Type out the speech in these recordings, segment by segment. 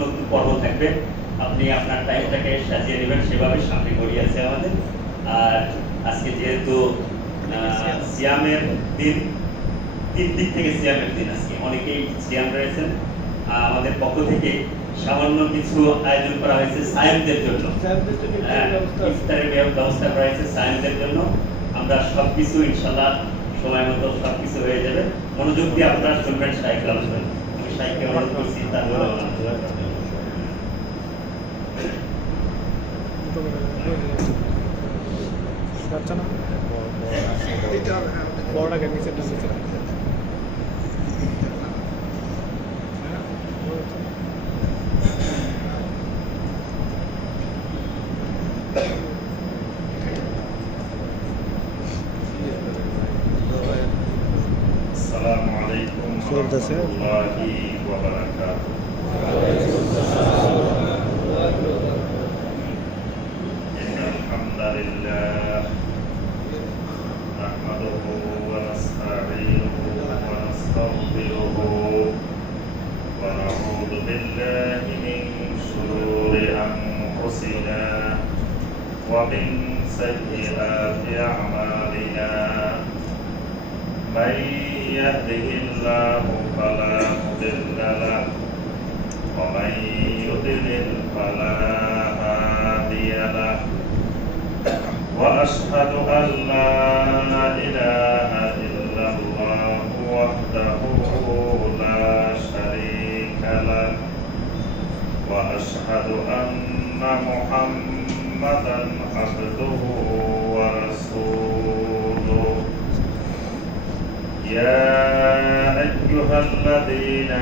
প্রশ্নোত্তর পর্ব থাকবে, আপনি আপনার টাইমটাকে সাজিয়ে নেবেন সেভাবে, সামনে গড়িয়ে আছে আমাদের। আর আজকে যেহেতু সিয়ামের দিন, 3 দিক থেকে সিয়ামের দিন, আজকে অনেকেই সিয়াম রয়েছেন, আমাদের পক্ষ থেকে সামান্য কিছু আয়োজন করা হয়েছে সায়েমদের জন্য, ইফতারের ব্যবস্থা করা হয়েছে সায়েমদের জন্য। আমরা সবকিছু ইনশাআল্লাহ সময় মতো সবকিছু হয়ে যাবে। মনোযোগ দিয়ে আপনারা শুনবেন শাইখ আলোচনা। আমি শাইখকে অনুরোধ করছি তারপরে বড়টাকে নিচে নিচে السلام عليكم ورحمة الله وبركاته. إن الحمد لله نحمده ونستعينه ونستغفره ونعوذ بالله من شرور أنفسنا ومن سيئات أعمالنا. من يهده الله فلا مضل له ومن يضلل فلا هادي له. وأشهد أن لا إله إلا الله وحده لا شريك له. وأشهد أن محمدا عبده ورسوله. يا أيها الذين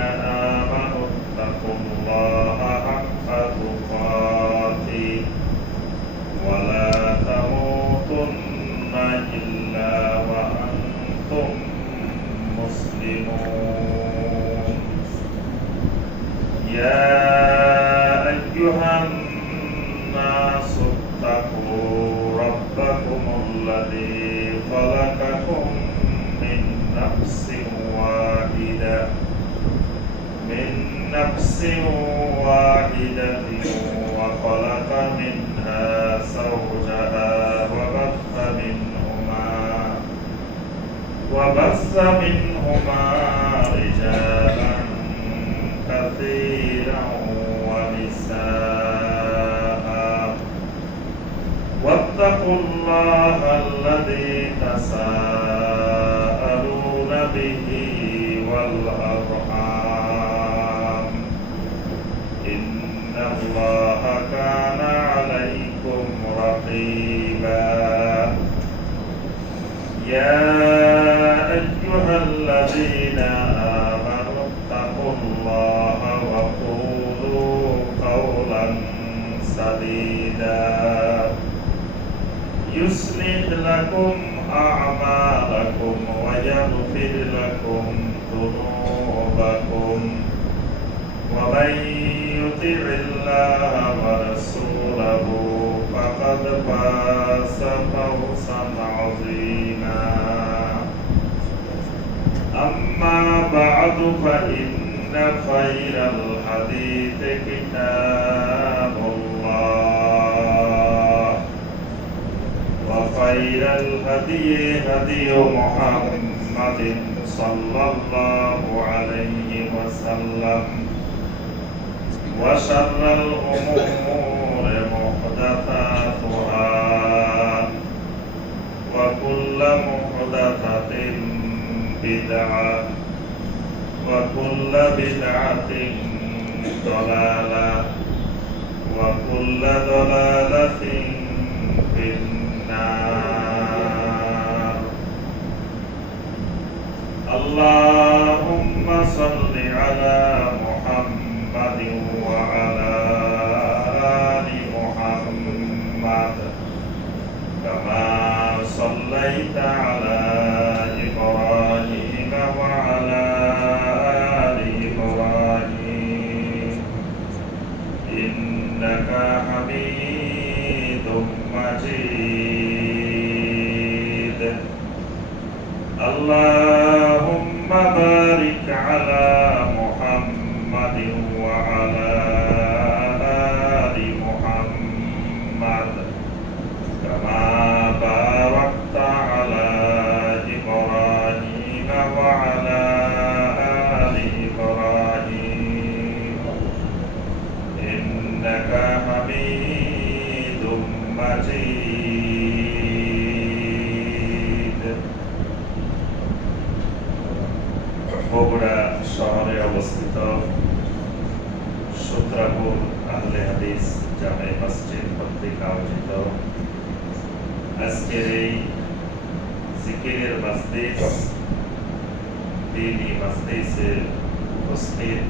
آمنوا اتقوا الله حق تقاته ولا تموتن إلا وأنتم مسلمون. يا أيها الناس اتقوا ربكم الذي خلقكم من نفس واحدة وخلق منها زوجها وبث منهما رجالا كثيرا ونساء. واتقوا الله الذي تساءلون به والأرحام إن الله كان عليكم رقيبا. يا أيها الذين آمنوا اتقوا الله وقولوا قولا سديدا يصلح لكم أعمالكم ويغفر لكم ذنوبكم. ومن يطع الله ورسوله فقد فاز فوزا عظيما. أما بعد فإن خير الحديث كتاب الله وخير الهدي هدي محمد صلى الله عليه وسلم. وشر الأمور محدثاتها وكل محدثة بدعة وكل بدعة ضلالة وكل ضلالة في النار. اللهم صل على محمد وعلى آل محمد كما صليت على إبراهيم وعلى آل إبراهيم إنك حميد مجيد. اللهم بارك على محمد وعلى হামিদুম মাজিদ। বগুড়া শহরে অবস্থিত সূত্রাপুর আহলে হাদিস জামে মসজিদ কর্তৃক আয়োজিত আজকের এই জিকিরের মজলিস, দ্বীনি মজলিসে উপস্থিত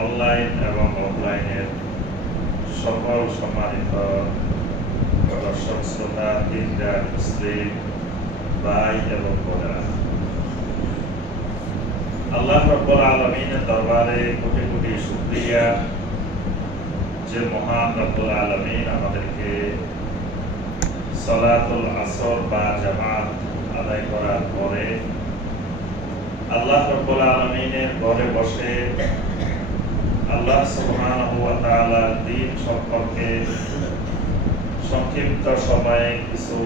অনলাইন এবং অফলাইনের সকল সম্মানিত দর্শক শ্রোতা, দিনদার মুসলিম ভাই এবং বোনেরা, আল্লাহ রাব্বুল আলামিনের দরবারে কোটি কোটি শুকরিয়া যে মহান রাব্বুল আলামিন আমাদেরকে সালাতুল আসর বা জামাত আদায় করার পরে আল্লাহ রাব্বুল আলামিনের ঘরে বসে আল্লাহ সুবহানাহু ওয়া তাআলার দ্বীন সম্পর্কে সংক্ষিপ্ত সময়ে কিছু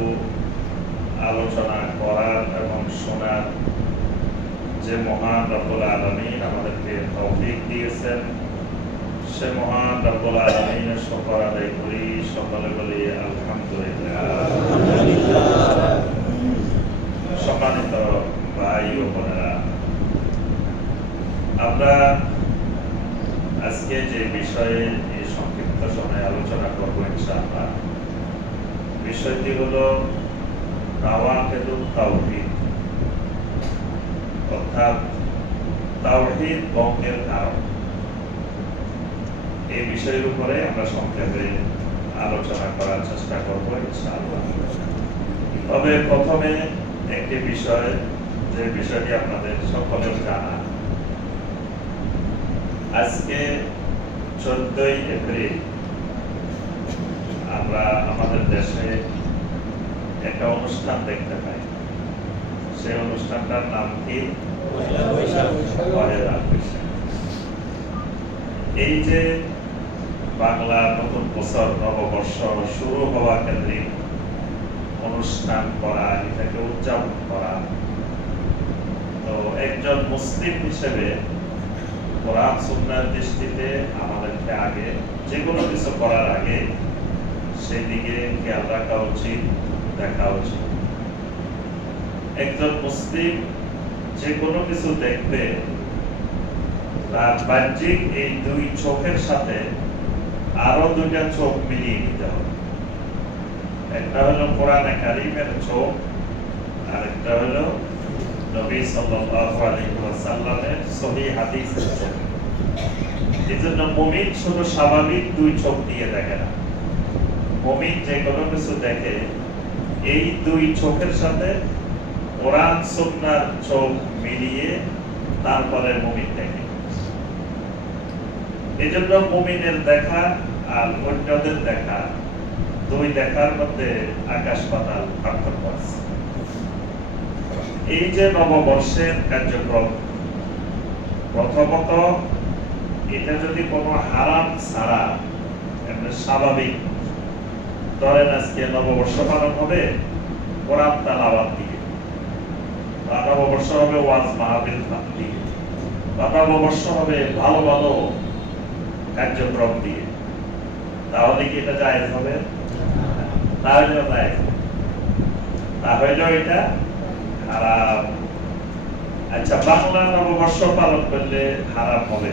আলোচনা করার এবং শোনার যে মহান রাব্বুল আলামিন আমাদেরকে তৌফিক দিয়েছেন, সে মহান রাব্বুল আলামিনের শুকর আদায় করি। সকলে বলি আলহামদুলিল্লাহ। সম্মানিত ভাই ও বোনেরা, আমরা আজকে যে বিষয়ে এই সংক্ষিপ্ত সময়ে আলোচনা করব ইনশাআল্লাহ, বিষয়টি হলো নাওয়াকিদুত তাওহীদ, অর্থাৎ তাওহীদ ভঙ্গের কারণ। এই বিষয়ের উপরে আমরা সংক্ষেপে আলোচনা করার চেষ্টা করব ইনশাআল্লাহ। তবে প্রথমে একটি বিষয়, যে বিষয়টি আপনাদের সকলের জানা, আজকে 14ই এপ্রিল আমরা আমাদের দেশে একটা অনুষ্ঠান দেখতে পাই। সেই অনুষ্ঠানটার নাম কি? পহেলা বৈশাখ। এই যে বাংলা নতুন বছর, নববর্ষ শুরু হওয়া কেন্দ্রিক অনুষ্ঠান করা, এটাকে উদযাপন করা, তো একজন মুসলিম হিসেবে কোরআন সুন্নাহর দৃষ্টিতে আমাদেরকে আগে যে কোনো কিছু করার আগে সেই দিকে খেয়াল রাখা উচিত, দেখা উচিত। একজন মুসলিম যে কোনো কিছু দেখবে, তার বাহ্যিক এই দুই চোখের সাথে আরো দুইটা চোখ মিলিয়ে নিতে হবে। একটা হলো কোরআনে কারীমের চোখ, আর একটা হলো নবী সাল্লাল্লাহু আলাইহি ওয়াসাল্লামের সহিহ হাদিসের চোখ। এজন্য মুমিন শুধু স্বাভাবিক দুই চোখ দিয়ে দেখে না, মুমিন যে কোনো কিছু দেখে এই দুই চোখের সাথে কোরআন সুন্নাহর চোখ মিলিয়ে তারপরে মুমিন দেখে। এজন্য মুমিনের দেখা আর অন্যদের দেখা, দুই দেখার মধ্যে আকাশ পাতাল পার্থক্য আছে। এই যে নববর্ষের কার্যক্রম, প্রথমত এটা যদি কোনো হারাম ছাড়া এমনি স্বাভাবিক, ধরেন আজকে নববর্ষ পালন হবে কোরআন তেলাওয়াত দিয়ে, বা নববর্ষ হবে ওয়াজ মাহফিল দিয়ে, বা নববর্ষ হবে ভালো ভালো কার্যক্রম দিয়ে, তাহলে কি এটা জায়েজ হবে? তাহলেও জায়েজ, তাহলেও এটা হারাম। আচ্ছা, বাংলা নববর্ষ পালন করলে হারাম হবে,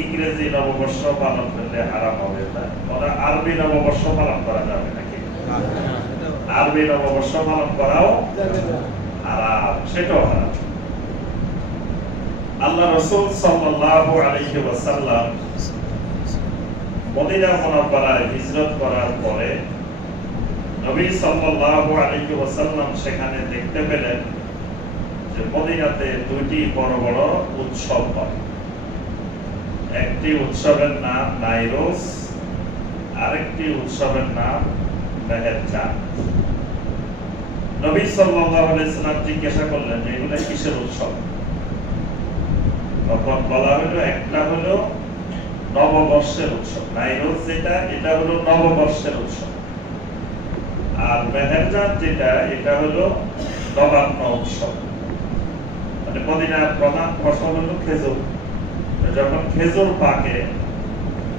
ইংরেজি নববর্ষ পালন করলে হারাম হবে, ওরা আরবি নববর্ষ পালন করা যাবে নাকি? আরবি নববর্ষ পালন করাও হারাম, সেটাও হারাম। আল্লাহ রাসূল সাল্লাল্লাহু আলাইহি ওয়াসাল্লাম মদিনা মুনাওয়ারায় হিজরত করার পরে নবী সাল্লাল্লাহু আলাইহি ওয়াসাল্লাম সেখানে দেখতে পেলেন যে মদিনাতে দুইটি বড় বড় উৎসব হয়। একটি উৎসবের নাম নাইরোজ, আরেকটি উৎসবের নাম মেহেরজান। নবী সাল্লাল্লাহু আলাইহি ওয়াসাল্লাম জিজ্ঞাসা করলেন যে এগুলো কিসের উৎসব? তখন বলা হলো একটা হলো নববর্ষের উৎসব, নাইরোজ যেটা, এটা হলো নববর্ষের উৎসব, আর মেহেরজান যেটা, এটা হলো নবান্ন উৎসব। মানে মদিনার প্রধান ফসল হলো খেজুর। যখন খেজুর পাকে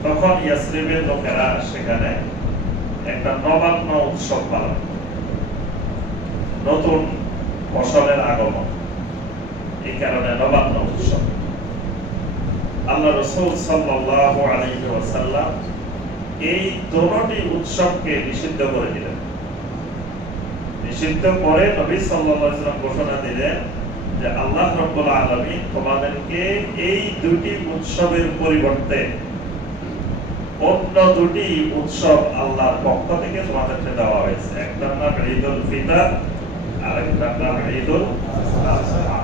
তখন ইয়াসরিবের লোকেরা সেখানে একটা নবান্ন উৎসব পালন করে। নতুন ফসলের আগমন, এই কারণে নবান্ন উৎসব। আল্লাহ রাসূল সাল্লাল্লাহু আলাইহি ওয়াসাল্লাম এই দুটি উৎসবকে নিষিদ্ধ করে দিলেন। নিষিদ্ধ করে নবী সাল্লাল্লাহু আলাইহি ওয়াসাল্লাম ঘোষণা দিলেন যে আল্লাহ রাব্বুল আলামিন তোমাদেরকে এই দুটি উৎসবের পরিবর্তে অন্য দুটি উৎসব আল্লাহর পক্ষ থেকে তোমাদেরকে দেওয়া হয়েছে। একটার নাম ঈদুল ফিতর আর একটার নাম ঈদুল আযহা।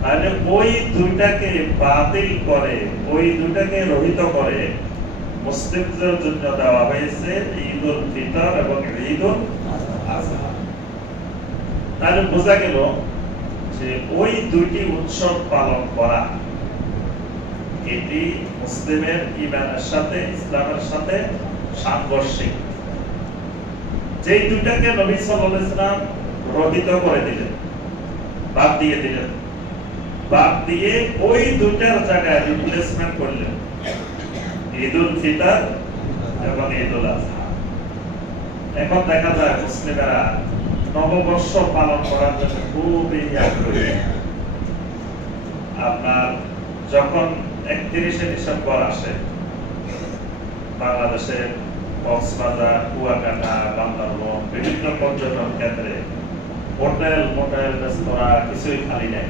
তাহলে ওই দুইটাকে বাতিল করে, ওই দুইটাকে রহিত করে মুসলিমদের জন্য দেওয়া হয়েছে ঈদুল ফিতর এবং ঈদুল আযহা। তাহলে বোঝা গেল যে ওই দুইটি উৎসব পালন করা এটি মুসলিমের ঈমানের সাথে, ইসলামের সাথে সাংঘর্ষিক। যেই দুইটাকে নবী সাল্লাল্লাহু আলাইহি ওয়াসাল্লাম রহিত করে দিলেন, বাদ দিয়ে দিলেন, বাদ দিয়ে ওই দুইটার জায়গায় রিপ্লেসমেন্ট করলেন ঈদুল ফিতর এবং ঈদুল আযহা। এখন দেখা যায় মুসলিমেরা নববর্ষ পালন করার জন্য খুবই আগ্রহী। আপনার যখন 31শে ডিসেম্বর আসে, বাংলাদেশের কক্সবাজার, কুয়াকাটা, বান্দরবান বিভিন্ন পর্যটন কেন্দ্রে হোটেল, মোটেল, রেস্তোরাঁ কিছুই খালি নেই।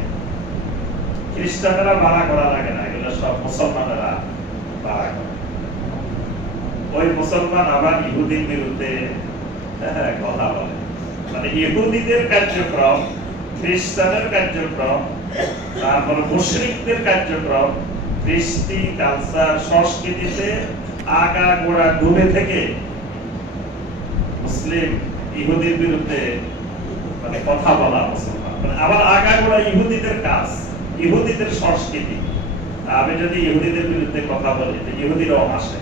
খ্রিস্টানেরা ভাড়া করা লাগে না, এগুলো সব মুসলমানেরা ভাড়া করে। ওই মুসলমান আবার ইহুদির বিরুদ্ধে কথা বলে, মানে ইহুদিদের কার্যক্রম, খ্রিস্টানের কার্যক্রম, তারপর মুশরিকদের কার্যক্রম, কৃষ্টি কালচার সংস্কৃতিতে আগা গোড়া ডুবে থেকে মুসলিম ইহুদির বিরুদ্ধে মানে কথা বলা মুসলমান, মানে আবার আগা গোড়া ইহুদিদের কাজ, ইহুদিদের সংস্কৃতি। আমি যদি ইহুদিদের বিরুদ্ধে কথা বলি তো ইহুদিরাও হাসে।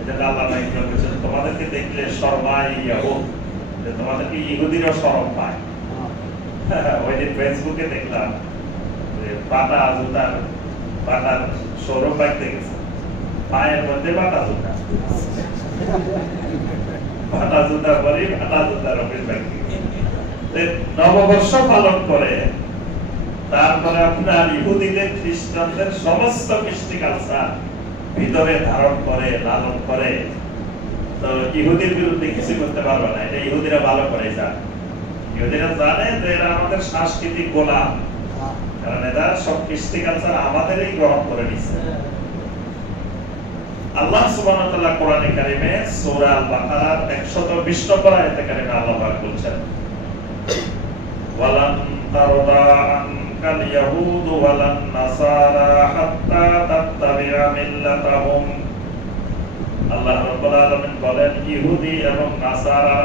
এটা আল্লাহ বলেছেন তোমাদেরকে দেখলে শরমায় ইয়াহুদ, তোমাদেরকে ইহুদিরাও শরম পায়। ওই দিন ফেসবুকে দেখলাম যে বাটা জুতার বাটার শোরুম বাইতে গেছে, পায়ের মধ্যে বাটা জুতা, বাটা জুতা পরি বাটা জুতার অফিস বাইতে নববর্ষ পালন করে। তারপরে আপনার ইহুদিদের খ্রিস্টানদের সমস্ত কৃষ্টি কালচার ভিতরে ধারণ করে, লালন করে। তো ইহুদির বিরুদ্ধে কিছু করতে পারবে না, এটা ইহুদিরা ভালো করে জানে। ইহুদিরা জানে যে এরা আমাদের সাংস্কৃতিক গোলাম, কারণ এরা সব কৃষ্টি কালচার আমাদেরই গ্রহণ করে নিচ্ছে। আল্লাহ সুবহানাহু ওয়া তাআলা কোরআনে কারিমে সূরা আল বাকারার 120 নম্বর আয়াতে কারিমে আল্লাহ পাক বলছেন, ওয়ালান তারদা আনকাল ইয়াহুদ ওয়ালান নাসারা হাত্তা তাত্তাবিআ মিল্লাতাহুম। আল্লাহ রাব্বুল আলামিন বলেন, ইহুদি এবং নাসারা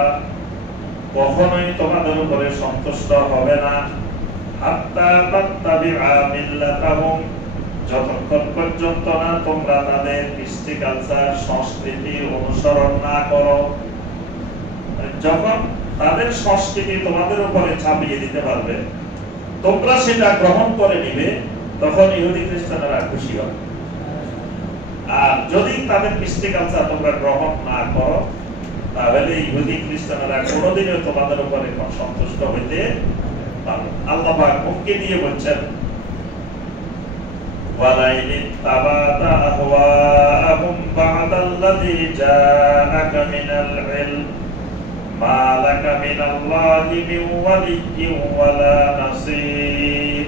কখনোই তোমাদের উপরে সন্তুষ্ট হবে না, হাত্তা তাত্তাবিআ মিল্লাতাহুম, যতক্ষণ পর্যন্ত না তোমরা তাদের কৃষ্টি কালচার সংস্কৃতি অনুসরণ না করো। যখন তাদের সংস্কৃতি তোমাদের উপরে চাপিয়ে দিতে পারবে, তোমরা সেটা গ্রহণ করে নিবে, তখন ইহুদি খ্রিস্টানরা খুশি হবে। আর যদি তাদের কৃষ্টি কালচার তোমরা গ্রহণ না করো, তাহলে ইহুদি খ্রিস্টানরা কোনোদিনও তোমাদের উপরে সন্তুষ্ট হইতে পারবে। আল্লাহ পাক হুমকি দিয়ে বলছেন, وَلَئِنِ اتَّبَعْتَ أَهْوَاءَهُمْ بَعْدَ الَّذِي جَاءَكَ مِنَ الْعِلْمِ مَا لَكَ مِنَ اللَّهِ مِنْ وَلِيٍّ وَلَا نَصِيرٍ।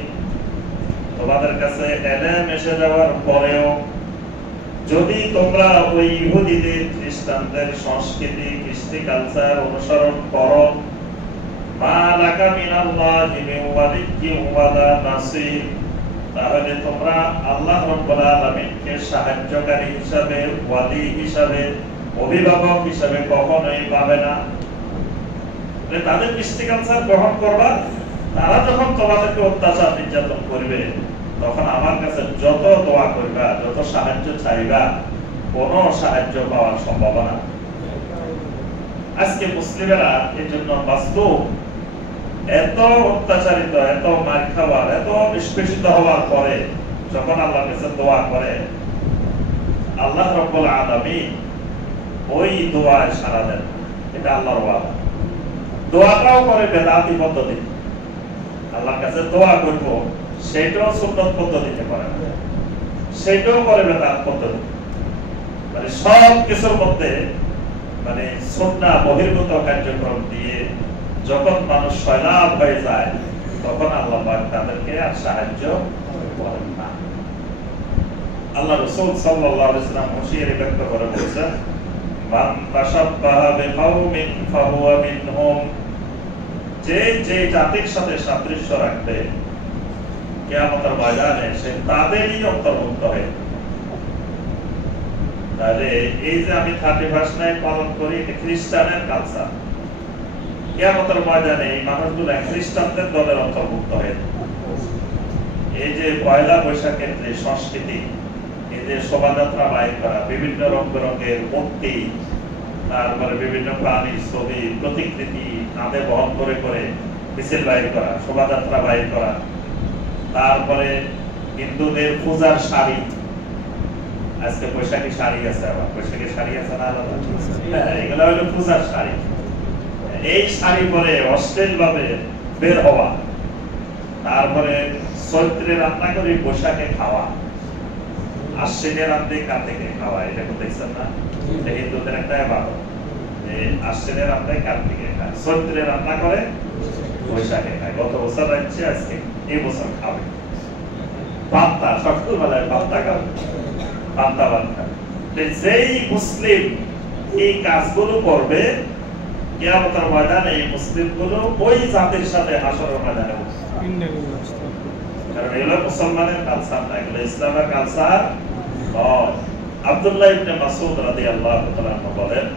তোমাদের কাছে ইলম এসে যাওয়ার পরেও যদি তোমরা ওই ইহুদিদের খ্রিস্টানদের সংস্কৃতি কৃষ্টি কালচার অনুসরণ করো, মা লাকা মিনাল্লাহি মিন ওয়ালিয়্যিন ওয়ালা নাসির, তাহলে তোমরা আল্লাহ রাব্বুল আলামিনকে সাহায্যকারী হিসাবে, ওয়ালি হিসাবে, অভিভাবক হিসাবে কখনোই পাবে না। তাদের কৃষ্টি কালচার গ্রহণ করবা, তারা যখন তোমাদেরকে অত্যাচার নির্যাতন করবে, তখন আমার কাছে যত দোয়া করবা, যত সাহায্য চাইবা, কোনো সাহায্য পাওয়ার সম্ভাবনা। আজকে মুসলিমেরা এর জন্য বাস্তব এত অত্যাচারিত, এত মার খাওয়ার, এত নিষ্পেষিত হওয়ার পরে যখন আল্লাহর কাছে দোয়া করে, আল্লাহ রাব্বুল আলামিন ওই দোয়ায় সাড়া দেন, এটা আল্লাহর ওয়াদা। দোয়াটাও করে বেদাতি পদ্ধতি, আল্লাহর কাছে দোয়া করব সেটাও সুন্নত পদ্ধতিতে করে না, সেটাও করে বেদাত পদ্ধতি। মানে সব কিছুর মধ্যে মানে সুন্নাহ বহির্ভূত কার্যক্রম দিয়ে যখন মানুষ সয়লাভ হয়ে যায় তখন আল্লাহ পাক তাদেরকে আর সাহায্য করেন না। আল্লাহ রাসূল সাল্লাল্লাহু আলাইহি ওয়াসাল্লাম হুঁশিয়ারি ব্যক্ত করে বলেছেন, মান তাশাব্বাহা বিকাউমিন ফাহুয়া মিনহুম, যে যে জাতির সাথে সাদৃশ্য রাখবে কিয়ামতের ময়দানে সে তাদেরই অন্তর্ভুক্ত হবে। তাহলে এই যে আমি 31 পালন করি, এটা খ্রিস্টানের কালচার, কিয়ামতের ময়দানে এই মানুষগুলো খ্রিস্টানদের দলের অন্তর্ভুক্ত হয়ে। এই যে পয়লা বৈশাখের যে সংস্কৃতি, এই যে শোভাযাত্রা বাইর করা, বিভিন্ন রং বেরঙের মূর্তি, তারপরে বিভিন্ন প্রাণীর ছবি প্রতিকৃতি কাঁধে বহন করে করে মিছিল বাইর করা, শোভাযাত্রা বাইর করা, তারপরে হিন্দুদের পূজার শাড়ি, আজকে বৈশাখী শাড়ি আছে, আবার বৈশাখী শাড়ি আছে না আলাদা, এগুলো হলো পূজার শাড়ি। এই শাড়ি পরে অশ্লীল ভাবে বের হওয়া, তারপরে চৈত্রে রান্না করে বৈশাখে খাওয়া, আশ্বিনে রান্না কার্তিকে খাওয়া, এটা তো দেখছেন না? এটা হিন্দুদের একটা ইবাদত। আশ্বিনে রান্না কার্তিকে খায়, চৈত্রে রান্না করে বৈশাখে খায়। গত বছর রাখছে, আজকে এই বছর খাবে পান্তা, সকালবেলায় পান্তা খাবে, পান্তা ভাত খাবে। যেই মুসলিম এই কাজগুলো করবে কিয়ামতের ময়দানে এই মুসলিমগুলো ওই জাতির সাথে হাসরের ময়দানে উঠবে। কারণ এগুলো মুসলমানের কালচার না, এগুলো ইসলামের কালচার নয়। আব্দুল্লাহ ইবনে মাসউদ রাদিয়াল্লাহু তাআলা আনহু বলেন,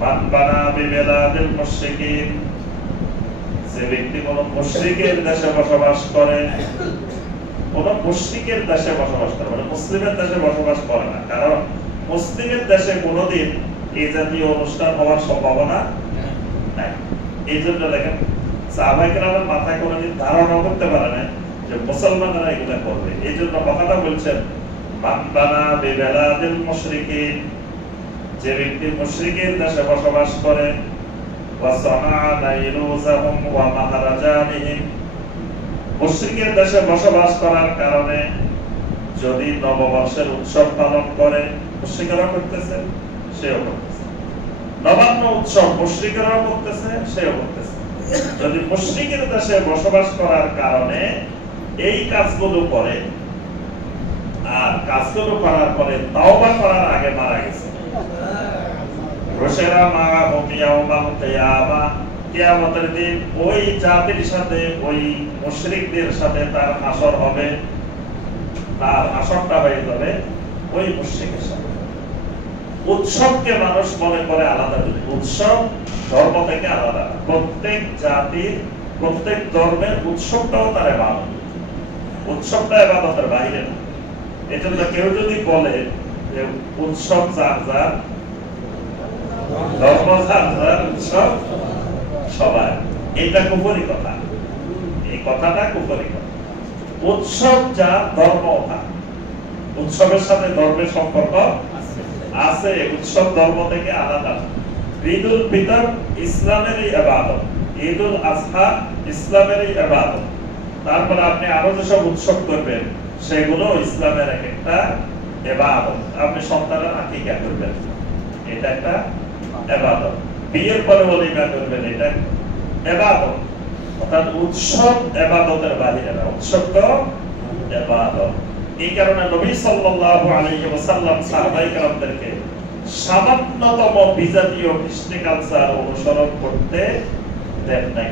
মান বানা বিবিলাদিল মুশরিকিন, যে ব্যক্তি কোন মুশরিকের দেশে বসবাস করে, কোন মুশরিকের দেশে বসবাস করে, মানে মুসলিমের দেশে বসবাস করে না, কারণ মুসলিমের দেশে কোনোদিন এই জাতীয় অনুষ্ঠান হওয়ার সম্ভাবনা নাই। এই জন্য দেখেন সাহাবায়ে কেরামের মাথায় কোনোদিন ধারণা করতে পারে না যে মুসলমানরা এগুলো করবে। এই জন্য কথাটা বলছেন, মান বানা বিবিলাদিল মুশরিকিন, যে ব্যক্তি মুশরিকের দেশে বসবাস করে, ওয়া সানাআ নাইরুজাহুম ওয়া মাহারাজানিহিম, মুশরিকের দেশে বসবাস করার কারণে যদি নববর্ষের উৎসব পালন করে, মুশরিকরা করতেছে সেও করতেছে, নবান্ন উৎসব মুশরিকরাও করতেছে সেও করতেছে। যদি মুশরিকের দেশে বসবাস করার কারণে এই কাজগুলো করে আর কাজগুলো করার পরে তাওবা করার আগে মারা গেছে, রোশেরা মাআহুম ইয়াউমাল কিয়ামা, কিয়ামতের দিন ওই জাতির সাথে ওই মুশরিকদের সাথে তার হাসর হবে, তার হাসরটা হয়ে যাবে ওই মুশরিকের সাথে। উৎসবকে মানুষ মনে করে আলাদা জিনিস, উৎসব ধর্ম থেকে আলাদা। প্রত্যেক জাতির প্রত্যেক ধর্মের উৎসবটাও তার ইবাদত, উৎসবটা ইবাদতের বাইরে না। এজন্য কেউ যদি বলে যে উৎসব যার যার, ধর্ম যার যার, উৎসব সবার, এটা কুফরি কথা, এই কথাটা কুফরি কথা। উৎসব যার, ধর্ম তার, উৎসবের সাথে ধর্মের সম্পর্ক আছে, উৎসব ধর্ম থেকে আলাদা। ঈদুল ফিতর ইসলামেরই ইবাদত, ঈদুল আজহা ইসলামেরই ইবাদত। তারপর আপনি আরো যেসব উৎসব করবেন সেগুলো ইসলামের এক একটা ইবাদত। আপনি সন্তানের আকিকা করবেন, এটা একটা ইবাদত। বিয়ের পরে ওলিমা করবেন, এটা ইবাদত। অর্থাৎ উৎসব ইবাদতের বাইরে না, উৎসব তো ইবাদত। এই কারণে নবী সাল্লাল্লাহু আলাইহি ওয়াসাল্লাম সাহাবায়ে কেরামদেরকে সামান্যতম বিজাতীয় কৃষ্টি কালচার অনুসরণ করতে দেন নাই।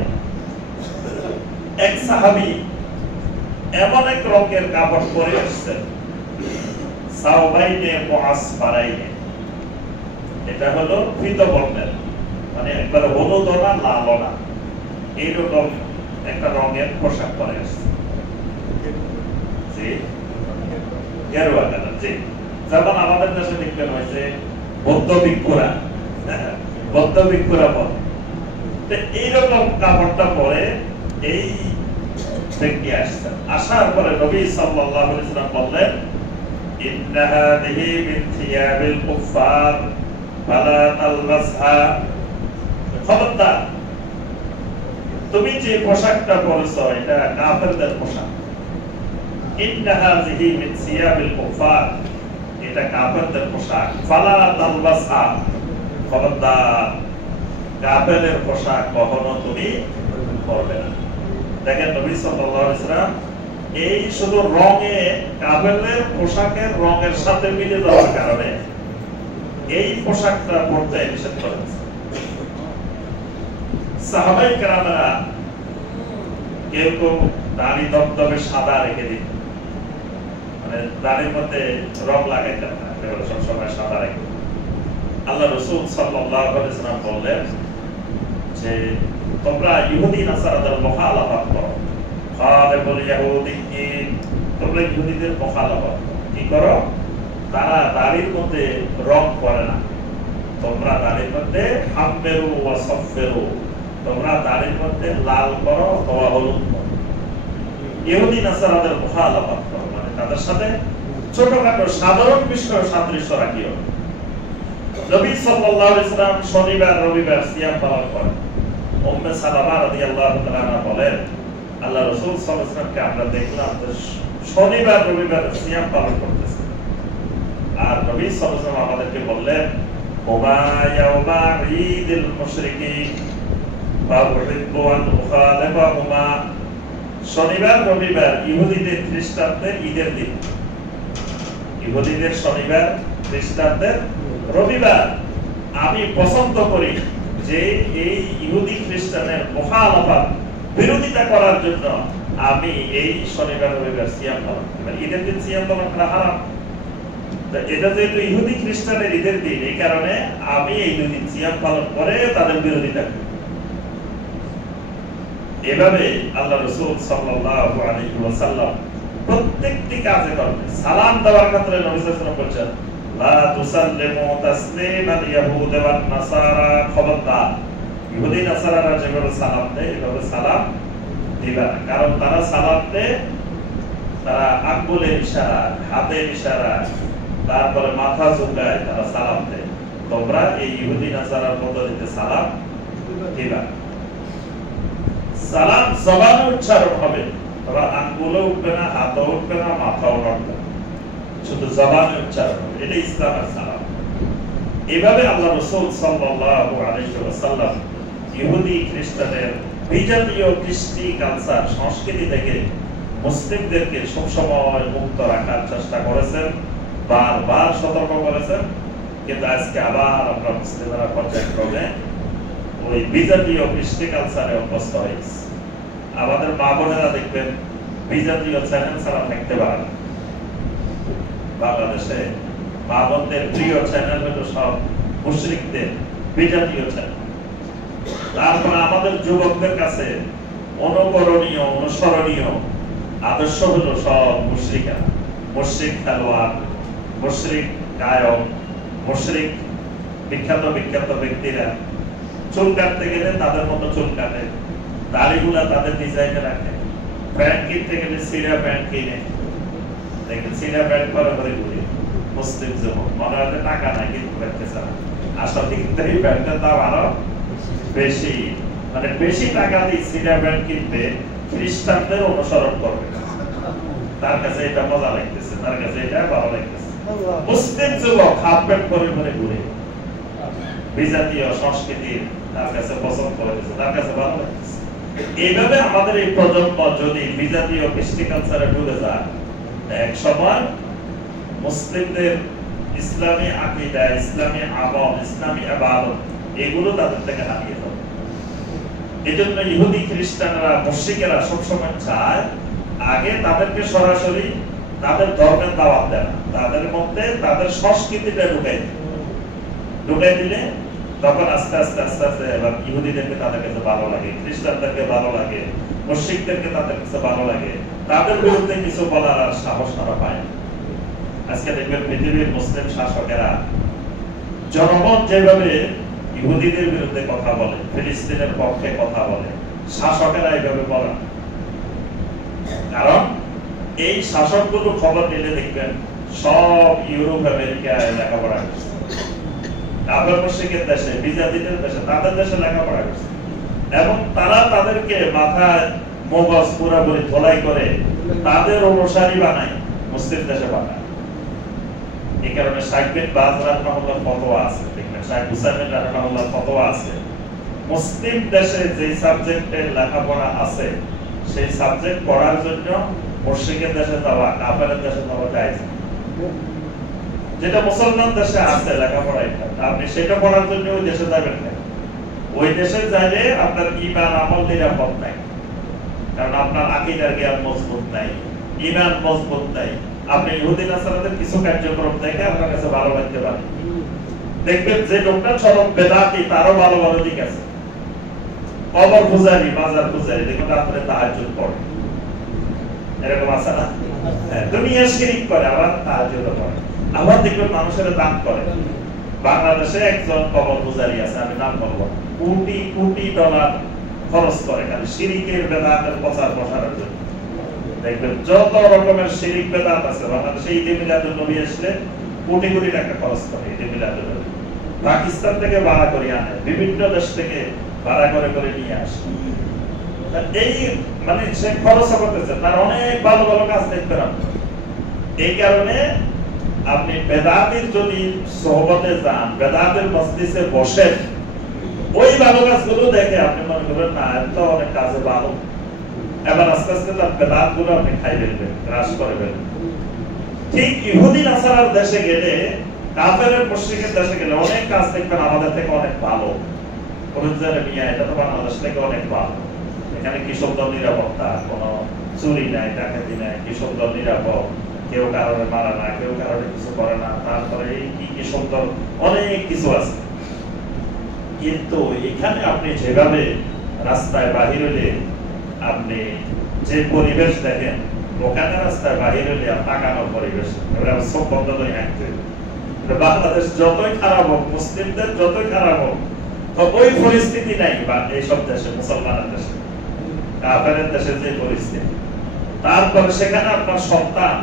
এক সাহাবী এমন এক রঙের কাপড় পরে আসছেন, সাওবাইনে মুআসফারাইনে, এটা হলো ফিত বর্ণের, মানে একবার হলুদ না লাল না, এইরকম একটা রঙের পোশাক পরে আসছে। জি, গেরুয়া কালার। জি, যেমন আমাদের দেশে দেখবেন হয়েছে বৌদ্ধ ভিক্ষুরা, বৌদ্ধ ভিক্ষুরা পরে, এইরকম কাপড়টা পরে এই ব্যক্তি আসছেন। আসার পরে নবী সাল্লাল্লাহু আলাইহি ওয়াসাল্লাম বললেন, ইন্না হাযিহি মিন থিয়াবিল কুফফার ফালা তালবাসহা। খবরদার, তুমি যে পোশাকটা পরেছো এটা কাফেরদের পোশাক। ইন্না হাযিহি মিন থিয়াবিল কুফফার, এটা কাফেরদের পোশাক। ফালা তালবাসহা, খবরদার কাফেরের পোশাক কখনো তুমি পরবে না। দেখেন নবী সাল্লাল্লাহু আলাইহি ওয়াসাল্লাম এই শুধু রঙে কাফেরের পোশাকের রঙের সাথে মিলে যাওয়ার কারণে এই পোশাকটা পরতে নিষেধ করেছে। সাহাবায়ে কেরামরা কেউ কেউ দাড়ি দবদবে সাদা রেখে দিত, মানে দাড়ির মধ্যে রং লাগাইতেন না, সবসময় সাদা রেখে। আল্লাহ রাসূল সাল্লাল্লাহু আলাইহি ওয়াসাল্লাম বললেন যে তোমরা ইহুদি নাসারাদের মুখালাফাত করো। খালিফুল ইয়াহুদিয়্যিন, তোমরা ইহুদিদের মুখালাফাত কি করো? তারা দাড়ির মধ্যে রং করে না, তোমরা দাড়ির মধ্যে হামবেরু ওয়া সাফফেরু, তোমরা দাড়ির মধ্যে লাল করো অথবা হলুদ করো। ইহুদি নাসারাদের মুখালাফাত করো মানে তাদের সাথে ছোটখাটো সাধারণ বিষয়ে সাদৃশ্য রাখিও। নবী সাল্লাল্লাহু আলাইহি ওয়াসাল্লাম শনিবার রবিবার সিয়াম পালন করেন। উম্মে সালামা রাদিয়াল্লাহু তাআলা বলেন, আল্লাহ রাসূল সাল্লাল্লাহু আলাইহি ওয়াসাল্লামকে আমরা দেখলাম যে শনিবার রবিবার সিয়াম পালন করতেছে। আর নবী সাল্লাল্লাহু আলাইহি ওয়াসাল্লাম আমাদেরকে বললেন, হুমা ইয়াউমা ঈদুল মুশরিকিন ওয়া উহিব্বু আন উখালিফাহুমা। শনিবার রবিবার ইহুদিদের খ্রিস্টানদের ঈদের দিন। ইহুদিদের শনিবার, খ্রিস্টানদের রবিবার। আমি পছন্দ করি যে এই ইহুদি খ্রিস্টানের মুখালাফাত বিরোধিতা করার জন্য আমি এই শনিবার রবিবার সিয়াম পালন করি। ঈদের দিন সিয়াম পালন করা হারাম। এটা যেহেতু ইহুদি খ্রিস্টানের ঈদের দিন, এই কারণে আমি এই দুদিন সিয়াম পালন করে তাদের বিরোধিতা করি। এভাবে আল্লাহ রাসূল সাল্লাল্লাহু আলাইহি ওয়াসাল্লাম প্রত্যেকটি কাজে করবে। সালাম দেওয়ার ক্ষেত্রে নবী সাল্লাল্লাহু আলাইহি ওয়াসাল্লাম বলেছেন, লা তুসাল্লিমু তাসলিমান ইয়াহুদ ওয়ান নাসারা, খবরদার ইহুদি নাসারারা যেভাবে সালাম দেয় এভাবে সালাম দিবা না। কারণ তারা সালাম দেয়, তারা আঙ্গুলের ইশারা, হাতের ইশারা, তারপরে মাথা ঝুঁকায় তারা সালাম দেয়। তোমরা এই ইহুদি নাসারার পদ্ধতিতে সালাম দিবা। সালাম জবানে উচ্চারণ হবে, তবে আঙ্গুলে উঠবে না, হাতে উঠবে না, মাথাও উঠবে না, শুধু জবানে উচ্চারণ হবে। এটা ইসলামের সালাম। এভাবে আল্লাহ রাসূল সাল্লাল্লাহু আলাইহি ওয়াসাল্লাম ইহুদি খ্রিস্টানের বিজাতীয় কৃষ্টি কালচার সংস্কৃতি থেকে মুসলিমদেরকে সবসময় মুক্ত রাখার চেষ্টা করেছেন, বারবার সতর্ক করেছেন। কিন্তু আজকে আবার আমরা মুসলিমরা পর্যায়ক্রমে ওই বিজাতীয় কৃষ্টি কালচারে অভ্যস্ত হয়েছে। আমাদের মা বোনেরা দেখবেন বিজাতীয় চ্যানেল ছাড়া থাকতে পারে না। বাংলাদেশে মা বোনদের প্রিয় চ্যানেল হলো সব মুশরিকদের বিজাতীয় চ্যানেল। তারপরে আমাদের যুবকদের কাছে অনুকরণীয়, অনুসরণীয় আদর্শ হলো সব মুশরিকা, মুশরিক খেলোয়াড়, মুশরিক গায়ক, মুশরিক বিখ্যাত বিখ্যাত ব্যক্তিরা। চুল কাটতে গেলে তাদের মতো চুল কাটে, দাড়িগুলা তাদের ডিজাইনে রাখে, প্যান্ট কিনতে গেলে সিরা প্যান্ট কিনে, দেখেন সিরা প্যান্ট পরে পরে ঘুরে মুসলিম যুবক, মনে হয় টাকা নাই কিন্তু রাখতেছে না। আসল দিকতে প্যান্টের দাম আরো বেশি, মানে বেশি টাকা দিয়ে সিরা প্যান্ট কিনতে খ্রিস্টানদের অনুসরণ করবে। তার কাছে এটা মজা লাগতেছে, তার কাছে এটা ভালো লাগতেছে। মুসলিম যুবক হাফ প্যান্ট পরে পরে ঘুরে, বিজাতীয় সংস্কৃতির তার কাছে পছন্দ করেছে, তার কাছে ভালো লাগতেছে। এইভাবে আমাদের এই প্রজন্ম যদি বিজাতীয় কৃষ্টি কালচারে ডুবে যায়, এক সময় মুসলিমদের ইসলামী আকীদা, ইসলামী আমল, ইসলামী ইবাদত এগুলো তাদের থেকে হারিয়ে যাবে। এজন্য ইহুদি খ্রিস্টানরা, মুশরিকেরা সবসময় চায় আগে তাদেরকে সরাসরি তাদের ধর্মের দাওয়াত দেয়, তাদের মধ্যে তাদের সংস্কৃতিটা ঢুকাই দিলে তখন আস্তে আস্তে আস্তে আস্তে এবার ইহুদিদেরকে তাদের কাছে ভালো লাগে, খ্রিস্টানদেরকে ভালো লাগে, মুশরিকদেরকে তাদের কাছে ভালো লাগে, তাদের বিরুদ্ধে কিছু বলার আর সাহস তারা পায় না। আজকে দেখবেন পৃথিবীর মুসলিম শাসকেরা জনগণ যেভাবে ইহুদিদের বিরুদ্ধে কথা বলে, ফিলিস্তিনের পক্ষে কথা বলে, শাসকেরা এইভাবে বলে না। কারণ এই শাসকগুলো খবর নিলে দেখবেন সব ইউরোপ আমেরিকায় লেখাপড়া করছে, কাফের মুশরিকের দেশে, বিজাতিদের দেশে, তাদের দেশে লেখাপড়া করছে, এবং তারা তাদেরকে মাথায় মগজ পুরাপুরি ধোলাই করে তাদের অনুসারী বানায়, মুসলিম দেশে বানায়। এই কারণে শাইখ বিন বাজ রাহমাহুল্লাহর ফতোয়া আছে, দেখবেন শাইখ হুসাইন রাহমাহুল্লাহর ফতোয়া আছে, মুসলিম দেশে যে সাবজেক্টের লেখাপড়া আছে সেই সাবজেক্ট পড়ার জন্য মুশরিকের দেশে যাওয়া, কাফেরের দেশে যাওয়া জায়েজ। যেটা মুসলমান দেশে আছে লেখাপড়া, আপনি সেটা পড়ার জন্য ওই দেশে যাবেন না। ওই দেশে যাইলে আপনার ঈমান আমল নিরাপদ নাই, কারণ আপনার আকীদার জ্ঞান মজবুত নাই, ঈমান মজবুত নাই। আপনি ইহুদি নাসারাদের কিছু কার্যক্রম দেখে আপনার কাছে ভালো লাগতে পারে, দেখবেন যে লোকটা চরম বেদাতি তারও ভালো ভালো দিক আছে। কবর পূজারি, মাজার পূজারি, দেখুন রাত্রে তাহাজ্জুদ পড়ে, এরকম আছে না? দুনিয়া শিরিক করে আবার তাহাজ্জুদ পড়ে, আবার দেখবেন মানুষের দান করে। বাংলাদেশে একজন কবর পূজারি আছে, আমি নাম বলবো, কোটি কোটি ডলার খরচ করে খালি শিরিকের বেদাতের প্রচার প্রসারের জন্য। দেখবেন যত রকমের শিরিক বেদাত আছে বাংলাদেশে, ঈদে মিলাদুন নবী আসলে কোটি কোটি টাকা খরচ করে ঈদে মিলাদুন নবী। পাকিস্তান থেকে ভাড়া করে আনে, বিভিন্ন দেশ থেকে ভাড়া করে করে নিয়ে আসে। এই মানে সে খরচ করতেছে, তার অনেক ভালো ভালো কাজ দেখবেন আপনি। এই কারণে আপনি বেদাতের যদি সোহবতে যান, বেদাতের মজলিসে বসেন, ওই ভালো কাজগুলো দেখে আপনি মনে করবেন না এত অনেক কাজে ভালো, এবার আস্তে আস্তে তার বেদাত গুলো আপনি খাই ফেলবেন, গ্রাস করে ফেলবেন। ঠিক ইহুদি নাসারার দেশে গেলে, কাফেরের মুশরিকের দেশে গেলে অনেক কাজ দেখবেন আমাদের থেকে অনেক ভালো। এটা তো বাংলাদেশ থেকে অনেক ভালো, এখানে কৃষকদের নিরাপত্তা, কোনো চুরি নাই, ডাকাতি নাই, কৃষকদের নিরাপদ, কেউ কারণে মারা না, কেউ কারণে কিছু করে না, তারপরে এই কৃষকদের অনেক কিছু আছে। কিন্তু এখানে আপনি যেভাবে রাস্তায় বাহির হলে আপনি যে পরিবেশ দেখেন, ওখানে রাস্তায় বাহির হলে তাকানোর পরিবেশ, সব বন্ধ করে হাঁটতে। বাংলাদেশ যতই খারাপ হোক, মুসলিমদের যতই খারাপ হোক, ওই পরিস্থিতি নাই বা এইসব দেশে, মুসলমানের দেশে, কাফেরের দেশে যে পরিস্থিতি। তারপরে সেখানে আপনার সন্তান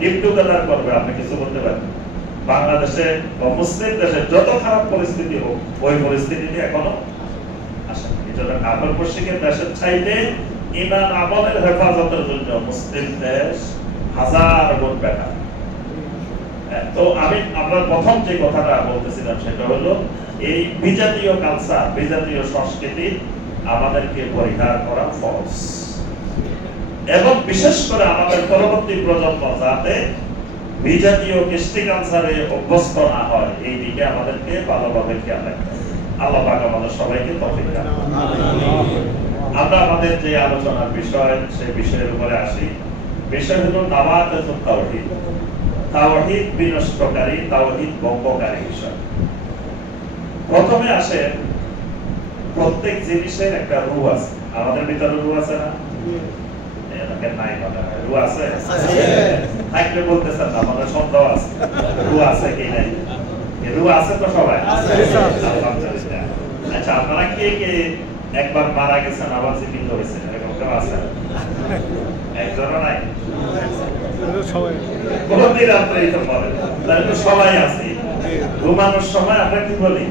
লিভ টুগেদার করবে, আপনি কিছু বলতে পারেন। বাংলাদেশে বা মুসলিম দেশে যত খারাপ পরিস্থিতি হোক, ওই পরিস্থিতিতে এখনো আসে। এজন্য কাফের মুশরিকের দেশের চাইতে ঈমান আমলের হেফাজতের জন্য মুসলিম দেশ হাজার গুণ বেটার। তো আমরা প্রথম যে কথাটা বলতেছিলাম সেটা হলো এই বিজাতীয় কালচার, বিজাতীয় সংস্কৃতি আমাদেরকে পরিহার করা ফরজ, এবং বিশেষ করে আমাদের পরবর্তী প্রজন্ম যাতে বিজাতীয় কৃষ্টি কালচারে অভ্যস্ত না হয়, এই দিকে আমাদেরকে ভালোভাবে খেয়াল রাখতে হবে। আল্লাহ পাক আমাদের সবাইকে তৌফিক দান করুন। আমরা আমাদের যে আলোচনার বিষয়, সেই বিষয়ের উপরে আসি। বিষয় হলো নাওয়াকিতুত তাওহীদ, তাওহীদ বিনষ্টকারী, তাওহীদ ভঙ্গকারী বিষয়। প্রথমে আসে প্রত্যেক জিনিসের একটা রূহ আছে, আমাদের ভিতরে রূহ আছে না? নাই মানে রূহ আছে, থাকলে বলতেছেন না, আমাদের সন্দেহ আছে রূহ আছে কি নাই। রূহ আছে তো সবাই? আলহামদুলিল্লাহ। আচ্ছা, আপনারা কে কে একবার মারা গেছেন আবার জীবিত হয়েছেন, এরকম কেউ আছে? একজনও নাই? কোনদিন আপনি এই তো বলেন, তাহলে তো সবাই আছে। ঘুমানোর সময় আমরা কি বলি?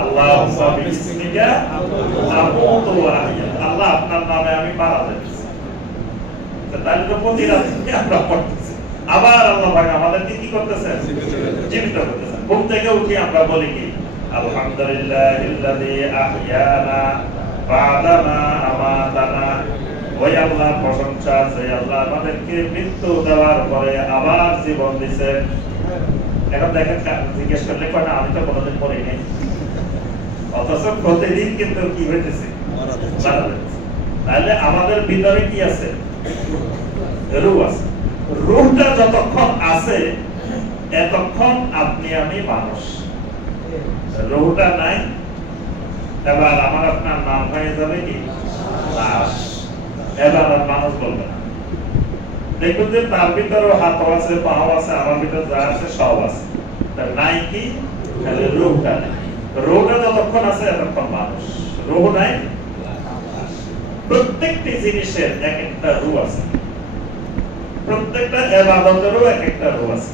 আল্লাহুম্মা বিসমিকা আমুতু ওয়া আহইয়া, আল্লাহ আপনার নামে আমি মারা যাচ্ছি। তাহলে তো প্রতি রাতে আমরা পড়তেছি। আবার আল্লাহ পাক আমাদেরকে কি করতেছেন? জীবিত করতেছেন। ঘুম থেকে উঠে আমরা বলি কি? আলহামদুলিল্লাহিল্লাযী আহইয়ানা বা'দামা আমাতানা। ওই আল্লাহ প্রশংসা, যে আল্লাহ আমাদেরকে মৃত্যু দেওয়ার পরে আবার জীবন দিয়েছেন। এখন দেখেন, জিজ্ঞেস করলে কয় না, আমি তো কোনোদিন পড়ি নাই, অথচ প্রতিদিন কিন্তু কি হইতেছে? তাহলে আমাদের ভিতরে কি আছে? রূহ আছে। রূহটা যতক্ষণ আছে এতক্ষণ আপনি আমি মানুষ। রূহটা নাই, এবার আমার আপনার নাম হয়ে যাবে কি? লাশ। এবার আর মানুষ বলবে না। দেখুন যে তার ভিতরে হাত আছে, পাও আছে, আমার ভিতরে যা আছে সব আছে, নাই কি? খালি রূহটা নেই। রূহটা যতক্ষণ আছে এতক্ষণ মানুষ, রূহ নাই। প্রত্যেকটি জিনিসের এক একটা রূহ আছে। প্রত্যেকটা ইবাদতেরও এক একটা রূহ আছে।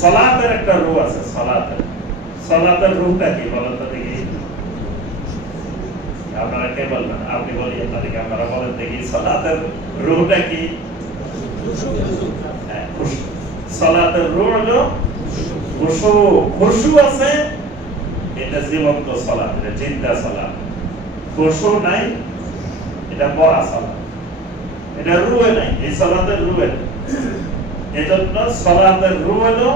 সালাতের একটা রূহ আছে, সালাতের রূহটা কি বলেন তো দেখি? আপনারা কে বলবেন? আপনি বলি, আপনাদেরকে আপনারা বলেন দেখি সালাতের রূহটা কি? সালাতের রূহ হলো খুশু। খুশু আছে, এটা জীবন্ত সালাত, এটা জিন্দা সালাত। খুশু নাই, এটা মরা সালাত, এটা রূহে নাই, এই সালাতের রূহে নাই। এজন্য সালাতের রূহ হলো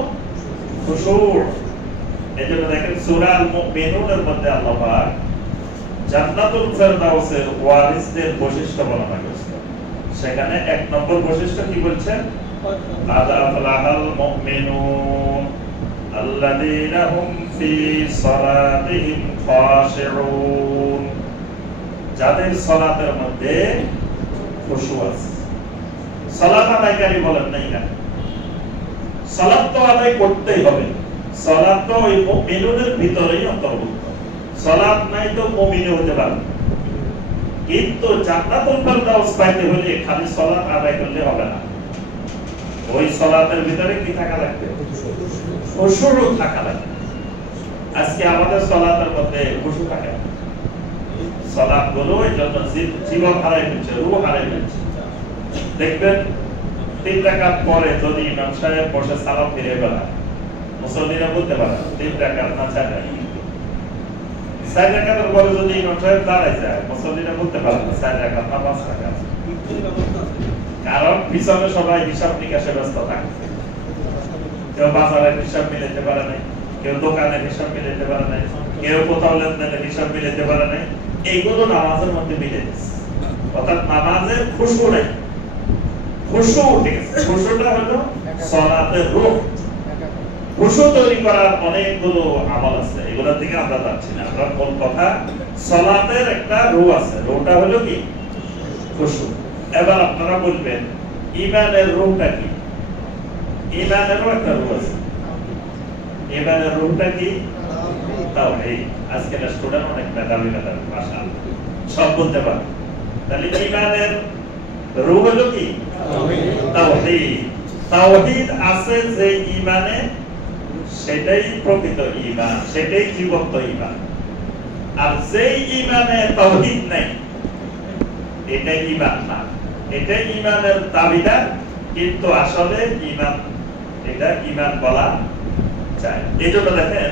খুশু। এজন্য দেখেন সূরা আল মুমিনুনের মধ্যে আল্লাহ পাক জান্নাতুল ফেরদাউসের ওয়ারিসদের বৈশিষ্ট্য বর্ণনা করেছেন। সেখানে এক নম্বর বৈশিষ্ট্য কি বলছেন? আদা আফলাহাল মুমিনুন আল্লাযীনা হুম ফি সালাতিহিম খাশিউন, যাদের সালাতের মধ্যে খুশু আছে। সালাত আদায়কারী বলেন নাই না, সালাত তো আদায় করতেই হবে। সালাত তো ওই মুমিনুনের ভিতরেই অন্তর্ভুক্ত। সালাত নাই তো মুমিন হতে পারে না। কিন্তু জান্নাতুল ফেরদাউস পাইতে হলে খালি সালাত আদায় করলে হবে না, ওই সালাতের ভিতরে কি থাকা লাগবে? খুশু থাকা লাগবে। আজকে আমাদের সালাতের মধ্যে খুশু থাকে না। সালাত গুলো এই জন্য জীবন হারাই ফেলছে, রূহ হারাই ফেলছে। দেখবেন 3 রাকাত পরে যদি ইমাম সাহেব বসে সালাম ফিরে বেড়ায়, মুসল্লিরা বলতে পারে 3 রাকাত না 4 রাকাত। 4 রাকাতের পরে যদি ইমাম সাহেব দাঁড়ায় যায়, মুসল্লিরা বলতে পারে না 4 রাকাত না 5 রাকাত। কারণ পিছনে সবাই হিসাব নিকাশে ব্যস্ত থাকে। কেউ বাজারের হিসাব মিলাতে পারে নাই, কেউ দোকানের হিসাব মিলাতে পারে নাই, কেউ কোথাও লেনদেনের হিসাব মিলাতে পারে নাই। এইগুলো নামাজের মধ্যে মিলে গেছে। অর্থাৎ নামাজের খুশু নাই। খুশু ঠিক আছে, খুশুটা হলো সালাতের রূহ। খুশু তৈরি করার অনেকগুলো আমল আছে, এগুলোর দিকে আমরা যাচ্ছি না। আমরা মূল কথা, সালাতের একটা রূহ আছে, রূহটা হলো কি? খুশু। এবার আপনারা বলবেন ঈমানের রূহটা কি? ঈমানেরও একটা রূহ আছে। ঈমানের রূহটা কি? তাওহীদ। আজকের স্টুডেন্ট অনেক মেধাবী মাশাআল্লাহ, সব বলতে পারে। তাহলে ঈমানের রূহ হলো কি? তাওহীদ। তাওহীদ আছে যে ঈমানে, সেটাই প্রকৃত ঈমান, সেটাই জীবন্ত ঈমান। আর যেই ঈমানে তাওহীদ নাই, এটা ঈমান না, এটা ঈমানের দাবিদার, কিন্তু আসলে ঈমান, এটা ঈমান বলা যায়। এইজন্য দেখেন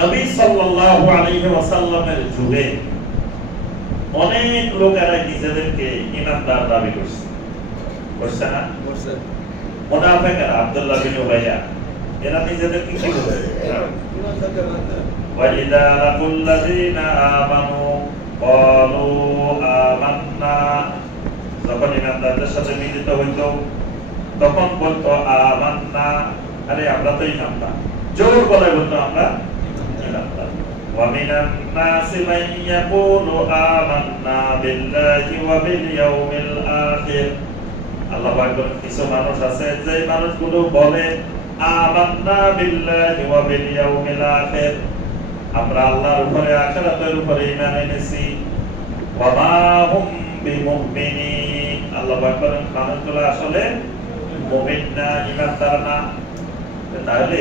নবী সাল্লাল্লাহু আলাইহি ওয়াসাল্লামের যুগে অনেক লোকেরা নিজেদেরকে ঈমানদার দাবি করছে, করছে না? মুনাফিকরা, আব্দুল্লাহ বিন উবাইয়া, এরা নিজেদেরকে কি বলে? ওয়াইদা লাকুল্লাযিনা আমানু ক্বালু আমান্না, যখন ঈমানদারদের সাথে মিলিত হইতো তখন বলতো আমান্না, আরে আমরা তো ঈমানদার। জোর গলায় বলতো আমরা ঈমানদার। ওয়া মিনান নাসি মান ইয়াকুলু আমান্না বিল্লাহি ওয়া বিল ইয়াউমিল আখির। আল্লাহ পাক বলেন কিছু মানুষ আছে যে মানুষগুলো বলে আমান্না বিল্লাহি ওয়া বিল ইয়াউমিল আখির, আমরা আল্লাহর উপরে আখিরাতের উপরে ঈমান এনেছি। ওয়া মা হুম বিমুমিনিন, আল্লাহ পাক বলেন মানুষগুলো আসলে মুমিন না, ঈমানদার না। তাহলে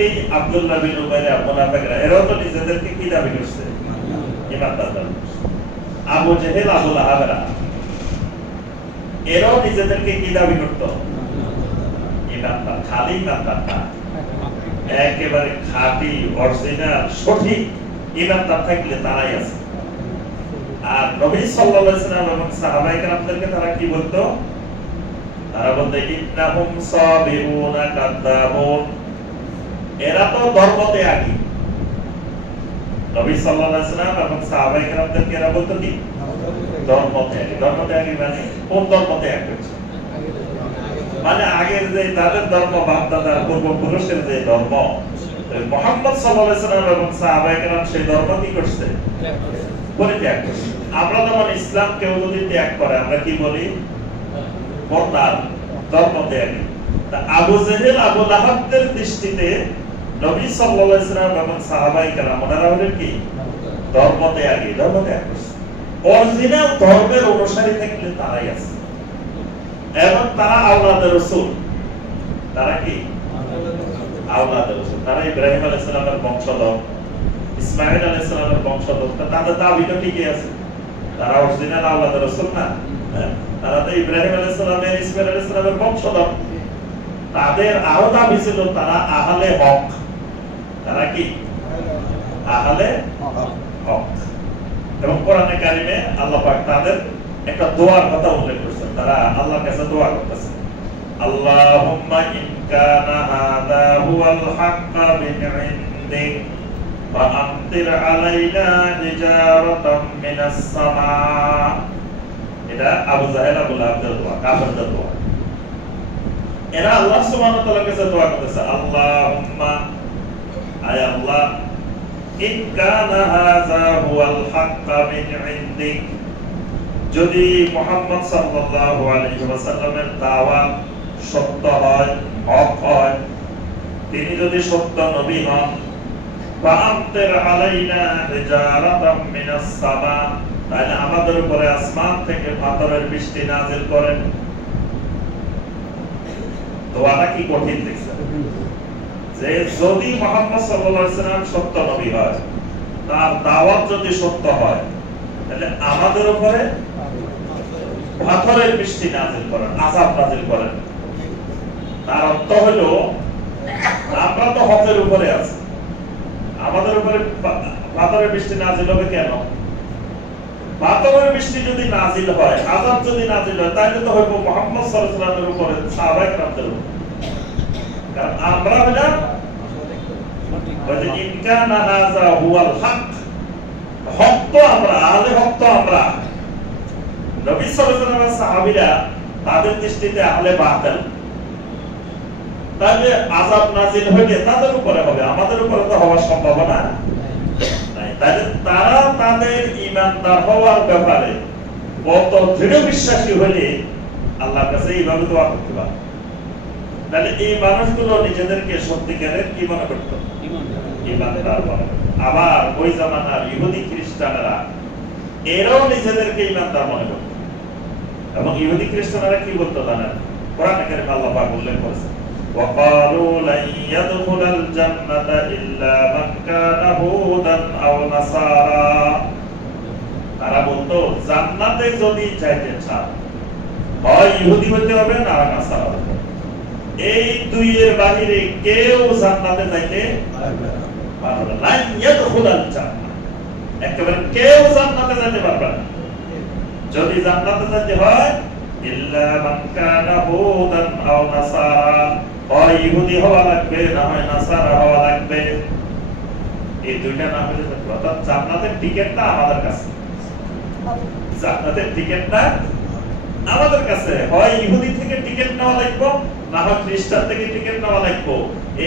এই আব্দুল্লাহ বিন উবাইয়া, মুনাফিকরা, এরাও তো নিজেদেরকে কি দাবি করছে? ঈমানদার দাবি করছে। আবু জেহেল, আবু লাহাবরা, এরাও নিজেদেরকে কি দাবি করত? ঈমানদার। খালি ঈমানদার না, একেবারে খাঁটি অরিজিনাল সঠিক ঈমানদার থাকলে তারাই আছে। আর নবী সাল্লাল্লাহু আলাইহি ওয়াসাল্লাম এবং সাহাবায়ে কেরামদেরকে তারা কি বলতো? তারা বলতো ইন্নাহুম সাবিউনা কাযাবুন, এরা তো ধর্মতে আগে। নবী সাল্লাল্লাহু আলাইহি ওয়াসাল্লাম এবং সাহাবায়ে কেরামদেরকে এরা বলতো কি? ধর্মতে আগে। ধর্মতে আগে মানে কোন ধর্মতে আগে করছে? মানে আগের যে তাদের ধর্ম, বাপ-দাদার পূর্বপুরুষের যে ধর্ম, মুহাম্মদ সাল্লাল্লাহু আলাইহি ওয়াসাল্লাম এবং সাহাবায়ে কেরাম সেই ধর্ম কি করছে? পরিত্যাগ করছে। আমরা যখন ইসলাম কেউ যদি ত্যাগ করে আমরা কি বলি? মুরতাদ, ধর্ম ত্যাগী। তা আবু জেহেল, আবু লাহাবদের দৃষ্টিতে নবী সাল্লাল্লাহু আলাইহি ওয়াসাল্লাম এবং সাহাবায়ে কেরাম ওনারা হলেন কি? ধর্ম ত্যাগী, ধর্ম ত্যাগ করছে। অরিজিনাল ধর্মের অনুসারী থাকলে তারাই আছে। এবং তারা আওলাদে রাসূল। তারা কি আওলাদে রাসূল, তারা ইব্রাহিম আলাইহিস সালামের বংশধর, ইসমাঈল আলাইহিস সালামের বংশধর। তাদের দাবি তো ঠিকই আছে, তারা অরিজিনাল আওলাদে রাসূল না? তারা তো ইব্রাহিম আলাইহিস সালামের, ইসমাঈল আলাইহিস সালামের বংশধর। তাদের আরো দাবি ছিল তারা আহলে হক। তারা কি আহলে হক। এবং কোরআনে কারিমে আল্লাহ পাক তাদের একটা দোয়ার কথা উল্লেখ করেছেন। তারা আল্লাহর কাছে দোয়া করতেছে, আল্লাহুম্মা ইন কানা হাযা হুয়াল হাক্কা মিন ইনদিক ফাআমতির আলাইনা হিজারাতাম মিনাস সামা। এটা আবু জাহেল, আবু লাহাবের দোয়া, কাফেরদের দোয়া। এরা আল্লাহ সুবহানাহু ওয়া তাআলার কাছে দোয়া করতেছে, আল্লাহুম্মা, আয় আল্লাহ, ইন কানা হাযা হুয়াল হাক্কা মিন ইনদিক, যদি মুহাম্মদ সাল্লাল্লাহু আলাইহি ওয়াসাল্লামের দাওয়াত সত্য হয়, হক হয়, তিনি যদি সত্য নবী হন, ফাআমতির আলাইনা হিজারাতাম মিনাস সামা, তাহলে আমাদের উপরে আসমান থেকে পাথরের বৃষ্টি নাযিল করেন। দোয়াটা কি কঠিন দেখছেন? যে যদি মুহাম্মদ সাল্লাল্লাহু আলাইহি ওয়াসাল্লাম সত্য নবী হয়, তার দাওয়াত যদি সত্য হয়, তাহলে আমাদের উপরে পাথরের বৃষ্টি নাযিল করেন, আযাব নাযিল করেন। তার অর্থ হলো আমরা তো হকের উপরে আছি, আমাদের উপরে পাথরের বৃষ্টি নাযিল হবে কেন? পাথরের বৃষ্টি যদি নাযিল হয়, আযাব যদি নাযিল হয়, তাহলে তো হইব মুহাম্মদ সাল্লাল্লাহু আলাইহি ওয়াসাল্লামের উপরে, সাহাবায়ে কেরামদের উপরে। কারণ আমরা হলাম ইন কানা হাযা হুয়াল হক, হক তো আমরা, আহলে হক তো আমরা। নবী সাল্লাল্লাহু আলাইহি ওয়াসাল্লামের সাহাবীরা তাদের দৃষ্টিতে আহলে বাতিল, তাহলে আযাব নাযিল হইলে তাদের উপরে হবে, আমাদের উপরে তো হওয়ার সম্ভাবনা নাই। তাহলে তারা তাদের ঈমানদার হওয়ার ব্যাপারে কত দৃঢ় বিশ্বাসী হলে আল্লাহর কাছে এইভাবে দোয়া করতে পারে। তাহলে এই মানুষগুলো নিজেদেরকে সত্যিকারের কি মনে করত? ঈমানদার মনে করত। আবার ওই জামানার ইহুদি খ্রিস্টানরা এরাও নিজেদেরকে ঈমানদার মনে করত। এবং ইহুদি খ্রিস্টানরা কি বলতো জানেন? কোরআনে কারিমে আল্লাহ পাক উল্লেখ করেছেন, وقالوا لن يدخل الجنة إلا من كان هودا أو نصارى। তারা বলতো জান্নাতে যদি যাইতে চান, হয় ইহুদি হতে হবে না নাসারা হতে হবে। এই দুইয়ের বাহিরে কেউ জান্নাতে যাইতে পারবে না। লান ইয়াদখুলাল জান্নাহ, একেবারে কেউ জান্নাতে যাইতে পারবে না। যদি জান্নাতে যেতে হয়, ইল্লা মান কানা হুদান আও নাসারা, হয় ইহুদি হওয়া লাগবে, না হয় নাসারা হওয়া লাগবে। এই দুইটা না হলে অর্থাৎ জান্নাতের টিকেটটা আমাদের কাছে, জান্নাতের টিকেটটা আমাদের কাছে। হয় ইহুদি থেকে টিকেট নেওয়া লাগবে, না হয় খ্রিস্টান থেকে টিকেট নেওয়া লাগবে।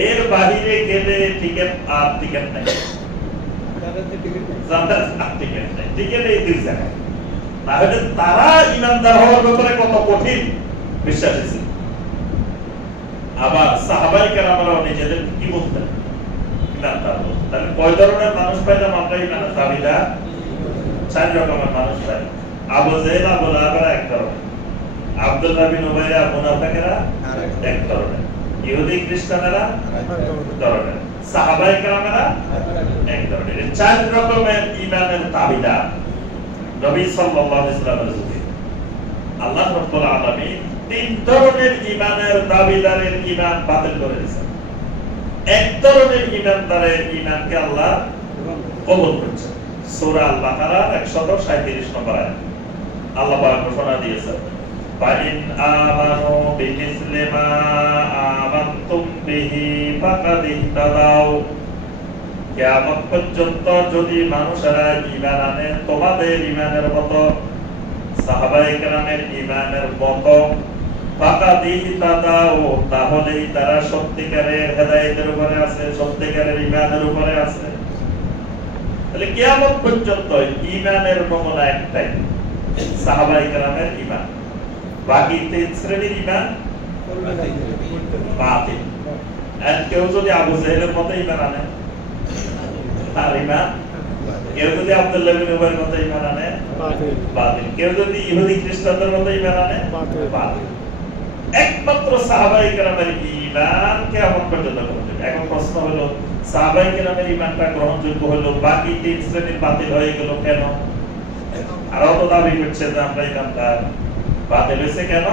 এর বাইরে গেলে টিকেট আর টিকেট নাই, জান্নাতের আর টিকেট নাই। টিকেট এই দুই জায়গায়। তাহলে তারা ঈমানদার হওয়ার ব্যাপারে কত কঠিন বিশ্বাসী ছিল। আবার সাহাবায়ে কেরামরাও নিজেদের কি বলতেন? ঈমানদার বলতেন। তাহলে কয় ধরনের মানুষ পাইলাম আমরা ঈমানের দাবিদার? 4 রকমের মানুষ পাইলাম। আবু জেহেল, আবু লাহাবরা এক ধরনের, আব্দুল্লাহ বিন উবাইয়া মুনাফিকরা এক ধরনের, ইহুদি খ্রিস্টানেরা এক ধরনের, সাহাবায়ে কেরামরা এক ধরনের। 4 রকমের ঈমানের দাবিদার নবী সাল্লাল্লাহু আলাইহি ওয়াসাল্লামের যুগে আল্লাহ রাব্বুল আলামিন 3 ধরনের ঈমানের দাবিদারের ঈমান বাতিল করে দিয়েছেন। এক ধরনের ঈমানদারের ঈমানকে আল্লাহ কবুল করেছেন। সূরা আল বাকারা 137 নম্বর আয়াত আল্লাহ পাক ঘোষণা দিয়েছেন, ফাইন আমানু বিমিসলি মা আমানতুম বিহি ফাকাদ ইহতাদাউ। কিয়ামত পর্যন্ত যদি মানুষেরা ঈমান আনে তোমাদের ঈমানের মতো, সাহাবায়ে কেরামের ঈমানের মতো, ফাকাদ ইহতাদাউ, তাহলেই তারা সত্যিকারের হেদায়েতের উপরে আছে, সত্যিকারের ঈমানের উপরে আছে। তাহলে কিয়ামত পর্যন্ত ঈমানের নমুনা একটাই, সাহাবায়ে কেরামের ঈমান। বাকি 3 শ্রেণীর ঈমান বাতিল। আর কেউ যদি আবু জেহেলের মতো ঈমান আনে, তার ঈমান। কেউ যদি আব্দুল্লাহ বিন উবাইয়ের মতো ঈমান আনে, বাতিল। কেউ যদি ইহুদি খ্রিস্টানদের মতো ঈমান আনে, বাতিল। একমাত্র সাহাবায়ে কেরামের ঈমান কিয়ামত পর্যন্ত গ্রহণ। এখন প্রশ্ন হলো সাহাবায়ে কেরামের ঈমানটা গ্রহণযোগ্য হলো, বাকি তিন শ্রেণীর বাতিল হয়ে গেল কেন? আরো তো দাবি করছে যে আমরা ঈমানদার, বাতিল হয়েছে কেন?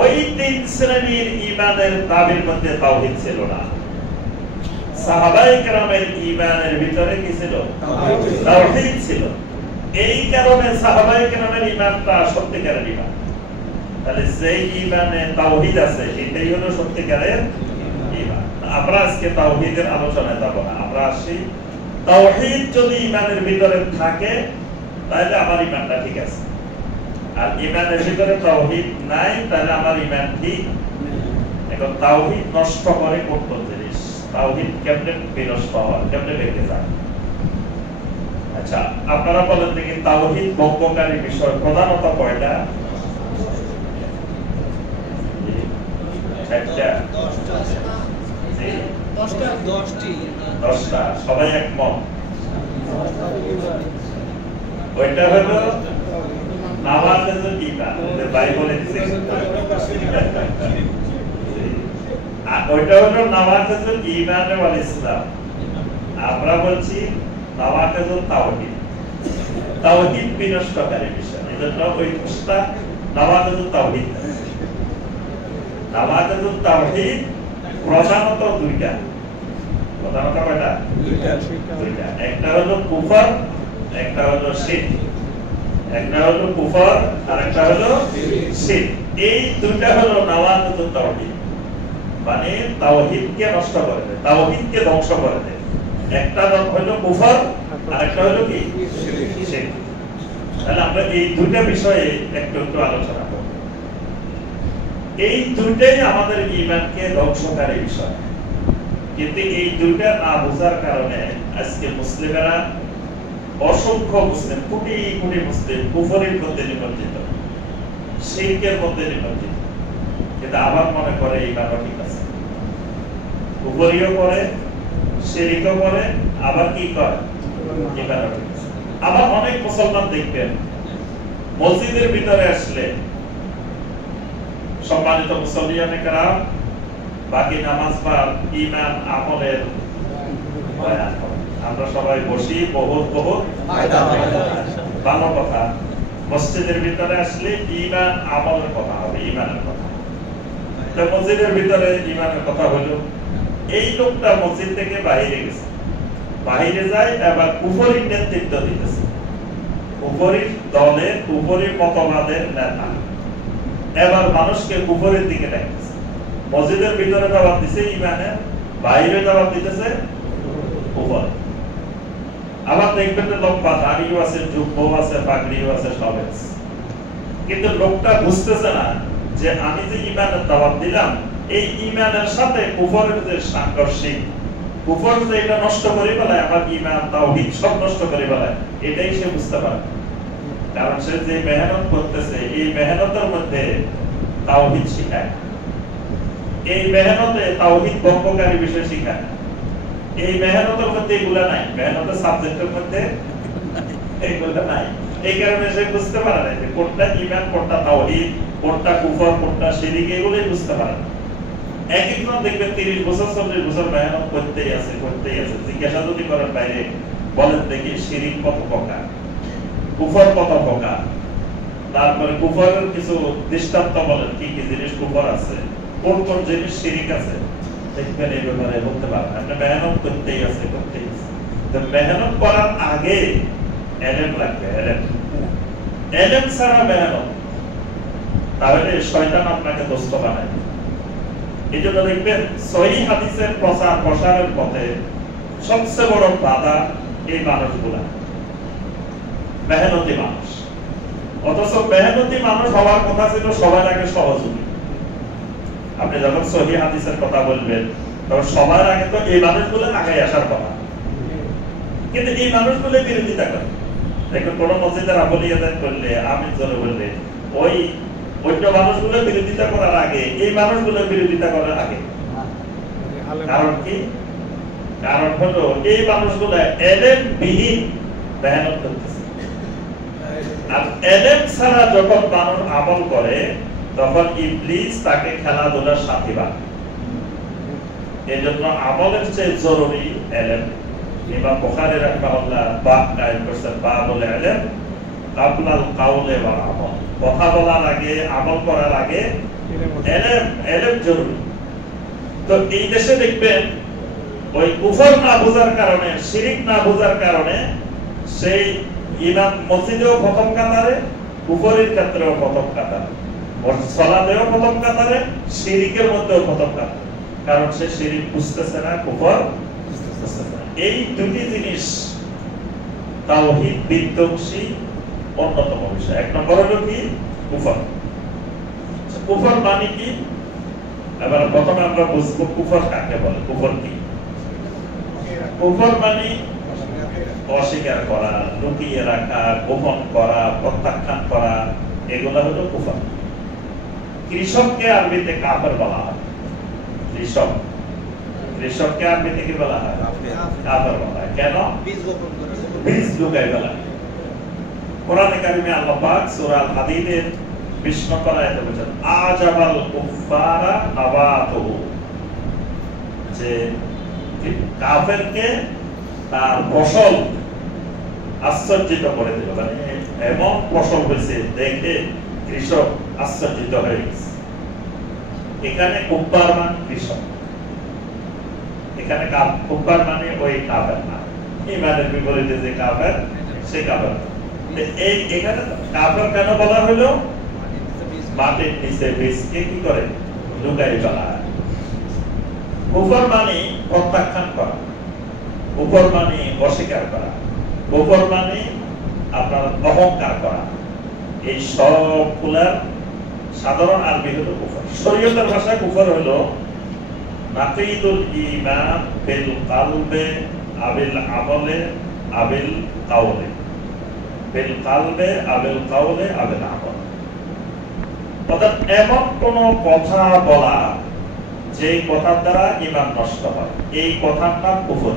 ওই তিন শ্রেণীর ঈমানের দাবির মধ্যে তাওহীদ ছিল না। সাহাবায়ে কেরামের ঈমানের ভিতরে কি ছিল? তাওহীদ ছিল। এই কারণে সাহাবায়ে কেরামের ঈমানটা সত্যিকারের ঈমান। তাহলে যেই ঈমানে তাওহীদ আছে এটাই হলো সত্যিকারের ঈমান। আমরা আজকে তাওহীদের আলোচনায় যাব না, আমরা আসি তাওহীদ যদি ঈমানের ভিতরে থাকে তাহলে আমার ঈমানটা ঠিক আছে, আর ঈমানের ভিতরে তাওহীদ নাই তাহলে আমার ঈমান ঠিক। এখন তাওহীদ নষ্ট করে কোন জিনিস, তাওহীদ কেমনে বিনষ্ট হয়, কেমনে ভেঙে যায়? আচ্ছা আপনারা বলেন দেখি তাওহীদ ভঙ্গকারী বিষয় প্রধানত কয়টা? দশটা। সবাই একমত? ওইটা হলো নাওয়াকিজুল ঈমান, বাইবেলে দিছে। আর ওইটা হলো নাওয়াকিজুল ঈমান ওয়াল ইসলাম। আমরা বলছি নাওয়াকিজুল তাওহীদ, তাওহীদ বিনষ্টকারী বিষয়। এজন্য ওই দশটা নাওয়াকিজুল তাওহীদ। নাওয়াকিজুল তাওহীদ প্রধানত দুইটা। প্রধানত কয়টা? দুইটা। একটা হলো কুফর, একটা হলো শিরক। একটা হলো কুফর আর একটা হলো শিরক। এই দুইটা হলো নাওয়াকিজুল তাওহীদ, মানে তাওহীদকে নষ্ট করে দেয়, তাওহীদকে ধ্বংস করে দেয়। একটা হলো কুফর আর একটা হলো কি? শিরক। তাহলে আমরা এই দুইটা বিষয়ে একটু একটু আলোচনা করব। এই দুইটাই আমাদের ঈমানকে ধ্বংসকারী বিষয়, কিন্তু এই দুইটা না বোঝার কারণে আজকে মুসলিমেরা, অসংখ্য মুসলিম, কোটি কোটি মুসলিম কুফরের মধ্যে নিমজ্জিত, শিরকের মধ্যে নিমজ্জিত, কিন্তু আবার মনে করে ঈমানও ঠিক আছে। কুফরিও করে, শিরকও করে, আবার কি করে? ঈমানও ঠিক আছে। আবার অনেক মুসলমান দেখবেন মসজিদের ভিতরে আসলে সম্মানিত মুসল্লিয়ানে কেরাম বাকি নামাজ বা ঈমান আমলের বয়ান করে। আমরা সবাই বসি বহুত ভালো কথা। মসজিদের ভিতরে আসলে ঈমান আমলের কথা হবে, ঈমানের কথা। তো মসজিদের ভিতরে ঈমানের কথা হলো, এই লোকটা মসজিদ থেকে বাইরে গেছে, বাইরে যায় আবার কুফরির নেতৃত্ব দিতেছে, কুফরির দলের, কুফরির মতবাদের নেতা, এবার মানুষকে কুফরের দিকে ডাকতেছে। মসজিদের ভিতরে দাওয়াত দিছে ঈমানের, বাইরে দাওয়াত দিতেছে কুফর। আবার দেখবেন যে লম্বা দাড়িও আছে, জুব্বাও আছে, পাগড়িও আছে, সব আছে, কিন্তু লোকটা বুঝতেছে না যে আমি যে ঈমানের দাওয়াত দিলাম এই ঈমানের সাথে কুফরের যে সাংঘর্ষিক, কুফর যে এটা নষ্ট করে ফেলায় আমার ঈমান তাওহীদ সব নষ্ট করে ফেলায়, এটাই সে বুঝতে পারে। কারণ সে যে মেহনত করতেছে এই মেহনতের মধ্যে তাওহীদ শিখায়, এই মেহনতে তাওহীদ ভঙ্গকারী বিষয় শিখায়, এই মেহনতের মধ্যে এগুলা নাই, মেহনতের সাবজেক্টের মধ্যে এগুলা নাই। এই কারণে সে বুঝতে পারে না যে কোনটা ঈমান, কোনটা তাওহীদ, কোনটা কুফর, কোনটা শিরক, এগুলোই বুঝতে পারে না। এক একজন দেখবেন 30 বছর 40 বছর মেহনত করতেই আছে, করতেই আছে। জিজ্ঞাসা যদি করেন বাইরে, বলেন দেখি শিরক কত প্রকার, কুফর কত প্রকার, তারপরে কুফরের কিছু দৃষ্টান্ত বলেন, কি কি জিনিস কুফর আছে, কোন কোন জিনিস শিরক আছে, দেখবেন এই ব্যাপারে বলতে পারবেন। আপনি মেহনত করতেই আছে, করতেই আছে। তো মেহনত করার আগে এলেম লাগবে, এলেম। এলেম ছাড়া মেহনত, তাহলে শয়তান আপনাকে দোস্ত বানায়। এই জন্য দেখবেন সহিহ হাদিসের প্রচার প্রসারের পথে সবচেয়ে বড় বাধা এই মানুষগুলা, মেহনতি মানুষ। অথচ মেহনতি মানুষ হওয়ার কথা ছিল সবার আগে সহযোগী। আপনি যখন সহিহ হাদিসের কথা বলবেন তখন সবার আগে তো এই মানুষগুলো আগে আসার কথা, কিন্তু এই মানুষগুলো বিরোধিতা করে। দেখুন কোন মসজিদের আবলিয়াত করলে, আমিন জোরে বললে, ওই অন্য মানুষগুলো বিরোধিতা করার আগে এই মানুষগুলো বিরোধিতা করার আগে। কারণ কি? কারণ হলো এই মানুষগুলো এলেম বিহীন মেহনত করতেছে। আর এলেম ছাড়া যখন মানুষ আমল করে তখন ইবলিস তাকে খেলাধুলার সাথী বানায়। এজন্য আমলের চেয়ে জরুরি ইলম। ইমাম বুখারী রাহিমাহুল্লাহ বাব কায়েম করেছেন, বাবুল ইলম কাবলাল কাউলে ওয়াল আমল। কথা বলার আগে, আমল করার আগে ইলম জরুরি। তো এই দেশে দেখবেন ওই কুফর না বোঝার কারণে, শিরিক না বোঝার কারণে সেই ইমাম মসজিদেও প্রথম কাতারে, কুফরের ক্ষেত্রেও প্রথম কাতারে, সালাতেও প্রথম কাতারে, শিরিকের মধ্যেও প্রথম কাতারে। কারণ সে শিরিক বুঝতেছে না, কুফর বুঝতেছে না। এই দুটি জিনিস তাওহীদ বিধ্বংসী অন্যতম বিষয়। এক নম্বর হলো কি? কুফর। কুফর মানে কি? এবার প্রথমে আমরা বুঝবো কুফর কাকে বলে। কুফর কি? কুফর মানে অস্বীকার করা, লুকিয়ে রাখা, গোপন করা, প্রত্যাখ্যান করা, এগুলো হলো কুফর। কৃষককে আরবিতে কাফের বলা হয়। কৃষককে আরবিতে কি বলা হয়? কাফের বলা হয়। কেন? বীজ লুকায় ফেলা। কোরআনে কারিমে আল্লাহ পাক সূরা আল হাদীদের 20 নম্বর আয়াতে বলেছেন, আজাবাল কুফারা নাবাতুহু, যে কাফেরকে তার ফসল আশ্চর্যিত করে দিল। মানে এমন ফসল হয়েছে দেখে কৃষক আশ্চর্যিত হয়ে গেছে। এখানে কুফার মানে কৃষক, এখানে কুফার মানে ওই কাফের না, ঈমানের বিপরীতে যে কাফের, সে কাফের। এই এখানে কাফের কেন বলা হলো? মাটির নিচে বীজকে কি করে লুকাই ফেলা। কুফর মানে প্রত্যাখ্যান করা, কুফর মানে অস্বীকার করা, কুফর মানে আপনার অহংকার করা। এই সবগুলার সাধারণ আরবি হলো কুফর। শরীয়তের ভাষায় কুফর হলো নাকিদুল ঈমান বিল কালবে আবিল আমলে আবিল কাওলে, বিল কালবে আবিল কাওলে আবিল আমল। অর্থাৎ এমন কোন কথা বলা যে কথার দ্বারা ঈমান নষ্ট হয়, এই কথার নাম কুফর।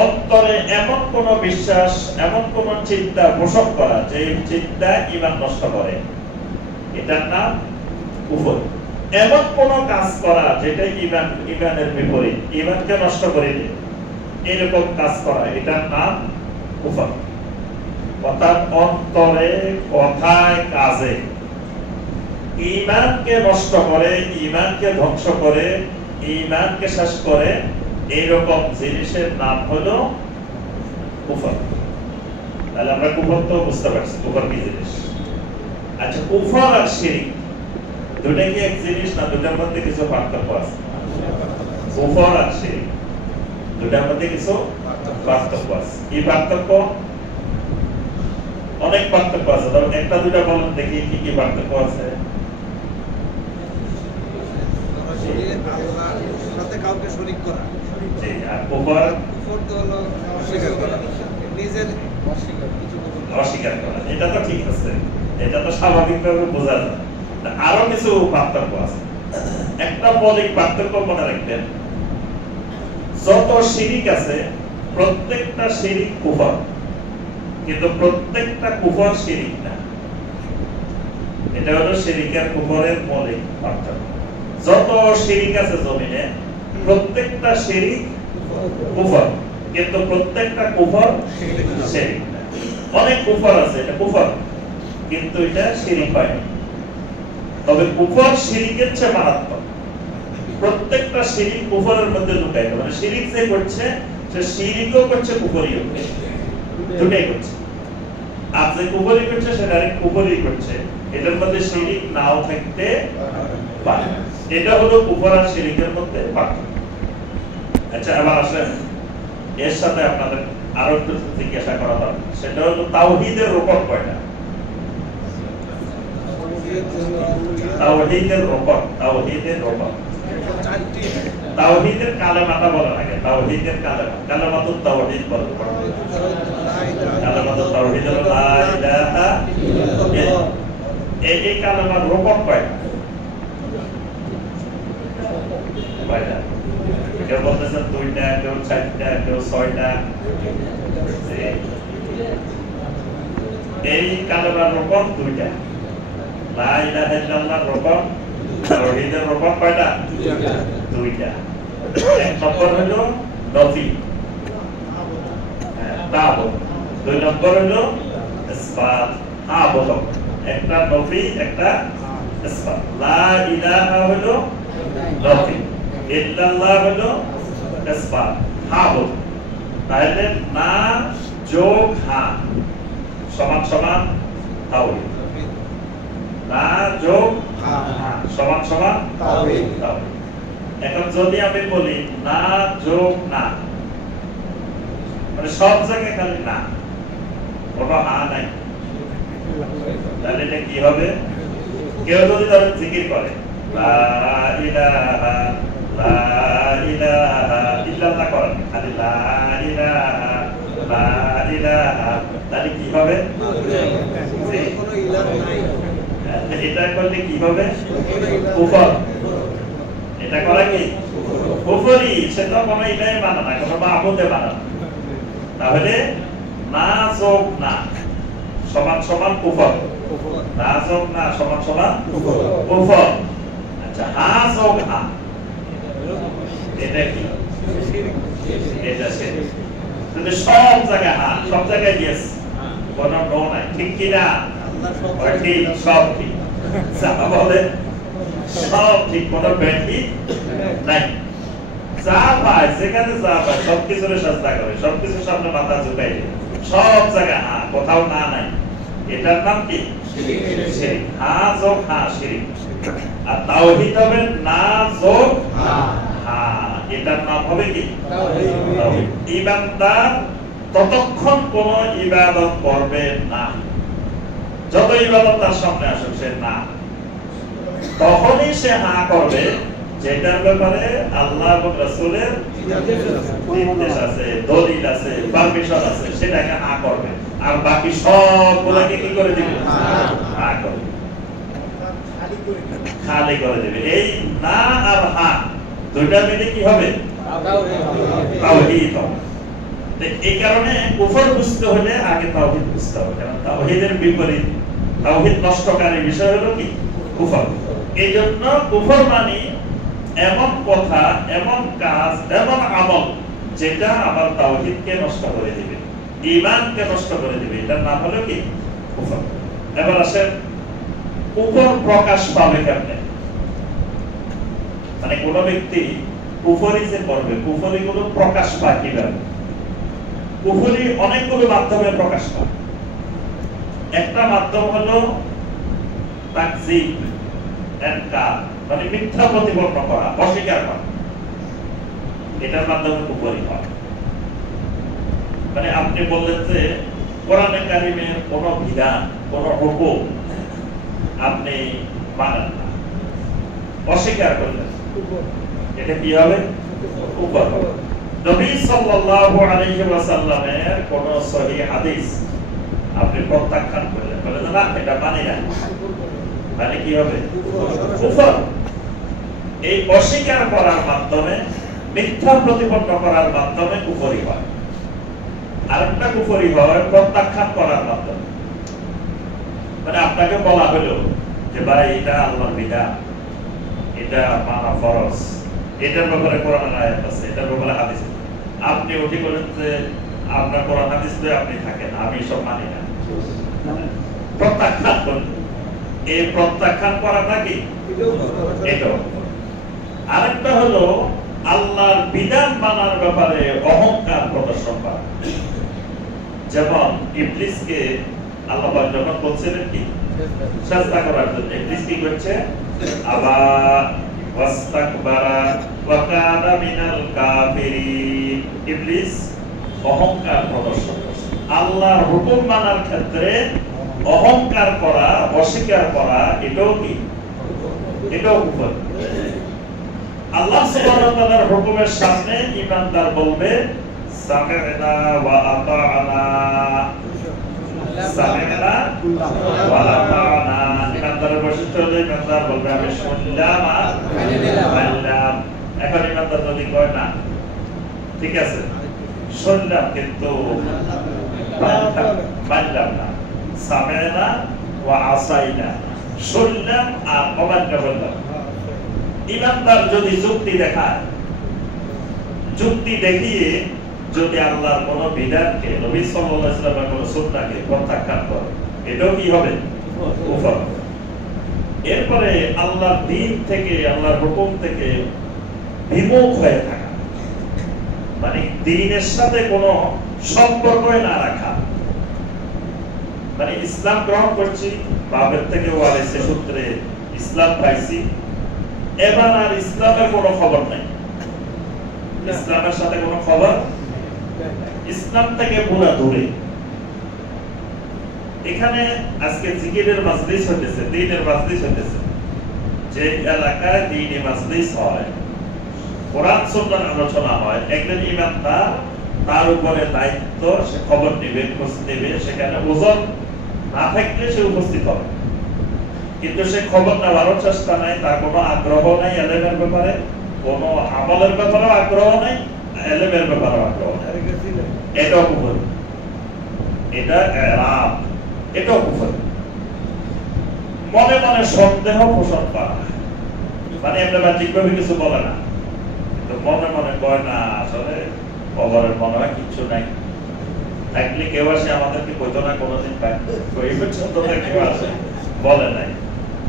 অন্তরে এমন কোন বিশ্বাস, এমন কোন চিন্তা পোষণ করা যে চিন্তা ঈমান নষ্ট করে, এটার নাম কুফর। এমন কোন কাজ করা যেটা ঈমানের বিপরীত, ঈমানকে নষ্ট করে দেয়, এরকম কাজ করা, এটার নাম কুফর। অর্থাৎ অন্তরে, কথায়, কাজে ঈমানকে নষ্ট করে, ঈমানকে ধ্বংস করে, ঈমানকে শেষ করে, এইরকম জিনিসের নাম হলো কুফর। তাহলে আমরা কুফর তো বুঝতে পারছি, কুফর কি জিনিস। আচ্ছা, কুফর আর শিরক দুটো কি এক জিনিস না? দুটার মধ্যে কিছু পার্থক্য আছে। কুফর আর শিরক দুটার মধ্যে কিছু পার্থক্য আছে। কি পার্থক্য? অনেক পার্থক্য আছে। তবে একটা দুটা বলেন দেখি কি কি পার্থক্য আছে। আল্লাহর সাথে কাউকে শরীক করা। জি, আর কুফর? কুফর তো হলো অস্বীকার করা, নিজের অস্বীকার করা। এটা তো ঠিক আছে, এটা তো স্বাভাবিকভাবে বোঝা যায়। আরো কিছু পার্থক্য আছে। একটা মৌলিক পার্থক্য মনে রাখবেন, যত শিরিক আছে প্রত্যেকটা শিরিক কুফর, কিন্তু প্রত্যেকটা কুফর শিরিক না। এটা হলো শিরিকের কুফরের মৌলিক পার্থক্য। যত শিরিক আছে জমিনে প্রত্যেকটা শিরিক কুফর, কিন্তু প্রত্যেকটা কুফর শিরিক না। অনেক কুফর আছে, এটা কুফর কিন্তু এটা শিরিক হয় না। তবে কুফর শিরিকের চেয়ে মারাত্মক। প্রত্যেকটা শিরিক কুফরের মধ্যে লুকায়, মানে শিরিক যে করছে সে শিরিকও করছে, কুফরিও করছে, দুটাই করছে। আর যে কুফরি করছে সে ডাইরেক্ট কুফরি করছে, এটার মধ্যে শিরিক নাও থাকতে পারে। এটা হলো কুফর আর শিরিকের মধ্যে পার্থক্য। আচ্ছা, এবার আসেন এর সাথে আপনাদের আরো একটু জিজ্ঞাসা করা দরকার, সেটা হলো তাওহীদের রূপক কয়টা? তাওহীদের রূপক, তাওহীদের রূপক। তাওহীদের কালেমাটা বলা লাগে, তাওহীদের কালেমা, কালেমাতুত তাওহীদ বলা হয়। কালেমাতুত তাওহীদ হলো লা ইলাহা ইল্লাল্লাহ। এই কালেমার রূপক কয়টা? কয়টা? কেউ বলতেছেন 2টা, কেউ 4টা, কেউ 6টা। এই কালেমার রূপক 2টা। লা ইলাহা ইল্লাল্লাহর রকম তাওহীদের রকম কয়টা? দুইটা। এক নম্বর হলো নফি, তাবুদ। দুই নম্বর হলো ইসবাত, আবুদ। একটা নফি, একটা ইসবাত। লা ইলাহা হলো নফি, ইল্লাল্লাহ হলো ইসবাত, আবুদ। তাহলে না যোগ হা সমান সমান তাওহীদ। না যোগ হা সমান সমান তাওহীদ। এখন যদি আমি বলি না যোগ না, মানে সব জায়গায় খালি না, কোনো হা নাই, তাহলে এটা কি হবে? কেউ যদি তার জিকির করে লা ইলাহা লা ইলাহা ইল্লাল্লাহ করেন, খালি লা ইলাহা লা ইলাহা, তাহলে কি হবে? কোনো ইলাহ নাই, এটা করলে কি হবে? কুফর। এটা করা কি কুফরি? সেটা কোনো ইলাহে মানে না, কোনো মাবুদে মানে না। তাহলে না যোগ না সমান সমান কুফর, না যোগ না সমান সমান কুফর। আচ্ছা, হা যোগ হা এটা কি? এটা শিরক। তাহলে সব জায়গায় হা, সব জায়গায় ইয়েস, কোনো নো নাই, ঠিক কি না? ঠিক, সব ঠিক। বলে সব ঠিক, কোনো ব্যাধি নাই। যা পায় যেখানে যা পায় সবকিছুর সাজদা করে, সবকিছুর সামনে মাথা ঝুঁকাই দেয়, সব জায়গায় হা, কোথাও না নাই। এটার নাম কি? শিরক। হা যোগ হা শিরক। আর তাওহীদ হবে না যোগ হা, এটার নাম হবে কি? তাওহীদ। ইমানদার ততক্ষণ কোন ইবাদত করবে না, যত ইবাদত তার সামনে আসুক সে না, তখনই সে হা করবে যেটার ব্যাপারে আল্লাহ এবং রাসূলের নির্দেশ আছে, দলিল আছে, পারমিশন আছে, সেটাকে হা করবে। আর বাকি সবগুলোকে কি করে দিবে? হা করবে, খালি করে দেবে। এই না আর হা দুইটা মিলে কি হবে? তাওহীদ হবে। এই কারণে কুফর বুঝতে হলে আগে তাওহীদ বুঝতে হবে, কারণ তাওহীদের বিপরীত, তাওহীদ নষ্টকারী বিষয় হলো কি? কুফর। এই জন্য কুফর মানে এমন কথা, এমন কাজ, এমন আমল যেটা আমার তাওহীদকে নষ্ট করে দিবে, ঈমানকে নষ্ট করে দিবে, এটার নাম হলো কি? কুফর। এবার আসেন কুফর প্রকাশ পাবে কেমনে? মানে কোন ব্যক্তি কুফরি যে করবে, কুফরি গুলো প্রকাশ পায় কিভাবে? কুফরি অনেকগুলো মাধ্যমে প্রকাশ পায়। একটা মাধ্যম হলো তাকযীব, ইনকার, মানে মিথ্যা প্রতিপন্ন করা, অস্বীকার করা। এটার মাধ্যমে কুফরি হয়। মানে আপনি বললেন যে কোরআনে কারিমের কোন বিধান, কোন হুকুম আপনি মানেন না, অস্বীকার করলেন, এটা কি হবে? কুফর হবে। নবী সাল্লাল্লাহু আলাইহি ওয়াসাল্লামের কোন সহিহ হাদিস আপনি প্রত্যাখ্যান করলেন, বলেন না এটা মানি না, তাহলে কি হবে? কুফর। এই অস্বীকার করার মাধ্যমে, মিথ্যা প্রতিপন্ন করার মাধ্যমে কুফরি হয়। আরেকটা কুফরি হয় প্রত্যাখ্যান করার মাধ্যমে। মানে আপনাকে বলা হলো যে ভাই এটা আল্লাহর বিধান, এটা মানা ফরজ, এটার ব্যাপারে কোরআনের আয়াত আছে, এটার ব্যাপারে হাদিস আছে। আপনি উঠে বলেন যে আপনার কোরআন হাদিস দিয়ে আপনি থাকেন, আমি সব মানি না, প্রত্যাখ্যান করেন। এই প্রত্যাখ্যান করাটা কি? এটাও। আরেকটা হলো আল্লাহর বিধান মানার ব্যাপারে অহংকার প্রদর্শন করা। যেমন ইবলিসকে আল্লাহ যখন বলছিলেন কি সাজদা করার জন্য, ইবলিস কি করছে? আবা ওয়াস্তাকবারা ওয়া কানা মিনাল কাফিরিন। ইবলিস অহংকার প্রদর্শন করছে। আল্লাহর হুকুম মানার ক্ষেত্রে অহংকার করা, অস্বীকার করা, এটাও কি? এটাও কুফর। আল্লাহ সুবহানাহু ওয়া তাআলার হুকুমের সামনে ঈমানদার বলবে সামি'না ওয়া আতা'না, সামি'না ওয়া আতা'না। ঈমানদারের বৈশিষ্ট্য হলো ঈমানদার বলবে আমি শুনলাম আর মানলাম। এখন ঈমানদার যদি কয় না ঠিক আছে শুনলাম কিন্তু মানলাম না, সামি'না ওয়া আসাইনা, শুনলাম আর অমান্য করলাম। ইমানদার যদি যুক্তি দেখায়, যুক্তি দেখিয়ে যদি আল্লাহর কোন বিধানকে, নবী সাল্লাল্লাহু আলাইহি ওয়াসাল্লামের কোন সুন্নাহকে প্রত্যাখ্যান করে, এটাও কি হবে? কুফর। এরপরে আল্লাহর দ্বীন থেকে, আল্লাহর হুকুম থেকে বিমুখ হয়ে থাকা, মানে দ্বীনের সাথে কোনো সম্পর্কই না রাখা, মানে ইসলাম গ্রহণ করছি, বাপের থেকে ওয়ারিসে সূত্রে ইসলাম পাইছি, এবার আর ইসলামের কোনো খবর নাই, ইসলামের সাথে কোনো খবর, ইসলাম থেকে পুরো দূরে। এখানে আজকে জিকিরের মাজলিস হইতেছে, দ্বীনের মাজলিস হইতেছে, যে এলাকায় দ্বীনি মাজলিস হয়, কোরআন সুন্নাহর আলোচনা হয়, একজন ইমানদার তার উপরে দায়িত্ব, সে খবর নেবে, খোঁজ নেবে, সেখানে ওজন না থাকলে সে উপস্থিত হবে, কিন্তু সে খবর নেওয়ারও চেষ্টা নাই, তার কোনো আগ্রহ নাই এলেমের ব্যাপারে, কোনো আমলের ব্যাপারে আগ্রহ নাই, এলেমের ব্যাপারে আগ্রহ নাই, এটাও কুফর, এটা এরাব, এটাও কুফর। মনে মনে সন্দেহ পোষণ করা, মানে এমনি বাহ্যিকভাবে কিছু বলে না, কিন্তু মনে মনে কয় না আসলে কবরের মনে হয় কিচ্ছু নাই, থাকলে কেউ আসে আমাদেরকে কইতো না কোনোদিন, এই পর্যন্ত কেউ আসে বলে নাই,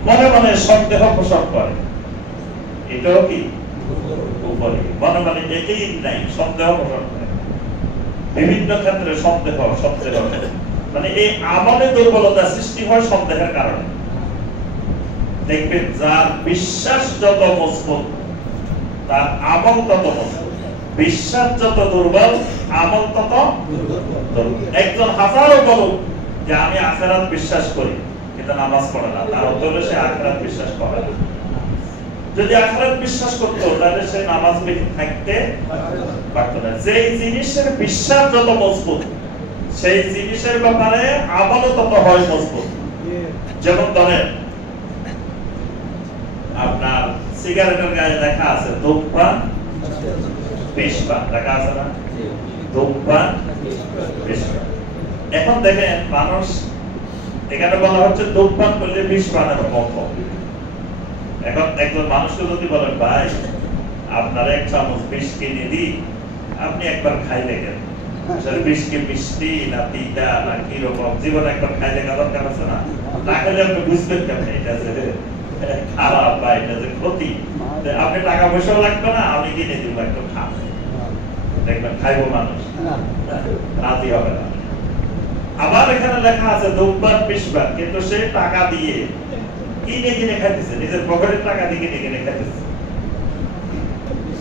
মনে মনে সন্দেহ পোষণ করে, এটাও কি উপরে, মনে মনে এটাই নাই, সন্দেহ পোষণ করে বিভিন্ন ক্ষেত্রে, সন্দেহ সন্দেহ, মানে এই আমলে দুর্বলতা সৃষ্টি হয় সন্দেহের কারণে। দেখবেন যার বিশ্বাস যত মজবুত তার আমল তত মজবুত, বিশ্বাস যত দুর্বল আমল তত দুর্বল। একজন হাজারও বলুক যে আমি আখিরাত বিশ্বাস করি কিন্তু নামাজ পড়ে না, তার অর্থ হলো সে আখিরাত বিশ্বাস করে না। যদি আখিরাত বিশ্বাস করতো তাহলে সে নামাজ বিহীন থাকতে পারতো না। যেই জিনিসের বিশ্বাস যত মজবুত সেই জিনিসের ব্যাপারে আমলও তত হয় মজবুত। যেমন ধরেন আপনার সিগারেটের গায়ে লেখা আছে ধূমপান বিষপান, লেখা আছে না? ধূমপান বিষপান। এখন দেখেন মানুষ, এখানে বলা হচ্ছে ধূমপান করলে বিষপানের মতো। এখন একজন মানুষকে যদি বলেন ভাই আপনার এক চামচ বিষ কিনে দিই, আপনি একবার খাই দেখেন বিষ কি মিষ্টি না তিতা না কিরকম, জীবনে একবার খাই দেখা দরকার আছে না? না খেলে আপনি বুঝবেন কেমন এটা যে খারাপ বা এটা যে ক্ষতি। আপনি টাকা পয়সাও লাগবে না, আমি কিনে দিব, একটু খান, দেখবেন খাইবো মানুষ, রাজি হবে না। আবার এখানে লেখা আছে ধূমপান বিষপান, কিন্তু সে টাকা দিয়ে কিনে কিনে খাইতেছে, নিজের পকেটের টাকা দিয়ে কিনে কিনে খাইতেছে।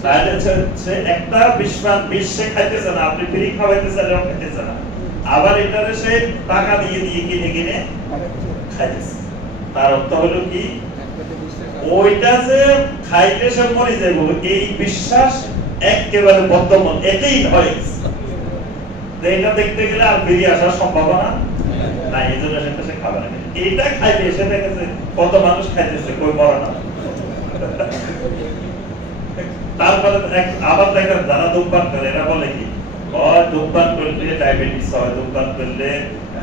তাহলে সে একটা বিষপান বিষ সে খাইতেছে না, আপনি ফ্রি খাওয়াইতেছে এটাও খাইতেছে না, আবার এটারে সে টাকা দিয়ে দিয়ে কিনে কিনে খাইতেছে। তার অর্থ হলো কি, ওইটা যে খাইতে সে মরে যাইব, এই বিশ্বাস একেবারে বর্তমান এটাই হয়। এটা দেখতে গেলে আর ফিরে আসার সম্ভাবনা নাই, এই জন্য সেটা সে খাবে না। এইটা খাইতে এসে দেখেছে কত মানুষ খাইতেছে, কই মরে না। তারপরে আবার দেখেন যারা ধূমপান করে এরা বলে কি, ধূমপান করলে ডায়াবেটিস হয়, ধূমপান করলে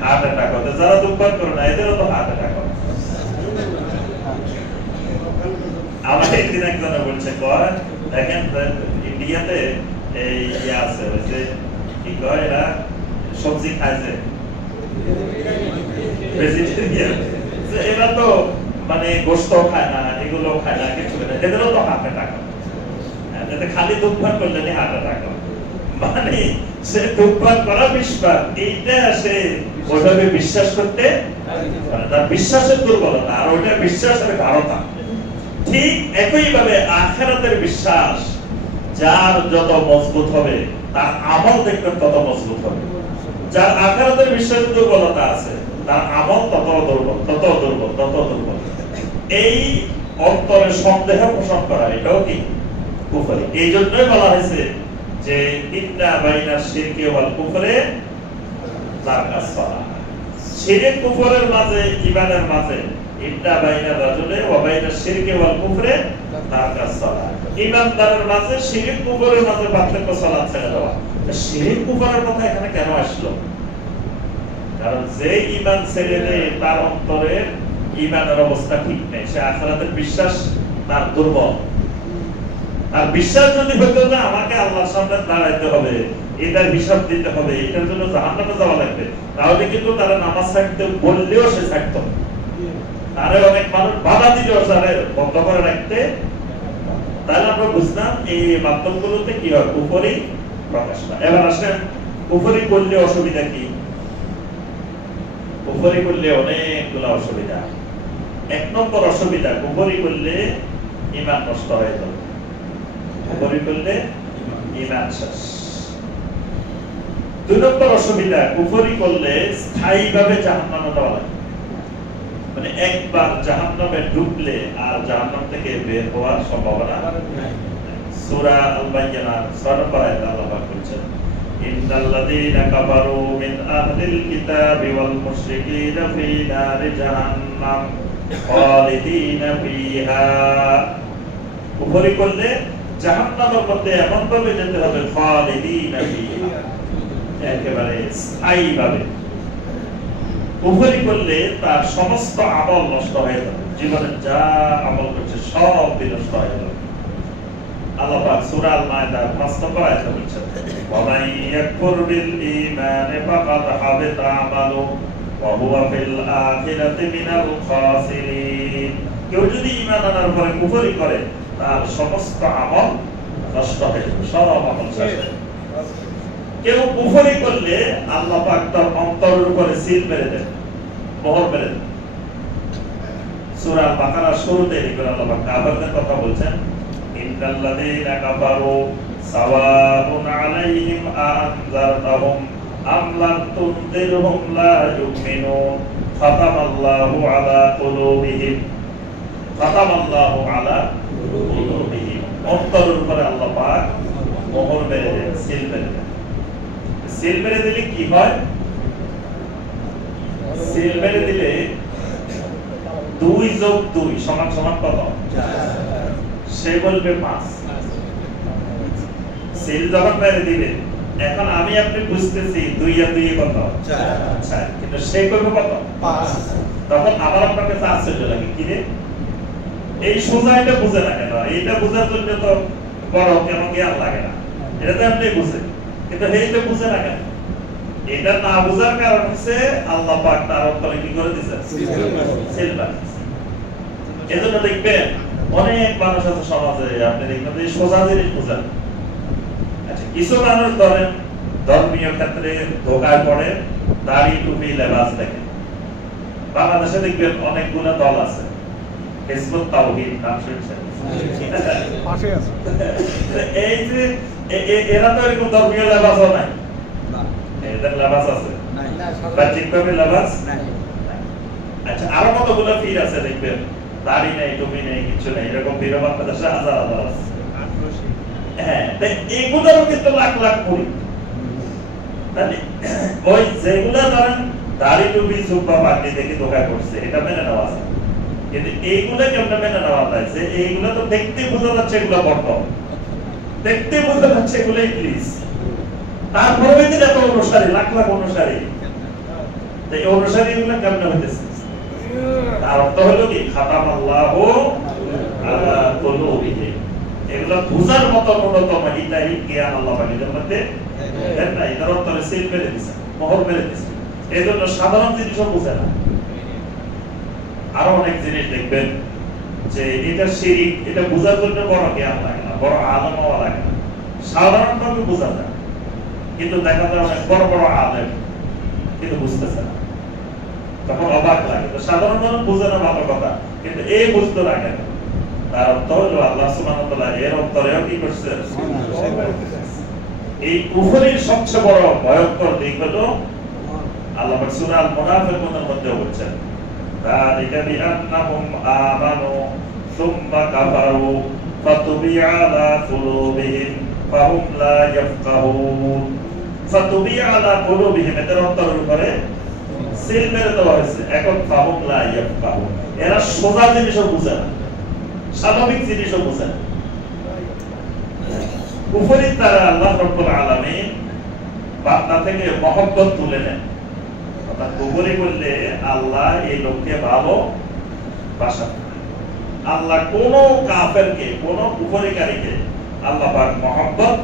হার্ট অ্যাটাক হয়। যারা ধূমপান করে না এদেরও তো হার্ট অ্যাটাক হয়। আমাকে একদিন একজনে বলছে, দেখেন ইন্ডিয়াতে এই ইয়ে আছে, ওই যে কি কয় এরা সবজি খাইছে ভেজিটেরিয়ান, এরা তো মানে গোশত খায় না, এগুলো খায় না, কিছু খায় না, এদেরও তো হার্ট অ্যাটাক হয়। খালি ধূমপান করলে হার্ট অ্যাটাক হয়, মানে সে ধূমপান করা বিষপান, এইটা সে ওইভাবে বিশ্বাস করতে পারে, তার বিশ্বাসের দুর্বলতা, আর ওইটা বিশ্বাসের গাঢ়তা। ঠিক একই ভাবে আখিরাতের বিশ্বাস যার যত মজবুত হবে তার আমল দেখবেন তত মজবুত হবে। যার আখিরাতের বিশ্বাসের দুর্বলতা আছে তার আমল তত দুর্বল, তত দুর্বল, তত দুর্বল। এই অন্তরে সন্দেহ পোষণ করা, এটাও কি কুফরি। এই জন্যই বলা হয়েছে যে ইন্না বাইনা শিরকি ওয়াল কুফরে তারকাস সালাহ। শিরক কুফরের মাঝে ঈমানের মাঝে ইন্না বাইনা রাজুলে ওয়া বাইনা শিরকি ওয়াল কুফরে তারকাস সালাহ। ঈমানদারের মাঝে শিরক কুফরের মাঝে পার্থক্য সালাত ছেড়ে দেওয়া। শিরক কুফরের কথা এখানে কেন আসলো? কারণ যে ঈমান ছেড়ে দেয় তার অন্তরে ঈমানের অবস্থা ঠিক নেই, সে আখিরাতের বিশ্বাস তার দুর্বল। আর বিশ্বাস যদি হতো না আমাকে আল্লাহর সামনে দাঁড়াইতে হবে, এটার হিসাব দিতে হবে, এটার জন্য জাহান্নামে যাওয়া লাগবে, তাহলে কিন্তু তারা নামাজ ছাড়তে বললেও সে ছাড়তো না। তারে অনেক মানুষ বাধা দিলেও তারে বন্ধ করে রাখতে। তাহলে আমরা বুঝলাম এই মাধ্যমগুলোতে কি হয়, কুফরি প্রকাশ পায়। এবার আসেন কুফরি করলে অসুবিধা কি? কুফরি করলে অনেকগুলো অসুবিধা। এক নম্বর অসুবিধা, কুফরি করলে ঈমান নষ্ট হয়ে যাবে। কুফরি করলে ঈমান শেষ। দুই নম্বর অসুবিধা, কুফরি করলে স্থায়ীভাবে জাহান্নামে যাওয়া লাগে। মানে একবার জাহান্নামে ঢুকলে আর জাহান্নাম থেকে বের হওয়ার সম্ভাবনা নাই। সূরা আল-বায়্যিনাহ 6 নম্বর আয়াতে আল্লাহ পাক বলেছেন, ইন্নাল্লাযীনা কাফারু মিন আহলিল কিতাবি ওয়াল মুশরিকিনা ফী নারি জাহান্নাম খালিদিনা ফীহা। কুফরি করলে জাহান্নামের মধ্যে এমন ভাবে যেতে হবে, খালিদিনা ফীহা, একেবারে স্থায়ীভাবে। কুফরি করলে তার সমস্ত আমল নষ্ট হয়ে যাবে, জীবনে যা আমল করছে সব বিনষ্ট হয়ে যাবে। আল্লাহ পাক সূরা আল-মায়েদার 5 নম্বর আয়াতে বলেছেন, ওয়া মান ইয়াকফুর বিল ঈমানি ফাকাদ হাবিতা আমালু ওয়া হুয়া ফিল আখিরাতি মিনাল খাসিরিন। কেউ যদি ঈমান আনার পরে কুফরি করে তার সমস্ত আমল নষ্ট হয়ে যাবে, সব আমল শেষ হয়ে যাবে। কেউ কুফরি করলে আল্লাহ পাক তার অন্তরের উপরে সিল মেরে দেন, মোহর মেরে দেন। সূরা আল-বাকারার শুরুতে আল্লাহ পাক কাফেরদের কথা বলছেন, ইন্নাল্লাযীনা কাফারু সাওয়াউন আলাইহিম আনজারতাহুম আম লাম তুনযিরহুম লা ইউমিনুন খাতামাল্লাহু আলা কুলুবিহিম খাতামাল্লাহু আলা কুলুবিহিম। অন্তরের উপরে আল্লাহ পাক মোহর মেরে দেন, সিল মেরে দেন। সিল মেরে দিলে কি হয়? সিল মেরে দিলে 2 যোগ 2 সমান সমান কত? 4। সে বলবে 5। সিল যখন মেরে দিবে, এখন আমি আপনি বুঝতেছি 2 আর 2 কত? 4। আচ্ছা, কিন্তু সে করবে কত? 5। তখন আবার আপনাকে আশ্চর্য লাগে, কি রে এই সোজা এটা বুঝে না কেন? এইটা বুঝার জন্য তো বড় কেন জ্ঞান লাগে না, এটা তো আপনি বুঝেন, কিন্তু এইটা বুঝে না কেন? এটা না বুঝার কারণ হচ্ছে আল্লাহ পাক তার অন্তরে কি করে দিয়েছেন? সিল বানিয়েছেন। এজন্য দেখবেন অনেক মানুষ আছে সমাজে, আপনি দেখবেন এই সোজা জিনিস বুঝেন। আচ্ছা, কিছু মানুষ ধরেন ধর্মীয় ক্ষেত্রে ধোঁকায় পড়ে, দাড়ি টুপি লেবাস দেখেন। বাংলাদেশে দেখবেন অনেকগুলো দল আছে, হিজবুত তাওহীদ নাম শুনছেন? পাশে আছে। এই যে এরা তো এরকম ধর্মীয় লেবাসও নাই, এদের লেবাস আছে বাহ্যিকভাবে লেবাস নাই। আচ্ছা, আরো কতগুলো পীর আছে দেখবেন দাড়ি নেই, টুপি নেই, কিছু নেই, এরকম পীর বাংলাদেশে হাজার হাজার আছে। হ্যাঁ, এগুলোরও কিন্তু লাখ লাখ মুড়ি। ওই যেগুলো ধরেন দাড়ি টুপি জুব্বা পাগড়ি দেখে ধোঁকায় পড়ছে, এটা মেনে নেওয়া যায়। কিন্তু এইগুলো কেমন মেনে নেওয়া যায়? যে এইগুলো তো দেখতে বোঝা যাচ্ছে এগুলো বর্ত, দেখতে বোঝা যাচ্ছে এগুলো ইংলিশ, তারপরে এদের এত অনুসারী, লাখ লাখ অনুসারী। এই অনুসারী এগুলো কেমন হইতেছে? তার অর্থ হলো কি? খাতামাল্লাহু আলা কুলুবিহিম। এগুলো বুঝার মতো ন্যূনতম ইতাহি জ্ঞান আল্লাহ পাক এদের মধ্যে দেন না। এদের অন্তরে সিল মেরে দিয়েছে, মোহর মেরে দিয়েছে। এই জন্য সাধারণ জিনিসও বুঝে না। আরো অনেক জিনিস দেখবেন যে এটা শিরিক, এটা বুঝার জন্য বড় জ্ঞান লাগে না, বড় আলেম হওয়া লাগে না, সাধারণভাবে বোঝা যায়। কিন্তু দেখা যায় অনেক বড় বড় আলেম কিন্তু বুঝতেছে না, তখন অবাক লাগে। তো সাধারণ মানুষ বুঝে না ভালো কথা, কিন্তু এই বুঝতে লাগে না। তার অর্থ হলো আল্লাহ সুবহানাহু ওয়া তাআলা এর অন্তরেও কি করছে? এই কুফরির সবচেয়ে বড় ভয়ঙ্কর দিক হলো আল্লাহ পাক সূরা আল মুনাফিকুনের মধ্যে বলেছেন, যালিকা বিআন্নাহুম আমানু সুম্মা কাফারু ফাতুবিআ আলা কুলুবিহিম ফাহুম লা ইয়াফকাহুন। ফাতুবিআ আলা কুলুবিহিম, এদের অন্তরের উপরে সিল মেরে দেওয়া হয়েছে। এখন ফাহুম লা ইয়াফকাহুন, এরা সোজা জিনিসও বুঝে না, স্বাভাবিক জিনিসও বুঝে না। কুফরির দ্বারা আল্লাহ রাব্বুল আলামিন বান্দা থেকে মহব্বত তুলে নেন। অর্থাৎ কুফরি করলে আল্লাহ এই লোককে ভালো বাসা। আল্লাহ কোন কাফেরকে, কোন কুফরিকারীকে আল্লাহ পাক মহব্বত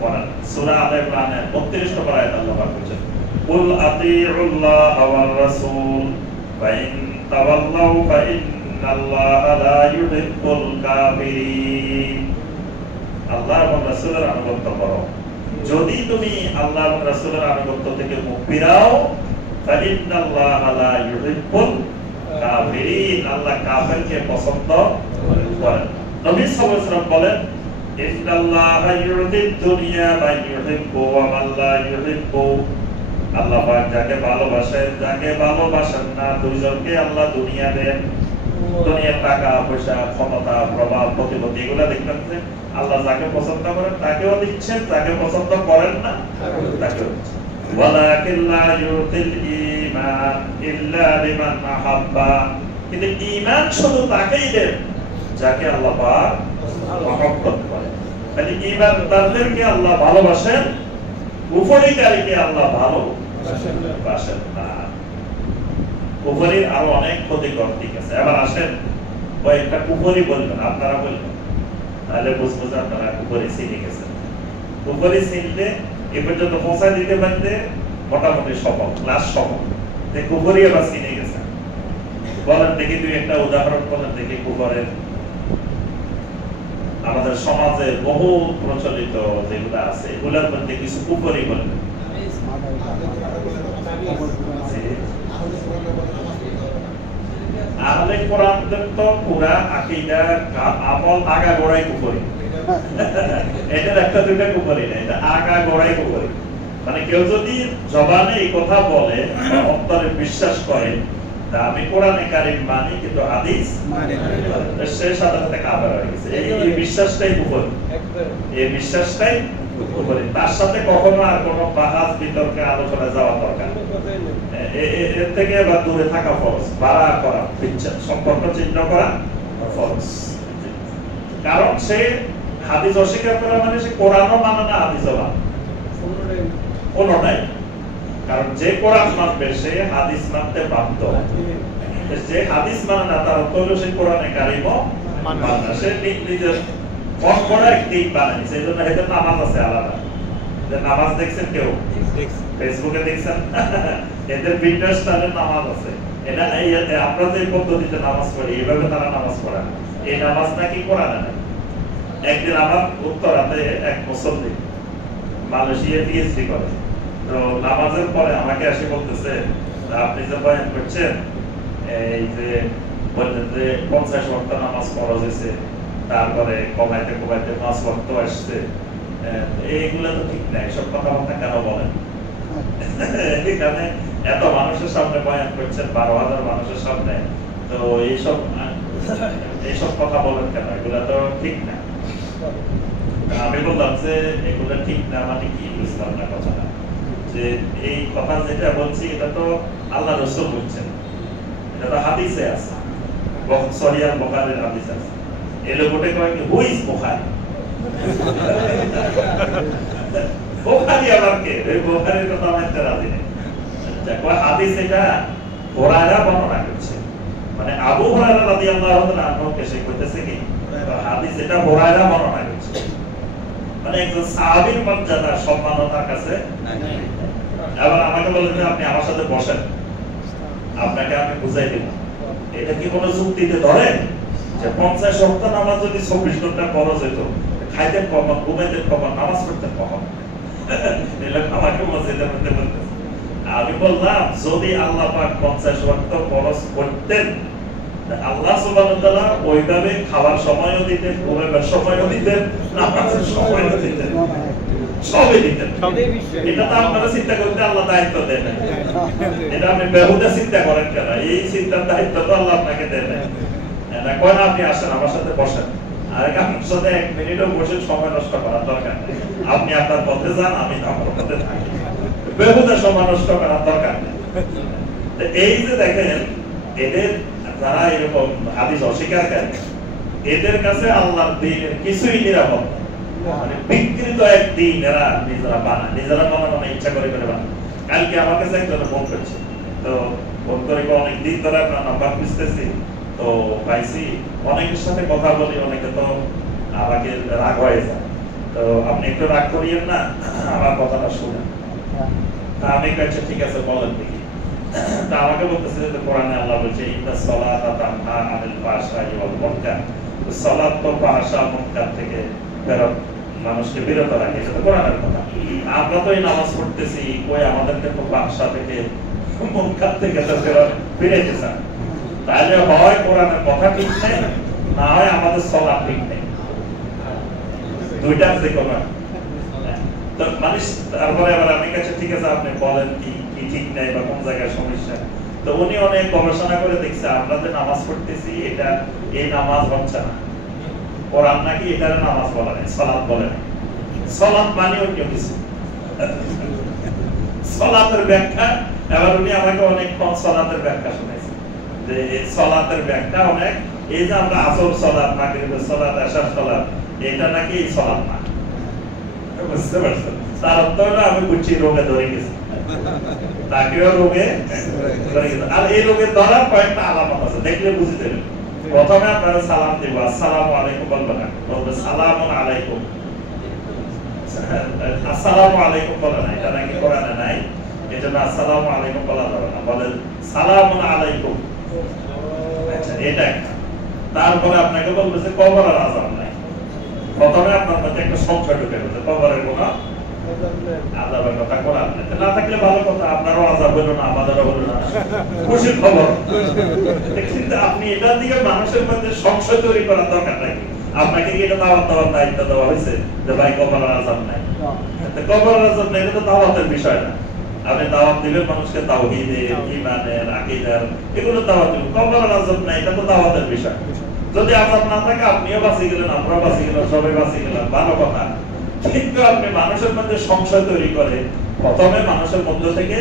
করেন। সূরা আলে ইমরানের 32 নম্বর আয়াত আল্লাহ পাক বলেন, কুল আতিউল্লাহ ওয়ার রাসূল ফা ইন তাওয়াল্লাউ ফা ইন্নাল্লাহা লা ইউহিব্বুল কাফিরিন। আল্লাহ এবং রাসূলের আনুগত্য করো। যদি তুমি আল্লাহ এবং রাসূলের আনুগত্য থেকে মুখ ফিরাও, ফা ইন্নাল্লাহা লা ইউহিব্বুল কাফিরিন, আল্লাহ কাফেরকে পছন্দ করেন। নবী সাল্লাল্লাহু আলাইহি ওয়াসাল্লাম বলেন, ইন্নাল্লাহা ইউরিদুদ দুনিয়া মান ইউহিব্বু ওয়া মান লা ইউহিব্বু। আল্লাহ পাক যাকে ভালোবাসেন, যাকে ভালোবাসেন না, দুইজনকে আল্লাহ দুনিয়া দেন। দুনিয়ার টাকা পয়সা, ক্ষমতা, প্রভাব, প্রতিপত্তি এগুলা দেখবেন যে আল্লাহ যাকে পছন্দ করেন তাকেও দিচ্ছেন, যাকে পছন্দ করেন না তাকেও দিচ্ছেন। ওয়ালাকিন লা ইউতিল ঈমান ইল্লা লিমান আহাব্বা। কিন্তু ঈমান শুধু তাকেই দেন যাকে আল্লাহ পাক মহব্বত করেন। মানে ঈমানদারদেরকে আল্লাহ ভালোবাসেন, কুফরিকারীকে আল্লাহ ভালোবাসেন না। কুফরির আরো অনেক ক্ষতিকর দিক আছে। এবার আসেন কয়েকটা কুফরি বলবেন, আপনারা বলবেন, তাহলে বুঝবো যে আপনারা কুফরি চিনে গেছেন। কুফরি চিনলে এ পর্যন্ত পৌঁছা দিতে পারলে মোটামুটি সফল, ক্লাস সফল। যে কুফরি এবার চিনে গেছেন, বলেন দেখি দুই একটা উদাহরণ বলেন দেখি কুফরের। আমাদের সমাজে বহু প্রচলিত যেগুলো আছে এগুলোর মধ্যে কিছু কুফরি বলবেন। আহলে কোরআনদের তো পুরা আকীদা আমল আগা গোড়াই কুফরি। এটা একটা দুইটা কুফরি না, এটা আগা গোড়াই কুফরি। মানে কেউ যদি জবানে এই কথা বলে, অন্তরে বিশ্বাস করে আমি কোরআনে কারীম মানি কিন্তু হাদিস মানি না, সে সাথে সাথে কাফের হয়ে গেছে। এই বিশ্বাসটাই কুফরি, এই বিশ্বাসটাই কুফরি। তার সাথে কখনো আর কোনো বাহাস বিতর্কে আলোচনা যাওয়া দরকার এর থেকে বা দূরে থাকা ফরজ, বাড়া করা, সম্পর্ক চিহ্ন করা ফরজ। কারণ সে হাদিস অস্বীকার করা মানে সে কোরআনও মানে না, হাদিসও মানে কোনটাই। কারণ যে কোরআন মানবে সে হাদিস মানতে বাধ্য। যে হাদিস মানে না তার অর্থ হলো সে কোরআনে কারীমও মানে না, সে নিজের মন গড়া দিক বানায়। সেই জন্য এদের নামাজ আছে আলাদা। নামাজ দেখছেন কেউ? ফেসবুকে দেখছেন? এদের বিন্টার স্টাইলের নামাজ আছে। এটা এই আমরা যে পদ্ধতিতে নামাজ পড়ি এইভাবে তারা নামাজ পড়ে না। এই নামাজ নাকি কোরআনে না। একদিন আমার উত্তরাতে এক মুসল্লি মালয়েশিয়া পিএইচডি করে, তো নামাজের পরে আমাকে এসে বলতেছে, আপনি যে বয়ান করছেন এই যে বললেন যে 50 ওয়াক্ত নামাজ ফরজ হয়েছে, তারপরে কমাইতে কমাইতে 5 ওয়াক্ত আসছে, এইগুলো তো ঠিক নাই, সব কথাবার্তা কেন বলেন? এখানে এত মানুষের সামনে বয়ান করছেন, 12,000 মানুষের সামনে, তো এইসব কথা বলেন কেন? এগুলা তো ঠিক না। আমি বললাম যে এগুলো ঠিক না মানে কি, বুঝলাম না কথাটা। যে এই কথা যেটা বলছি এটা তো আল্লাহ রাসূল বলছেন, এটা তো হাদিসে আছে, সহিহ বুখারীর হাদিসে আছে। এলো গোটে কয় কি হু ইজ বুখারী? বুখারী আবার কে? এই বুখারীর কথা মানতে রাজি নেই। আচ্ছা, কয় হাদিস এটা হুরায়রা বর্ণনা করছে, মানে আবু হুরায়রা রাদিয়াল্লাহু আনহু কে সে কইতেছে কি হাদিস এটা হুরায়রা বর্ণনা করছে। মানে একজন সাহাবীর মর্যাদা সম্মানতার কাছে নাই। আবার আমাকে বলেন যে আপনি আমার সাথে বসেন, আপনাকে আমি বুঝাই দেব। এটা কি কোনো যুক্তিতে ধরে যে 50 ওয়াক্ত নামাজ যদি 24 ঘন্টা ফরজ হইতো, খাইতেন কখন, ঘুমাইতেন কখন, নামাজ পড়তেন কখন? এগুলো আমাকে মসজিদের মধ্যে বলতেছে। আমি বললাম যদি আল্লাহ পাক 50 ওয়াক্ত ফরজ করতেন, আল্লাহ সুবহানাহু ওয়া তাআলা ওইভাবে খাবার সময়ও দিতেন, ঘুমাবার সময়ও দিতেন, নামাজের সময়ও দিতেন, সবই দিতেন। এটা তো আপনারা চিন্তা করতে আল্লাহ দায়িত্ব দেন না। এটা আপনি বেহুদা চিন্তা করেন কেন? এই চিন্তার দায়িত্ব তো আল্লাহ আপনাকে দেন না। এটা কয় না আপনি আসেন আমার সাথে বসেন, আর আমার সাথে 1 মিনিটও বসে সময় নষ্ট করার দরকার নেই। আপনি আপনার পথে যান, আমি আমার পথে থাকি। বেহুদা সময় নষ্ট করার দরকার নেই। এই যে দেখেন এদের যারা এরকম হাদিস অস্বীকারী, এদের কাছে আল্লাহর দ্বীনের কিছুই নিরাপদ না। মানে বিকৃত এক দ্বীন এরা নিজেরা বানায়, নিজেরা বানানো ইচ্ছা করে করে বানায়। কালকে আমার কাছে একজন ফোন করেছে, তো ফোন করে অনেক দিন ধরে আপনার নাম্বার খুঁজতেছি, তো পাইছি অনেকের সাথে কথা বলি, অনেকে তো আমাকে রাগ হয়ে যায়, তো আপনি একটু রাগ করিয়েন না, আমার কথাটা শুনেন। তা আমি কাছে ঠিক আছে বলেন দেখি। তা আমাকে বলতেছে যে কোরআনে আল্লাহ বলছে ইন্না সালাতা তানহা আনিল ফাহশাই ওয়াল মুনকার, তো সালাত তো ফাহশা মুনকার থেকে ফেরত মানুষকে বিরত রাখে, এটা তো কোরআনের কথা। আমরা তো এই নামাজ পড়তেছি, কই আমাদেরকে তো ফাহশা থেকে মুনকার থেকে তো ফিরাইতে চান। তাহলে হয় কোরআনের কথা ঠিক নেই, না হয় আমাদের সালাত ঠিক নেই, দুইটার যে কোনো। তো মানুষ তারপরে আবার আমি কাছে ঠিক আছে আপনি বলেন কি কি ঠিক নেই বা কোন জায়গায় সমস্যা। তো উনি অনেক গবেষণা করে দেখছে আমরা যে নামাজ পড়তেছি এটা এই নামাজ হচ্ছে না, কোরআন নাকি এটার নামাজ বলে না, সালাত বলে না। সালাত মানে অন্য কিছু, সালাতের ব্যাখ্যা। এবার উনি আমাকে অনেক সালাতের ব্যাখ্যা শুনেছে, যে সালাতের ব্যাখ্যা অনেক, এই যে আমরা আসর সালাত, মাগরিবের সালাত, এশার সালাত, এটা নাকি এই সালাত না। বুঝতে পারছেন? তার অর্থ হলো আমি বুঝছি রোগে ধরে গেছি, তাকেও রোগে ধরে গেছে। আর এই রোগে ধরার কয়েকটা আলামত আছে, দেখলে বুঝে যাবেন। প্রথমে আপনারা সালাম দিব, আসসালামু আলাইকুম বলবেন না, বলবে সালামুন আলাইকুম। আসসালামু আলাইকুম বলে না, এটা নাকি কোরআনে নাই, এজন্য আসসালামু আলাইকুম বলা যাবে না, বলেন সালামুন আলাইকুম। আচ্ছা, এটা একটা। তারপরে আপনাকে বলবে যে কবরের আযাব নাই। প্রথমে আপনার মধ্যে একটা সংশয় ঢুকে গেছে, কবরের কোনো আযাবের কথা কোরআন নাই। না থাকলে ভালো কথা, আপনারও আযাব হলো না, আমাদেরও হলো না, খুশির খবর। কিন্তু আপনি এটার দিকে মানুষের মধ্যে সংশয় তৈরি করার দরকার নাই। আপনাকে কি এটা দাওয়াত দেওয়ার দায়িত্ব দেওয়া হয়েছে যে ভাই কবরের আযাব নাই? কবরের আযাব নাই, এটা তো দাওয়াতের বিষয় না। আপনি দাওয়াত দিবেন মানুষকে তাওহীদের, ঈমানের, আকীদার, এগুলো দাওয়াত দিবেন। কবরের আযাব নাই, এটা তো দাওয়াতের বিষয়। যদি আযাব না থাকে আপনিও বাঁচি গেলেন, আমরাও বাঁচি গেলাম, সবাই বাঁচি গেলাম, ভালো কথা। কিন্তু আপনি মানুষের মধ্যে সংশয় তৈরি করে প্রথমে মানুষের মধ্য থেকে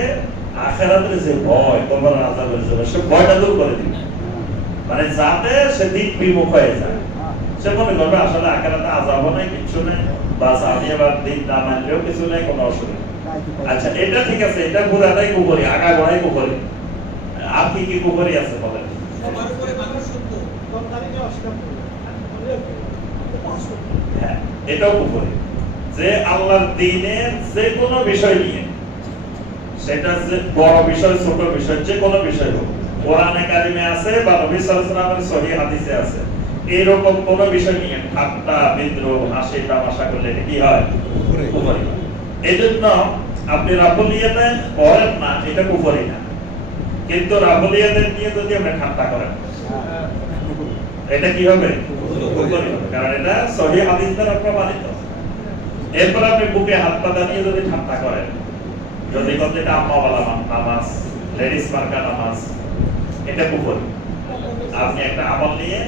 আখিরাতের যে ভয়, কবরের আযাবের জন্য, সে ভয়টা দূর করে দিবেন, মানে যাতে সে দিক বিমুখ হয়ে যায়। সে মনে করবে আসলে আখিরাতে আযাবও নাই, কিচ্ছু নেই, বাস আমি আবার দিন না মানলেও কিছু নেই, কোনো অসুবিধা। আচ্ছা, এটা ঠিক আছে, এটা পুরাটাই কুফরি, আগা গোড়াই কুফরি। আর কি কি কুফরি আছে বলেন? হ্যাঁ, এটাও কুফরি, যে আল্লাহর দ্বীনের যে কোনো বিষয় নিয়ে, সেটা যে বড় বিষয় ছোট বিষয়, যে কোনো বিষয় হোক, কোরআনে কারিমে আছে বা নবী সাল্লাল্লাহু আলাইহি ওয়াসাল্লামের সহিহ হাদিসে আছে, এরকম কোন বিষয় নিয়ে ঠাট্টা, বিদ্রোহ, হাসি তামাশা করলে কি হয়? কুফরি। এজন্য আপনি রাবুলিয়াতে করেন না, এটা কুফরি না, কিন্তু রাবুলিয়াতে নিয়ে যদি আপনি ঠাট্টা করেন, এটা কি হবে? কুফরি হবে, কারণ এটা সহিহ হাদিস দ্বারা প্রমাণিত। এরপর আপনি বুকে হাত পাতা নিয়ে যদি ঠাট্টা করেন, যদি বলতে এটা আম্মাওয়ালা নামাজ, লেডিস মার্কা নামাজ, এটা কুফরি। আপনি একটা আমল নিয়ে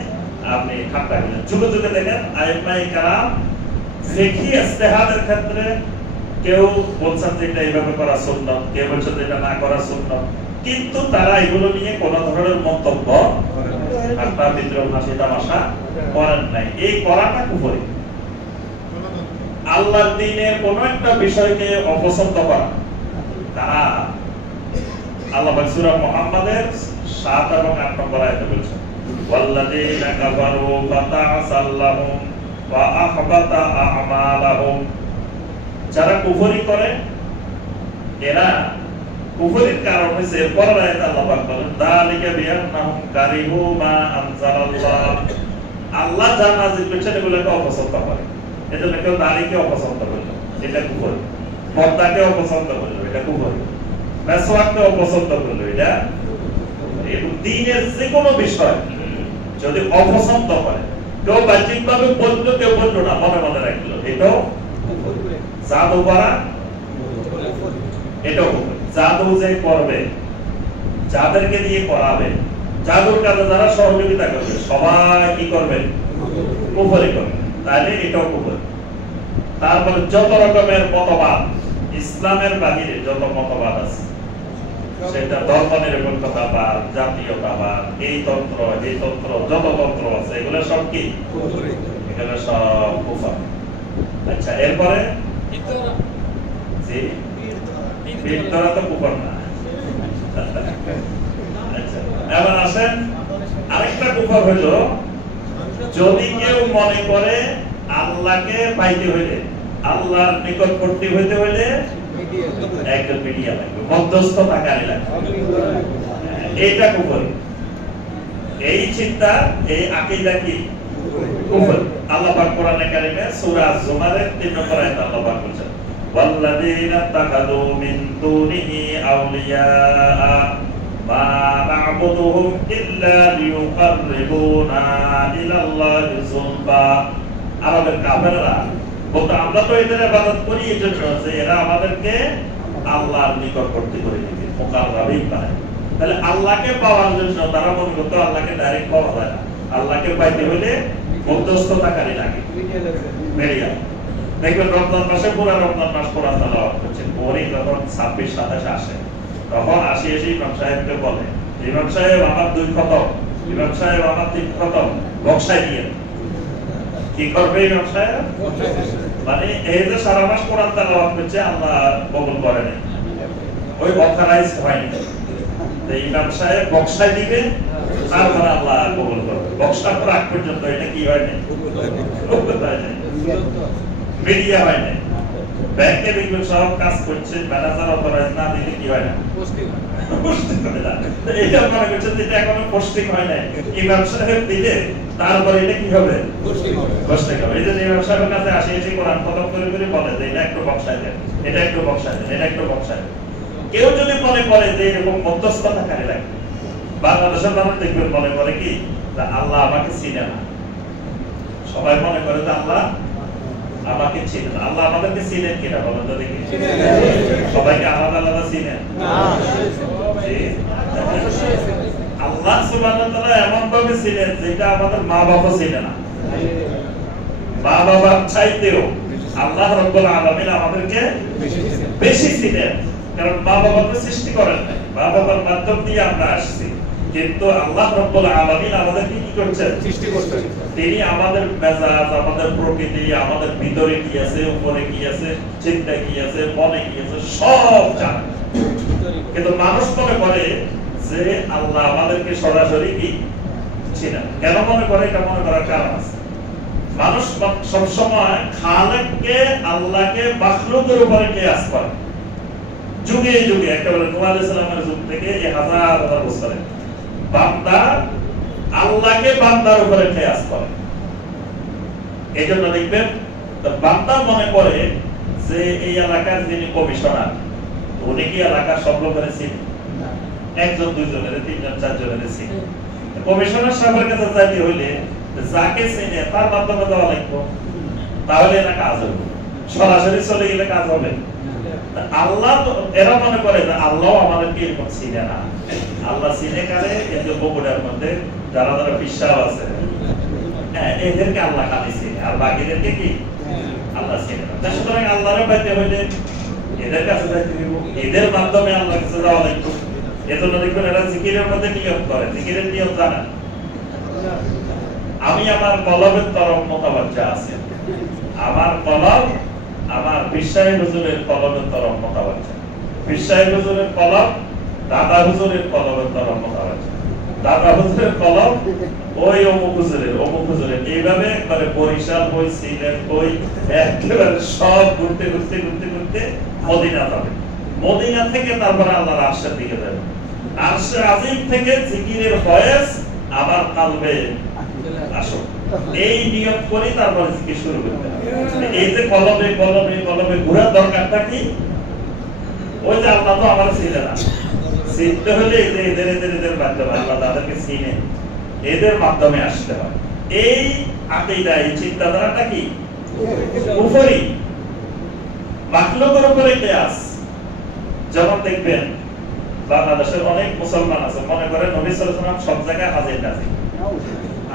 আপনি ঠাট্টা করলেন। যুগে যুগে দেখেন আইমায়ে কেরাম ফিকহি ইজতিহাদের ক্ষেত্রে কেউ বলছেন যে এটা এইভাবে করা সুন্নাত, কেউ বলছেন যে এটা না করা সুন্নাত, কিন্তু তারা এগুলো নিয়ে কোন ধরনের মন্তব্য, ঠাট্টা, বিদ্রোহ, হাসি তামাশা করেন নাই। এই করাটা কুফরি। আল্লাহর দ্বীনের কোন একটা বিষয়কে অপছন্দ করা, তারা আল্লাহ সূরা মুহাম্মাদের ৭ এবং ৮ নম্বর আয়াতে বলেছেন, ওয়াল্লাযীনা কাফারু ফাতা'সাল্লাহুম ওয়া আহবাতা আ'মালাহুম। যারা কুফরি করে, এরা কুফরির কারণ হইছে, পরের আয়াতে আল্লাহ পাক বলেন, যালিকা বিআন্নাহুম কারিহু মা আনজালাল্লাহ। আল্লাহ যা নাযিল করেছেন এগুলোকে অপছন্দ করে। এজন্য কেউ দাড়িকে অপছন্দ করলো, এটা কুফরি। পর্দাকে অপছন্দ করলো, এটা কুফরি। মেসওয়াককে অপছন্দ করলো, এটা এবং দ্বীনের যে কোনো বিষয় যদি অপছন্দ করে, কেউ বাহ্যিকভাবে বললো, কেউ বললো না, মনে মনে রাখলো, এটাও জাদু করা, এটাও জাদু যে করবে, যাদেরকে দিয়ে করাবে, জাদুর কাজে যারা সহযোগিতা করবে, সবাই কি করবে? কুফরি করবে। তাহলে এটাও কুফরি। তারপরে যত রকমের মতবাদ, ইসলামের বাহিরে যত মতবাদ আছে, সেটা ধর্ম নিরপেক্ষতাবাদ, জাতীয়তাবাদ, এই তন্ত্র, এই তন্ত্র, যত তন্ত্র আছে, এগুলো সব কি? এগুলো সব কুফর। আচ্ছা, এরপরে জি বিদ্রোহ তো কুফর না। আচ্ছা, এবার আসেন আরেকটা কুফর। কুফর হলো যদি কেউ মনে করে আল্লাহকে পাইতে হইলে, আল্লাহর নিকটবর্তী হইতে হইলে একজন মিডিয়া লাগবে, মধ্যস্থতাকারী লাগবে, এইটা কুফর। এই চিন্তা, এই আকীদা কি কুফর। আল্লাহ পাক কোরআনে কারিমে সূরা জুমারের 3 নম্বর আয়াতে আল্লাহ পাক বলেছেন, ওয়াল্লাযীনা তাখাযু মিন দুনিহি আউলিয়া মা না'বুদুহুম ইল্লা লিয়ুকাররিবুনা ইলাল্লাহি যুলফা। আমাদের কাফেররা বলতো আমরা তো এদের ইবাদত করি এই জন্য যে এরা আমাদেরকে আল্লাহর নিকটবর্তী করে দিবে, মুকাররাবিন বানায়। তাহলে আল্লাহকে পাওয়ার জন্য তারা মনে করতো আল্লাহকে ডাইরেক্ট পাওয়া যায় না, আল্লাহকে পাইতে হলে মধ্যস্থতাকারী লাগে, মিডিয়া। দেখবেন রমজান মাসে পুরো রমজান মাস কোরআন তেলাওয়াত করছে, পরে যখন 26-27 আসে তখন আসি ইমাম সাহেবকে বলে, ইমাম সাহেব আমার 2 খতম, ইমাম সাহেব আমার 3 খতম, বক্সায় দিয়ে কি করবে ইমাম সাহেব? মানে এই যে সারা মাস কোরআন তেলাওয়াত করছে আল্লাহ কবুল করে না, ওই অথরাইজড হয়নি। তো ইমাম সাহেব বক্সায় দিবে, তারপর আল্লাহ কবুল করবে। বক্সটা রাখ পর্যন্ত এটা কি হয় না, মিডিয়া হয় না। ব্যাংকে দেখবেন সব কাজ করছে, ম্যানেজার অথরাইজ না দিলে কি হয় না, পোস্টিং হয় না। তো এটা মনে করছেন যে এটা এখনো পোস্টিং হয় না, ইমাম সাহেব দিলে তারপর এটা কি হবে, পোস্টিং হবে। এই যে ইমাম সাহেবের কাছে আসে এসে কোরআন খতম করে করে বলে যে এটা একটু বক্সায় দেন, এটা একটু বক্সায় দেন, এটা একটু বক্সায় দেন। কেউ যদি মনে করে যে এরকম মধ্যস্থতাকারী লাগবে, বাংলাদেশের মানুষ দেখবেন মনে করে কি যে আল্লাহ আমাকে চিনে না। সবাই মনে করে যে আল্লাহ আমাকে চিনে না। আল্লাহ আমাদেরকে চিনেন কিনা বলেন তো দেখি? সবাইকে আলাদা আলাদা চিনেন না। আল্লাহ সুবহানাহু ওয়া তাআলা এমন ভাবে চিনেন যেটা আমাদের মা বাবা চিনে না। মা বাবার চাইতেও আল্লাহ রাব্বুল আলামিন আমাদেরকে বেশি চিনেন, কারণ মা বাবাকে সৃষ্টি করেন নাই, মা বাবার মাধ্যম দিয়ে আমরা আসছি। কিন্তু আল্লাহ রাব্বুল আলামিন আমাদেরকে কি করছেন, সৃষ্টি করছেন। তিনি আমাদের মেজাজ, আমাদের প্রকৃতি, আমাদের ভিতরে কি আছে, উপরে কি আছে, চিন্তা কি আছে, মনে কি আছে, সব জানেন। কিন্তু মানুষ মনে করে যে আল্লাহ আমাদেরকে সরাসরি কি চিনেন। কেন মনে করে? এটা মনে করার কারণ আছে। মানুষ সবসময় খালেককে, আল্লাহকে মাখলুকের উপরে কিয়াস করে। যুগে যুগে একেবারে নূহ আলাইহিস সালামের যুগ থেকে এই হাজার হাজার বছরে বান্দা আল্লাহকে বান্দার উপরে কিয়াস করে। এইজন্য দেখবেন বান্দা মনে করে যে এই এলাকার যিনি কমিশনার, উনি কি এলাকার সব লোকের চিনেন? একজন, দুইজনের, তিনজন, চারজনের চিনেন। কমিশনার সাহেবের কাছে যাইতে হইলে যাকে চিনে তার মাধ্যমে দেওয়া লাগবে, তাহলে এটা কাজ হবে। সরাসরি চলে গেলে কাজ হবে। আল্লাহ তো এরা মনে করে যে আল্লাহ আমাদেরকে এরকম চিনে না। আল্লাহ চিনে কারে? এই যে বগুড়ার মধ্যে যারা যারা বিশ্বাস আছে, এদেরকে আল্লাহ খালি চিনে, আর বাকিদেরকে কি আল্লাহ চিনে না। সুতরাং আল্লাহরে পাইতে হইলে এদের কাছে যাইতে হইব, এদের মাধ্যমে আল্লাহর কাছে যাওয়া লাগবে। এজন্য দেখবেন এরা জিকিরের মধ্যে নিয়ত করে। জিকিরের নিয়ত জানেন? আমি আমার কলবের তরফ মোতাবাজ্জা আছে, আমার কলব আমার বিশ্বাস হুজুরের কলবের তরফ মোতাবাজ্জা, বিশ্বাস হুজুরের কলব দাদা হুজুরের কলবের তরফ মোতাবাজ্জা, দাদা হুজুরের কলব ওই অমুক হুজুরের। এইভাবে একবারে বরিশাল হই, সিলেট হই, একেবারে সব ঘুরতে ঘুরতে ঘুরতে ঘুরতে মদিনা যাবে। মদিনা থেকে তারপরে আল্লাহর আরশের দিকে যাবে। আরশে আজিম থেকে জিকিরের ফয়েজ আমার কলবে আসো, এই নিয়ত করে তারপরে জিকির শুরু করতে হবে। এই যে কলবে কলবে কলবে ঘোরার দরকারটা কি? ওই যে আল্লাহ তো আমার চিনে না, চিনতে হলে এদের মাধ্যমে আল্লাহ তাদেরকে চিনে, এদের মাধ্যমে আসতে হয়। এই আকীদা, এই চিন্তাধারাটা কি কুফরি, মাখলুকের উপরে কিয়াস। যেমন দেখবেন বাংলাদেশের অনেক মুসলমান আছে মনে করে নবী সাল্লাল্লাহু আলাইহি ওয়াসাল্লাম সব জায়গায় হাজির নাজির,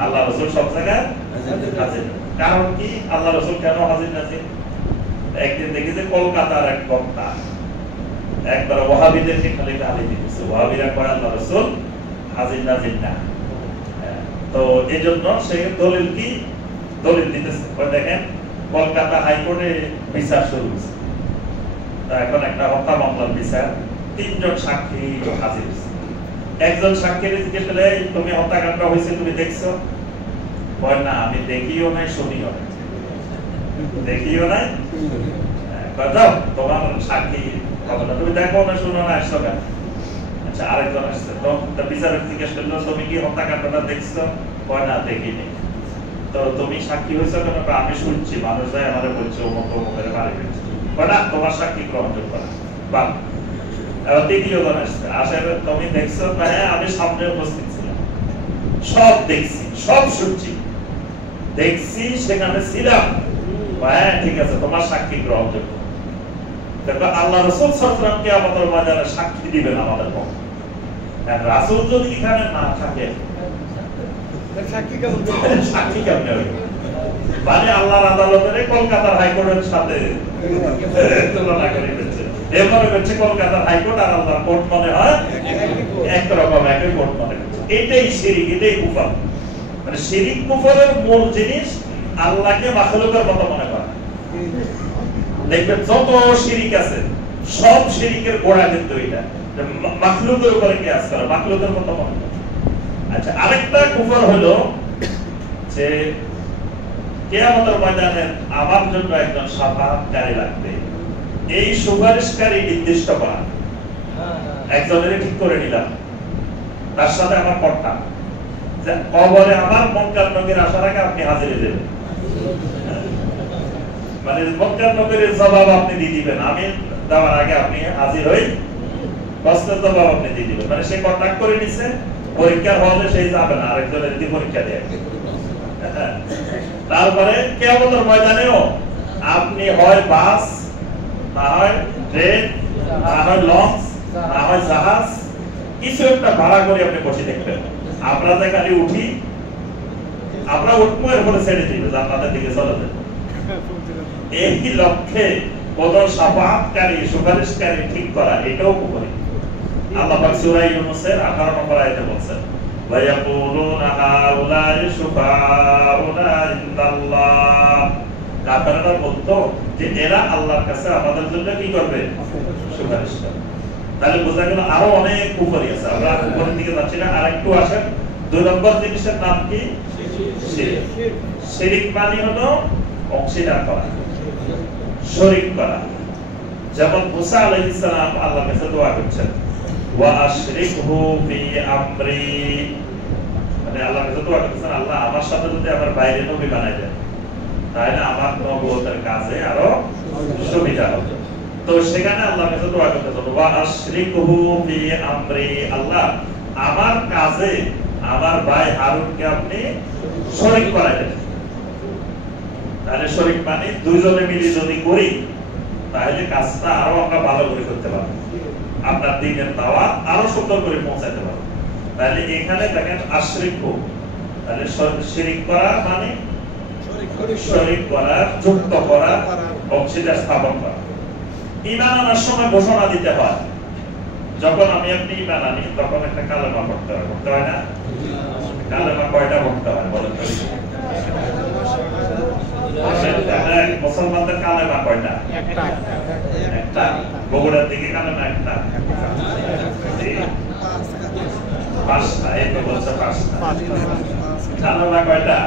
আল্লাহ রাসূল সব জায়গায় হাজির। কারণ কি আল্লাহ রাসূল কেন হাজির নাজির? একদিন দেখি যে কলকাতার এক বক্তা একবার ওয়াহাবিদেরকে খালি গালি দিতেছে, ওয়াহাবিরা কয় আল্লাহ রাসূল হাজির নাজির না। তো এইজন্য সে দলিল দিতেছে। ওই দেখেন কলকাতা হাইকোর্টে বিচার শুরু হয়েছে, এখন একটা হত্যা মামলার বিচার, 3 জন সাক্ষী হাজির হয়েছে। একজন সাক্ষী জিজ্ঞেস করলে তুমি হত্যাকাণ্ড হয়েছে তুমি দেখছো? বল না আমি দেখিও নাই শুনিও নাই। দেখিও নাই বাজাও তোমার সাক্ষী হবে না, তুমি দেখো না শুনো না আসছো কেন? আচ্ছা আরেকজন আসছে তো বিচারক জিজ্ঞেস করলো তুমি কি হত্যাকাণ্ডটা দেখছো? বল না দেখিনি। তো তুমি সাক্ষী হয়েছো কেন? আমি শুনছি মানুষ যায় আমাদের বলছে অমুক অমুকের বাড়ি হয়েছে। বল না তোমার সাক্ষী গ্রহণযোগ্য না। বাহ। এবার তৃতীয় জন আসছে, আসে তুমি দেখছো? হ্যাঁ আমি সামনে উপস্থিত ছিলাম, সব দেখছি সব শুনছি, দেখছি সেখানে ছিলাম। হ্যাঁ ঠিক আছে তোমার সাক্ষী গ্রহণযোগ্য। দেখো আল্লাহ রাসূল সাল্লাল্লাহু আলাইহি ওয়াসাল্লাম কিয়ামতের ময়দানে সাক্ষী দিবেন আমাদের পক্ষে। আর রাসূল যদি এখানে না থাকে সাক্ষী কেমন? সাক্ষী কেমনে হবে? মানে আল্লাহর আদালতের কলকাতার হাইকোর্টের সাথে তুলনা করে দিচ্ছে। এরপরে হচ্ছে কলকাতার হাইকোর্ট আর আল্লাহর কোর্ট মনে হয় একরকম একই কোর্ট মনে হচ্ছে। এটাই শিরক, এটাই কুফর। মানে শিরক কুফরের মূল জিনিস আল্লাহকে মাখলুকের মতো মনে করা। দেখবেন যত শিরক আছে সব শিরকের গোড়া কিন্তু এটা মাখলুকের উপরে কিয়াস করা, মাখলুকের মতো মনে করা। আচ্ছা আরেকটা কুফর হলো যে কিয়ামতের ময়দানে আমার জন্য একজন শাফাআতকারী লাগবে, এই সুপারিশকারী নির্দিষ্ট করা। একজনের ঠিক করে নিলাম তার সাথে আমার কথা যে কবরে আমার মুনকার নকির আসার আগে আপনি হাজিরে দেবেন। মানে মুনকার নকিরের জবাব আপনি দিয়ে দিবেন, আমি দেওয়ার আগে আপনি হাজির হই প্রশ্নের জবাব আপনি দিয়ে দিবেন। মানে সে কন্টাক্ট করে নিছে, পরীক্ষার হলে সেই যাবে না, আরেকজনের দিয়ে পরীক্ষা দেয়। তারপরে কিয়ামতের ময়দানেও আপনি হয় বাস, না হয় ট্রেন, না হয় লঞ্চ, না হয় জাহাজ, কিছু একটা ভাড়া করে আপনি বসে দেখবেন। আমরা যে খালি উঠি, আমরা উঠবো এরপরে ছেড়ে দিবে জান্নাতের দিকে চলে যাবে। এই লক্ষ্যে কোন শাফাআতকারী সুপারিশকারী ঠিক করা এটাও কুফরি। আল্লাহ পাক সূরা ইউনূসের 18 নম্বর আয়াতে বলেছেন ওয়া ইয়াকুলুনা হাউলাই শুফাউনা ইনদাল্লাহ। কাফেররা বলতো যে এরা আল্লাহর কাছে আমাদের জন্য কি করবে? সুপারিশ করবে। তাহলে বোঝা গেল আরো অনেক কুফরি আছে। আমরা উপরের দিকে যাচ্ছি না, আরেকটু আসেন। 2 নম্বর জিনিসের নাম কি? শিরক। শিরক মানে হলো অংশীদার করা, শরীক করা। যেমন মুসা আলাইহিস সালাম আল্লাহর কাছে দোয়া করছেন ওয়া আশরিকহু ফি আমরি, মানে আল্লাহর কাছে দোয়া করছেন আল্লাহ আমার সাথে যদি আমার বাইরে নবী বানাই দেন তাহলে আমার নবুয়তের কাজে আরো সুবিধা হবে। তো সেখানে আল্লাহর কাছে দোয়া করতেছেন ওয়া আশরিকহু ফি আমরি, আল্লাহ আমার কাজে আমার ভাই হারুনকে আপনি শরীক করাই দেন। তাহলে শরীক মানে দুইজনে মিলে যদি করি তাহলে কাজটা আরো আমরা ভালো করে করতে পারবো, আপনার দ্বীনের দাওয়াত আরো সুন্দর করে পৌঁছাতে পারবো। তাহলে এখানে দেখেন আশরিকু, তাহলে শিরক করা মানে শরীক করা, যুক্ত করা, অংশীদার স্থাপন করা। ঈমান আনার সময় ঘোষণা দিতে হয়, যখন আমি আপনি ঈমান আনি তখন একটা কালেমা পড়তে হয়, পড়তে হয় না? কালেমা কয়টা পড়তে হয় বলেন তো? মুসলমানদের কালেমা কয়টা? একটা। বগুড়ার দিকে কালেমা একটা, পাঁচটা। এই তো বলছে পাঁচটা। কালেমা কয়টা?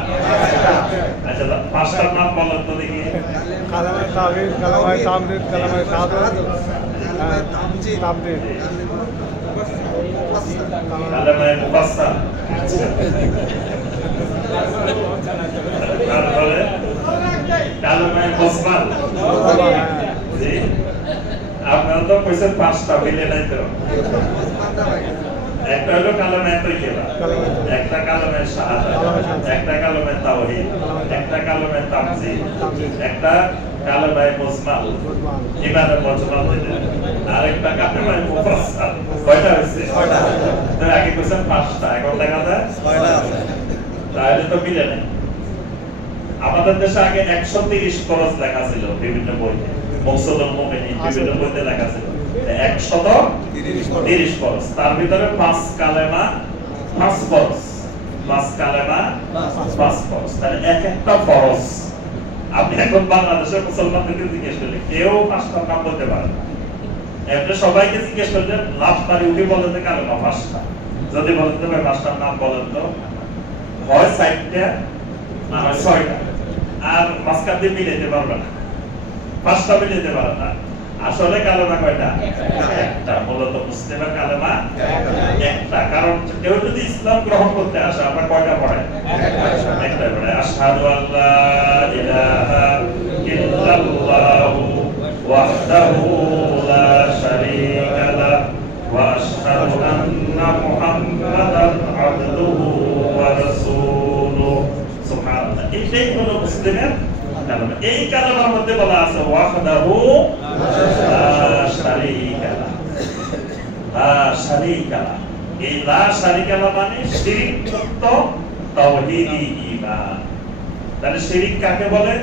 আচ্ছা পাঁচটার নাম বলেন তো দেখি। কালেমা তাওহীদ, কালেমা তামজিদ, কালেমা শাহাদাত, তামজিদ, কালেমা মুফাসসাল। তারপরে কালেমা মুসমাল। জি আপনারা তো কইছেন পাঁচটা, মিলে নাই তো? একটা হলো কালেমা তাইয়্যিবা, একটা কালেমা শাহাদাত, একটা কালেমা তাওহীদ, একটা কালেমা তামজিদ, একটা কালেমা মুসমাল, ঈমানের মুজমাল, আর একটা কালেমা মুফাসসাল। কয়টা হইছে? ছয়টা। তার আগে কইছেন পাঁচটা, এখন দেখা যায় ছয়টা আছে। তাহলে তো মিলে নাই। আমাদের দেশে আগে 130 ফরজ লেখা ছিল বিভিন্ন বইতে, মকসুদুল মুমিনিন বিভিন্ন বইতে লেখা ছিল 130 ফরজ। তার ভিতরে 5 কালেমা 5 ফরজ, 5 কালেমা 5 ফরজ। তাহলে এক একটা ফরজ। আপনি এখন বাংলাদেশের মুসলমানদেরকে জিজ্ঞেস করলে কেউ 5টা নাম বলতে পারে না। এমনি সবাইকে জিজ্ঞেস করলে লাফ মারি উঠে বলতে কালেমা 5টা। যদি বলেন তো ভাই পাঁচটার নাম বলেন তো, হয় 4টা না হয় 6টা, আর মাঝখান দিয়ে মিলাইতে পারবে না, 5টা মিলাইতে পারবে না। আসলে কালেমা কয়টা? একটা। মূলত মুসলিমের কালেমা একটা। কারণ কেউ যদি ইসলাম গ্রহণ করতে আসে আমরা কয়টা পড়াই? একটা পড়াই। আশহাদু আল্লা ইলাহা ইল্লাল্লাহু ওয়াহদাহু লা শারীকা লাহু ওয়া আশহাদু আন্না মুহাম্মাদান আবদুহু ওয়া রাসূলুহু। সুবহানাল্লাহ। এটাই হলো মুসলিমের কালেমা। এই কালেমার মধ্যে বলা আছে ওয়াহদাহু লা শারীকা লাহু, লা শারীকা লাহু। এই লা শারীকা লাহু মানে শিরক মুক্ত তাওহীদি ঈমান। তাহলে শিরক কাকে বলে?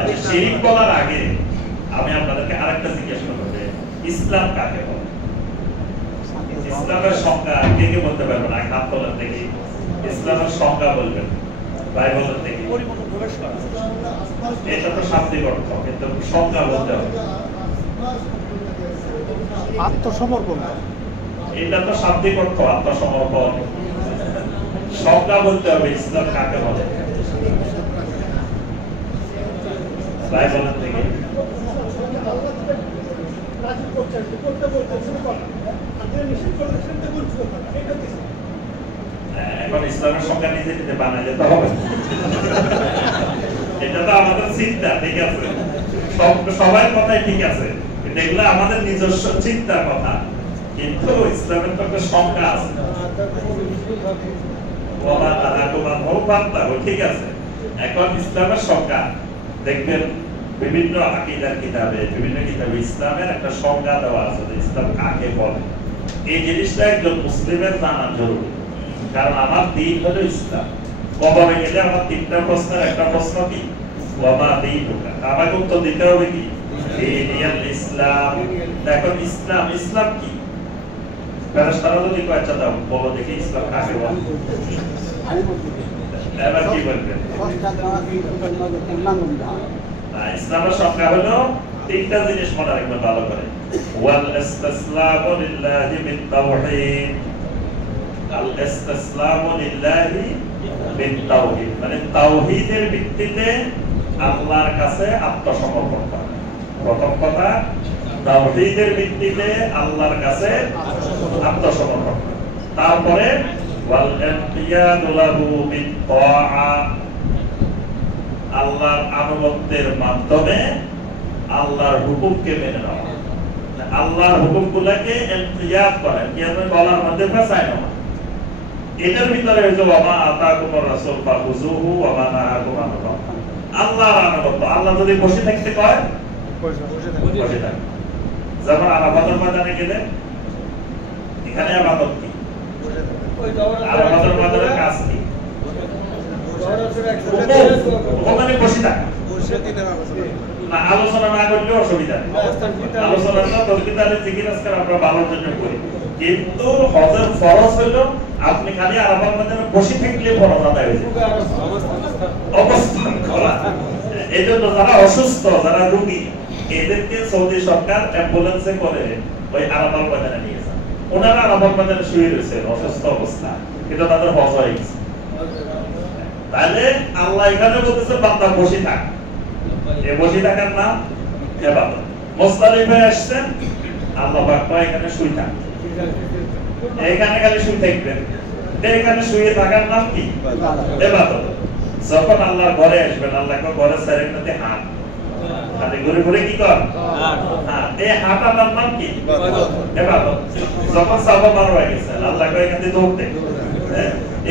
আচ্ছা, শিরক বলার আগে আমি আপনাদেরকে আরেকটা জিজ্ঞেস করব যে ইসলাম কাকে বলে? ইসলামের সংজ্ঞা কে কে বলতে পারবেন? এক হাত তোলেন দেখি। ইসলামের সংজ্ঞা বলবেন, বাইবেলের দেখি। এটা তো শাব্দিক অর্থ, কিন্তু সংজ্ঞা বলতে হবে। আত্মসমর্পণ। এটা তো শাব্দিক অর্থ, আত্মসমর্পণ। সংজ্ঞা বলতে হবে ইসলাম কাকে বলে। বাইবেলের থেকে এখন ইসলামের সংজ্ঞা নিজে নিজে বানাইলে তো হবে। এটা তো আমাদের চিন্তা, ঠিক আছে, সবার কথাই ঠিক আছে, কিন্তু এগুলো আমাদের নিজস্ব চিন্তার কথা। কিন্তু ইসলামের তো একটা সংজ্ঞা আছে, ঠিক আছে। এখন ইসলামের সংজ্ঞা দেখবেন বিভিন্ন আকীদার কিতাবে, বিভিন্ন কিতাবে ইসলামের একটা সংজ্ঞা দেওয়া আছে যে ইসলাম কাকে বলে। এই জিনিসটা একজন মুসলিমের জানা জরুরি, কারণ আমার দিন হলো ইসলাম। কবরে গেলে আমার 3টা প্রশ্নের একটা প্রশ্ন কি? ওয়ামা দীনুকা। আমাকে উত্তর দিতে হবে কি? দীনুল ইসলাম। দেখো ইসলাম, ইসলাম কি? ফেরেশতারা যদি কয় আচ্ছা দাও বলো দেখি ইসলাম কাকে বলে, এবার কি বলবেন? ইসলামের সংজ্ঞা হলো 3টা জিনিস মনে রাখবেন ভালো করে। ওয়াল ইসতিসলামু লিল্লাহি বিত তাওহীদ। আল ইসতিসলামু লিল্লাহি বিত তাওহীদ মানে তাওহীদের ভিত্তিতে আল্লাহর কাছে আত্মসমর্পণ করা। প্রথম কথা, তাওহীদের ভিত্তিতে আল্লাহর কাছে আত্মসমর্পণ করা। তারপরে ওয়াল ইনকিয়াদু লাহু বিত তাআ, আল্লাহর আনুগত্যের মাধ্যমে আল্লাহর হুকুমকে মেনে নেওয়া। আল্লাহর হুকুমগুলোকে ইনকিয়াদ করা, ইয়াদ বলার মধ্যে ফাসায় না। এটার ভিতরে হইছে ওয়ামা আতাকুমুর রাসূল ফাখুযুহু ওয়া মা নাহাকুম আনহু। আল্লাহর আনুগত্য। আল্লাহ যদি বসে থাকতে কয় বসে থাক। যখন আরাফাতের ময়দানে গেলে এখানে ইবাদত কি? আরাফাতের ময়দানের কাজ কি? ওখানে বসে থাক। না আলোচনা না করলেও অসুবিধা নেই। আলোচনা না তসবিহ তাহলে জিকির আজকার আমরা ভালোর জন্য করি, কিন্তু হজের ফরজ হলো আপনি খালি আরাফার ময়দানে বসে থাকলে ফরজ আদায় হয়ে যাবে। অবস্থান করা। এজন্য যারা অসুস্থ, যারা রোগী, এদেরকে সৌদি সরকার অ্যাম্বুলেন্সে করে ওই আরাফার ময়দানে নিয়ে যায়। ওনারা আরাফার ময়দানে শুয়ে রয়েছে অসুস্থ অবস্থা, কিন্তু তাদের হজ হয়ে গেছে। তাহলে আল্লাহ এখানে বলতেছে বান্দা বসে থাক। এই বসে থাকার নাম ইবাদত। মুজদালিফায় আসছেন, আল্লাহ পাক কয় এখানে শুয়ে থাক। এখানে খালি শুয়ে থাকবেন, এখানে শুয়ে থাকার নাম কি? ইবাদত। যখন আল্লাহর ঘরে আসবেন, আল্লাহ কয় ঘরের চারিপাশে হাত, খালি ঘুরে ঘুরে কি কর? হাত। এই হাঁটার নাম কি? ইবাদত। যখন সাফা মারওয়া গেছেন, আল্লাহ কয় এখানে দৌড়তে,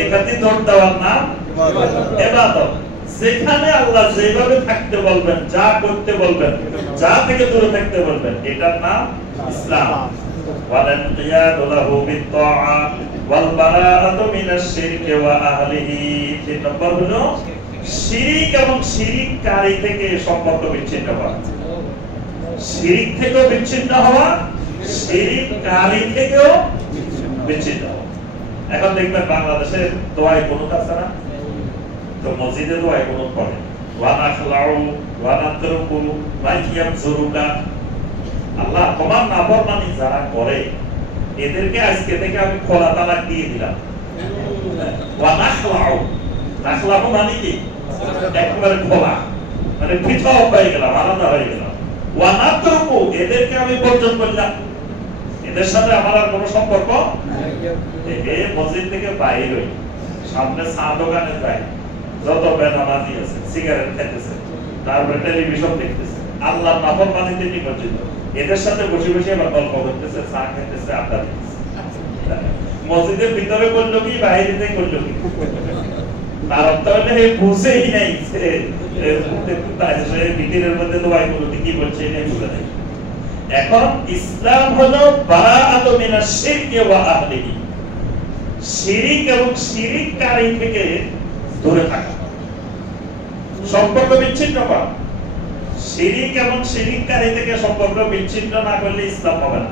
এখানে দৌড় দেওয়ার নাম ইবাদত। যেখানে আল্লাহ যেভাবে থাকতে বলবেন, যা করতে বলবেন, যা থেকে দূরে থাকতে বলবেন, এটার নাম ইসলাম। ওয়ালানকিয়াদু লাহু বিত-তাআ ওয়াল বারাআতু মিনাশ শিরকি ওয়া আহলিহি। 3 নম্বর হলো শিরক এবং শিরককারী থেকে সম্পর্ক বিচ্ছিন্ন করা। শিরক থেকেও বিচ্ছিন্ন হওয়া, শিরককারী থেকেও বিচ্ছিন্ন হওয়া। এখন দেখবেন বাংলাদেশের দোয়ায় কুনুত আছে না? তো মসজিদে দোয়ায় কুনুত পড়ে, ওয়া নাখলাউ ওয়া নাতরুকু মা ইয়ামজুরুকা। আল্লাহ তোমার নাফরমানি যারা করে এদেরকে আজকে থেকে আমি খোলা তালাক দিয়ে দিলাম। ওয়া নাখলাউ, নাখলাউ মানে কি? একবারে খোলা, মানে পৃথক হয়ে গেলাম, আলাদা হয়ে গেলাম। ওয়া নাতরুকু, এদেরকে আমি বর্জন করলাম, এদের সাথে আমার আর কোনো সম্পর্ক নাই। মসজিদ থেকে বাইরে হই, সামনে চা দোকানে যাই, যত বেনামাজি আছে সিগারেট খাইতেছে, তারপরে টেলিভিশন দেখতেছে, আল্লাহ নাফরমানিতে নিমজ্জিত, এদের সাথে বসে বসে আবার গল্প করতেছে, চা খাইতেছে, আড্ডা দিতেছে। মসজিদের ভিতরে করলো কি, বাইরে করলো কি? তার অর্থ হলে বুঝেই নাই যে ভিতরের মধ্যে দোয়াই করতে কি বলছে এটাই বুঝে নাই। এখন ইসলাম হলো বারাআতু মিনাশ শিরকি ওয়া আহলিহি, শিরিক এবং শিরিককারী থেকে দূরে থাকা, সম্পর্ক বিচ্ছিন্ন করা। শিরিক এবং শিরিককারী থেকে সম্পর্ক বিচ্ছিন্ন না করলে ইসলাম হবে না।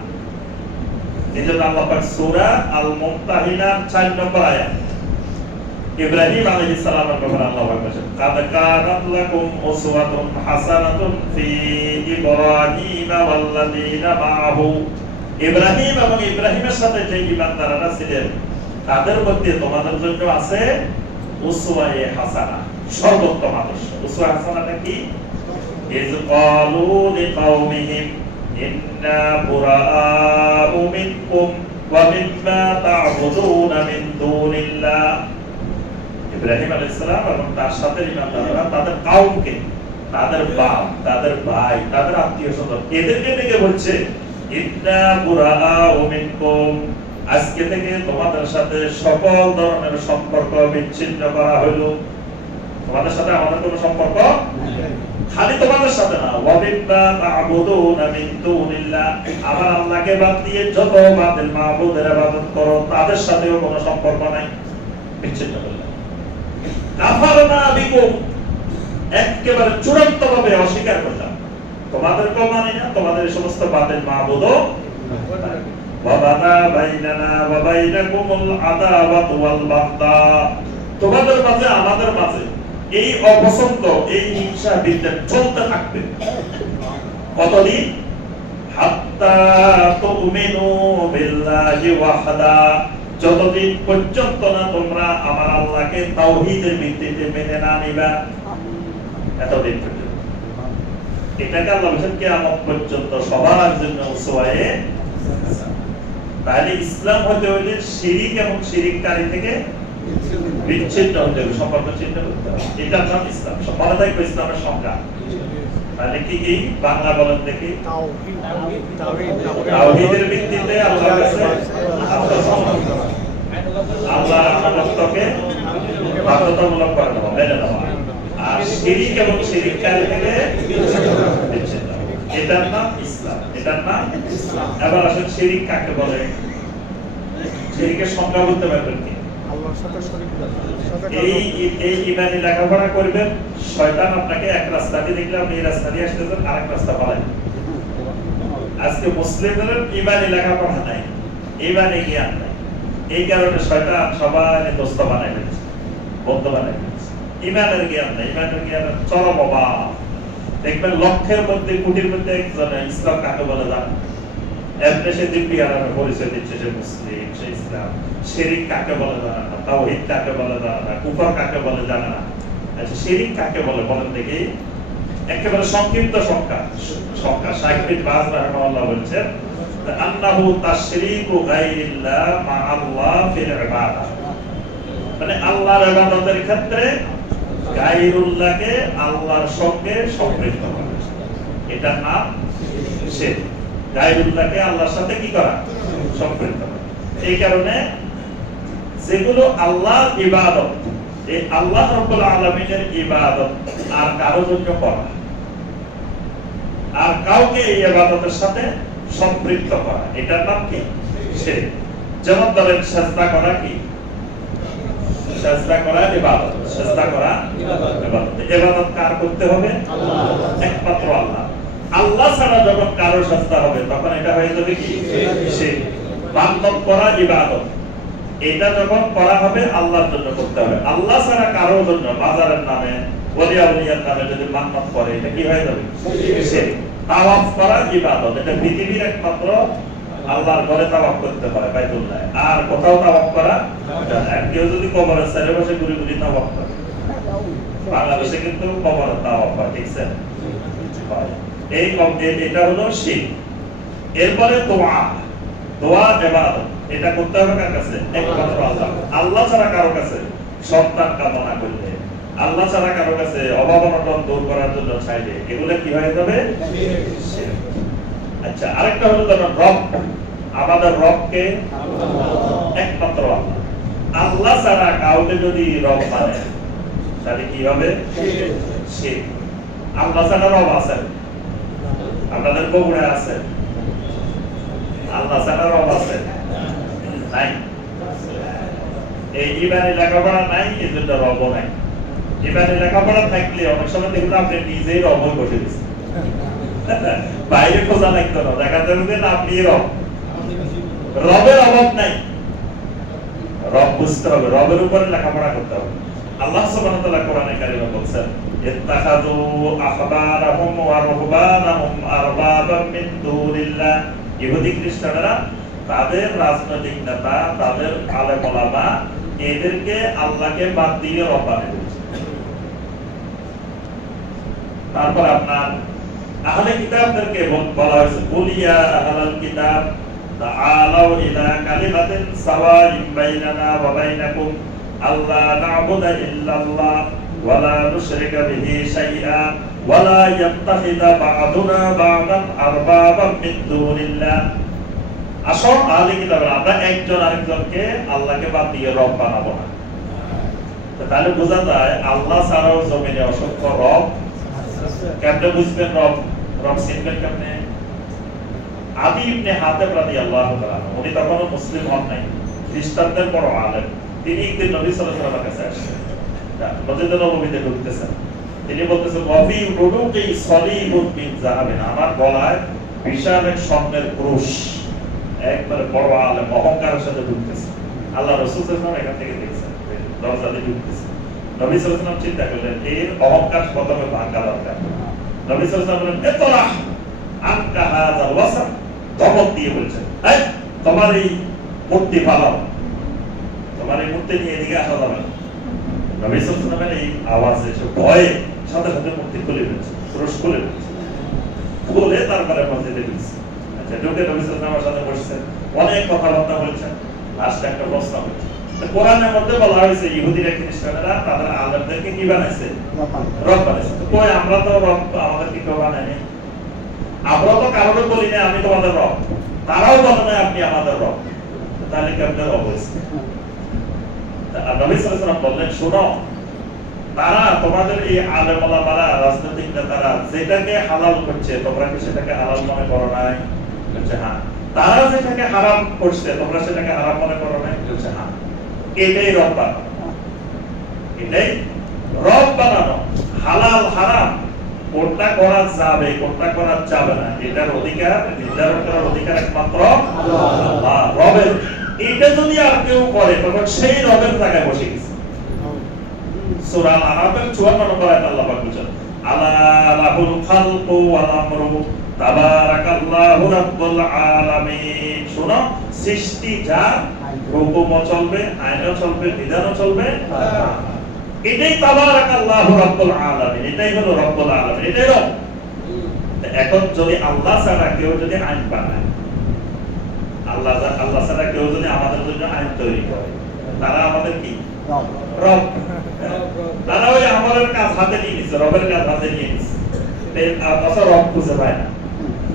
এজন্য আল্লাহ পাক সূরা আল মুমতাহিনার 4 নম্বর আয়াত ইব্রাহিম আলাইহিস সালামের ব্যাপারে আল্লাহ পাক বলেছেন, কাদ কানাত লাকুম উসওয়াতুন হাসানাতুন ফি ইব্রাহিম ওয়াল্লাযীনা মাআহু, ইব্রাহিম এবং ইব্রাহিমের সাথে যে ঈমানদাররা ছিলেন তাদের মধ্যে তোমাদের জন্য আছে উসওয়ায়ে হাসানা, সর্বোত্তম আদর্শ। উসওয়া হাসানাটা কি? ইয ক্বালু লিকাওমিহিম ইন্না বুরাআউ মিনকুম ওয়া মিম্মা তা'বুদুনা মিন দুনিল্লাহ। ইব্রাহিম আলাইহিস সালাম এবং তার সাথে ঈমানদাররা তাদের কওমকে, তাদের বাপ, তাদের ভাই, তাদের আত্মীয়স্বজন, এদেরকে ডেকে বলছে ইন্না বুরাআউ মিনকুম, আজকে থেকে তোমাদের সাথে সকল ধরনের সম্পর্ক বিচ্ছিন্ন করা হলো। তোমাদের সাথে আমাদের কোনো সম্পর্ক নেই। খালি তোমাদের সাথে না, ওয়া বিম্মা তা'বুদুনা মিন দুনিল্লাহ, আবার আল্লাহকে বাদ দিয়ে যত বাতিল মাবুদের ইবাদত করো তাদের সাথেও কোনো সম্পর্ক নাই, বিচ্ছিন্ন করলাম। কাফারনা বিকুম, একেবারে চূড়ান্তভাবে অস্বীকার করলাম, তোমাদেরকেও মানি না, তোমাদের এই সমস্ত বাতিল মাবুদও। ওয়া বাদা বাইনানা ওয়া বাইনাকুমুল আদাওয়াতু ওয়াল বাগদা, তোমাদের মাঝে আমাদের মাঝে এই অপছন্দ, এই হিংসা বিদ্বেষ চলতে থাকবে। কতদিন? হাত্তা তুমিনু বিল্লাহি ওয়াহদা, যতদিন পর্যন্ত না তোমরা আমার আল্লাহকে তাওহীদের ভিত্তিতে মেনে না নিবা, এতদিন পর্যন্ত। এটাকে আল্লাহ বলেন কিয়ামত পর্যন্ত সবার জন্য উসওয়ায়ে। তাহলে ইসলাম হতে হলে শিরিক এবং শিরিককারী থেকে বিচ্ছিন্ন হতে হবে, সম্পর্ক ছিন্ন করতে হবে। এটার নাম ইসলাম। মনে থাকবে ইসলামের সংজ্ঞা। তাহলে কি কি বাংলা বলেন দেখি? তাওহীদের ভিত্তিতে আল্লাহর কাছে আল্লাহর আনুগত্যকে বাধ্যতামূলক করে দেওয়া, মেনে নেওয়া। আর শিরিক এবং শিরিককারী থেকে বিচ্ছিন্ন, এটার নাম ইসলাম। এটার নাম ইসলাম। এবার আসলে শিরিক কাকে বলে? শিরিকের সংজ্ঞা বলতে পারবেন কি? এই ইমানি লেখাপড়া করবেন, শয়তান আপনাকে এক রাস্তা দিয়ে দেখলে আপনি এই রাস্তা দিয়ে আসতেছেন, আরেক রাস্তা পাবেন। আজকে মুসলিমদের ইমানি লেখাপড়া নাই, ইমানি জ্ঞান নাই, এই কারণে শয়তান সবাই দোস্ত বানাই ফেলছে, বন্ধু বানাই ফেলছে। ইমানের জ্ঞান নাই, ইমানের জ্ঞানের চরম অভাব। দেখবেন লক্ষের মধ্যে, কোটির মধ্যে একজনে ইসলাম কাকে বলে জানে, এমনি সে দিব্যি আরামে পরিচয় দিচ্ছে সে মুসলিম, সে ইসলাম। শিরিক কাকে বলে জানে না, তাওহীদ কাকে বলে জানে না, কুফর কাকে বলে জানে না। আচ্ছা, শিরিক কাকে বলে বলেন দেখি? একেবারে সংক্ষিপ্ত সংখ্যা শাইখ বিন বাজ রাহিমাহুল্লাহ বলেছেন, আন্নাহু তাশরীকু গায়রিল্লাহ মা আল্লাহ ফিল ইবাদাহ, মানে আল্লাহর ইবাদতের ক্ষেত্রে গায়রুল্লাহকে আল্লাহর সঙ্গে সম্পৃক্ত করা, এটার নাম শিরক। গায়রুল্লাহকে আল্লাহর সাথে কি করা? সম্পৃক্ত করা। এই কারণে যেগুলো আল্লাহর ইবাদত, এই আল্লাহ রাব্বুল আলামিনের ইবাদত আর কারো জন্য করা, আর কাউকে এই ইবাদতের সাথে সম্পৃক্ত করা, এটার নাম কি? শিরক। যেমন ধরেন সিজদা করা কি? সিজদা করা ইবাদত, সিজদা করা ইবাদত। ইবাদত কার করতে হবে? একমাত্র আল্লাহ। আল্লাহ ছাড়া যখন কারো সিজদা হবে তখন এটা হয়ে যাবে কি? শিরক। বান্দত করা ইবাদত, এটা যখন করা হবে আল্লাহর জন্য করতে হবে। আল্লাহ ছাড়া কারো জন্য বাজারের নামে, ওলিয়া উলিয়ার নামে যদি মান্নত করে, এটা কি হয়ে যাবে? শিরক। তাওয়াফ করা ইবাদত, এটা পৃথিবীর একমাত্র আল্লাহর ঘরে তাওয়াফ করতে হয় বাইতুল্লাহ, আর কোথাও তাওয়াফ করা যায় না। কেউ যদি কবরের সাইডে বসে ঘুরে ঘুরে তাওয়াফ করে, বাংলাদেশে কিন্তু কবরের তাওয়াফ হয়, ঠিক আছে? এই এটা হলো শিরক। এরপরে দোয়া, দোয়া ইবাদত, এটা করতে হবে কার কাছে? একমাত্র আল্লাহ। আল্লাহ ছাড়া কারো কাছে সন্তান কামনা করলে, আল্লাহ ছাড়া কারো কাছে অভাব অনটন দূর করার জন্য চাইলে, এগুলো কি হয়ে যাবে? শিরক। আচ্ছা, আরেকটা হলো ধরুন রব, আমাদের রবকে একমাত্র আল্লাহ। আল্লাহ ছাড়া কাউকে যদি রব মানে তাহলে কি হবে? শিরক। আল্লাহ ছাড়া রব আছে? আপনাদের বগুড়ায় আছে? আল্লাহ ছাড়া রব আছে? নাই। এই ইমানি লেখাপড়া নাই, এই জন্য রব নাই। ইমানি লেখাপড়া থাকলে অনেক সময় দেখুন আপনি নিজেই রব হয়ে বসে দিচ্ছেন, বাইরে খোঁজা লাগতো না, দেখাতে হবে না আপনি রব। রবের অভাব নাই, রব বুঝতে হবে, রবের উপরে লেখাপড়া করতে হবে। আল্লাহ সুবহানাহু ওয়া তাআলা কোরআনে কারিমে বলেন, ইত্তাখাযু আহবারাহুম ওয়া রুহবানাহুম আরবাবাম মিন দুনিল্লাহ। ইহুদি খ্রিস্টানরা তাদের রাজনৈতিক নেতা, তাদের আলেম ওলামা, এদেরকে আল্লাহকে বাদ দিয়ে রব বানিয়ে দিয়েছে। তারপর আপনার আহলে কিতাবদেরকে বলা হয়েছে, কুলিয়া আহলাল কিতাব তাআলাউ ইলা কালিমাতিন সাওয়াইন বাইনানা ওয়া বাইনাকুম আল্লা না'বুদা ইল্লাল্লাহ ওয়া লা নুশরিকা বিহি শাইআ ওয়া লা ইয়াত্তাখিযা বা'দুনা বা'দান আরবাবাম মিন দুনিল্লাহ। আসল আহলে কিতাবরা আমরা একজন আরেকজনকে আল্লাহকে বাদ দিয়ে রব বানাবো না। তাহলে বোঝা যায় আল্লাহ ছাড়াও জমিনে অসংখ্য রব। কেমনে বুঝবেন রব? রব চিনবেন কেমনে? আদি ইবনে হাতেম রাদিয়াল্লাহু তাআলা, উনি তখনও মুসলিম হন নাই, খ্রিস্টানদের বড় আলেম। তিনি একদিন নবী সাল্লাল্লাহু আলাইহি ওয়াসাল্লামের কাছে আসছেন, মসজিদে নববীতে ঢুকতেছেন। তিনি বলতেছেন, ওয়াফি রুদুকি সলিবুন মিন যাহাবিন, আমার গলায় বিশাল এক স্বর্ণের ক্রুশ। একবারে বড় আলেম, অহংকারের সাথে ঢুকতেছেন। আল্লাহ রাসূল সাল্লাল্লাহু আলাইহি ওয়াসাল্লাম এখান থেকে দেখছেন, দরজা দিয়ে ঢুকতেছেন। নবী সাল্লাল্লাহু আলাইহি ওয়াসাল্লাম চিন্তা করলেন এর অহংকার প্রথমে ভাঙা দরকার। নবী সাল্লাল্লাহু আলাইহি ওয়াসাল্লাম বলেন, ইতলা আনকা হাযাল ওয়াসাব, ধমক দিয়ে বলছেন, এই তোমার এই মূর্তি ফালাও, তোমার এই মূর্তি নিয়ে এদিকে আসা যাবে না। নবী সাল্লাল্লাহু আলাইহি ওয়াসাল্লামের এই আওয়াজে সে ভয়ে সাথে সাথে মূর্তি খুলে ফেলছে, ক্রুশ খুলে ফেলছে, খুলে তারপরে মসজিদে ঢুকছে। আচ্ছা, ঢুকে নবী সাল্লাল্লাহু আলাইহি ওয়াসাল্লামের সাথে বসছেন, অনেক কথাবার্তা বলছেন। লাস্টে একটা প্রশ্ন হয়েছে, কোরআনের মধ্যে বলা হয়েছে ইহুদিরা খ্রিস্টানরা তাদের আলেমদেরকে কি বানাইছে? রব বানাইছে। তো কই আমরা তো রব, আমাদেরকে কেউ বানায়নি, আমরা তো কারোর বলি না আমি তোমাদের রব, তারাও বলে না আপনি আমাদের রব, তাহলে কেমন রব হয়েছে? নবী সাল্লাল্লাহু আলাইহি ওয়াসাল্লাম বললেন, শোনো, তারা তোমাদের এই আলেম ওলামারা, রাজনৈতিক নেতারা যেটাকে হালাল করছে তোমরা কি সেটাকে হালাল মনে করো নাই? বলছে হ্যাঁ। তারা যেটাকে হারাম করছে তোমরা সেটাকে হারাম মনে করো নাই? বলছে হ্যাঁ। এটাই রব বানানো, এটাই রব বানানো। হালাল হারাম কোনটা করা যাবে কোনটা করা যাবে না এটার অধিকার নির্ধারণ করার অধিকার একমাত্র আল্লাহ, রবের। এটা যদি আর কেউ করে তখন সেই রবের জায়গায় বসে গেছে। সূরা আল-আরাফের 54 নম্বর আয়াতে আল্লাহ পাক বলেন, আলা লাহুল খালকু ওয়াল আমরু তাবারাকাল্লাহু রাব্বুল আলামিন। শোনো, সৃষ্টি যার, হুকুমও চলবে, আইনও চলবে, বিধানও চলবে, এটাই তাবারাকাল্লাহু রাব্বুল আলামিন, এটাই হলো রব্বুল আলামিন, এটাই রব। এখন যদি আল্লাহ ছাড়া কেউ যদি আইন বানায়, আল্লাহ ছাড়া কেউ যদি আমাদের জন্য আইন তৈরি করে, তারা আমাদের কি? রব। তারা ওই আমলের কাজ হাতে নিয়ে নিচ্ছে, রবের কাজ হাতে নিয়ে নিচ্ছে। অথচ রব খুঁজে পায় না।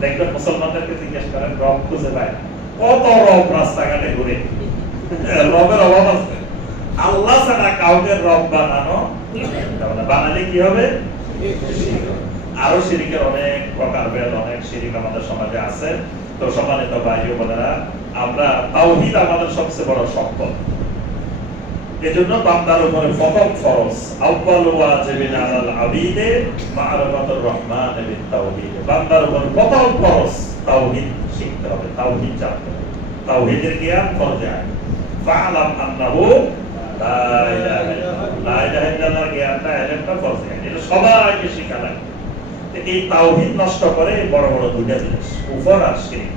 দেখবেন মুসলমানদেরকে জিজ্ঞেস করেন, রব খুঁজে পায় না। কত রব রাস্তাঘাটে ঘুরে, রবের অভাব আছে। আল্লাহ ছাড়া কাউকে রব বানানো, বানালে কি হবে? আরো শিরকের অনেক প্রকারভেদ, অনেক শিরক আমাদের সমাজে আছে। তো সম্মানিত ভাই ও বোনেরা, আমরা তাওহীদ আমাদের সবচেয়ে বড় সম্পদ। এজন্য বান্দার উপরে প্রথম ফরজ, আউয়ালু ওয়াজিবিন আলাল আবিদে মা'রিফাতুর রহমান বিত তাওহীদ। বান্দার উপরে প্রথম ফরজ তাওহীদ শিখতে হবে, তাওহীদ জানতে হবে। তাওহীদের জ্ঞান ফরজে আইন। ফা'লাম আন্নাহু লা ইলাহা ইল্লাল্লাহ, লা ইলাহা ইল্লাল্লাহর জ্ঞানটা এলেমটা ফরজে আইন, এটা সবাইকে শিখা লাগে। এই তাওহীদ নষ্ট করে বড় বড় দুইটা জিনিস, কুফর আর শিরক।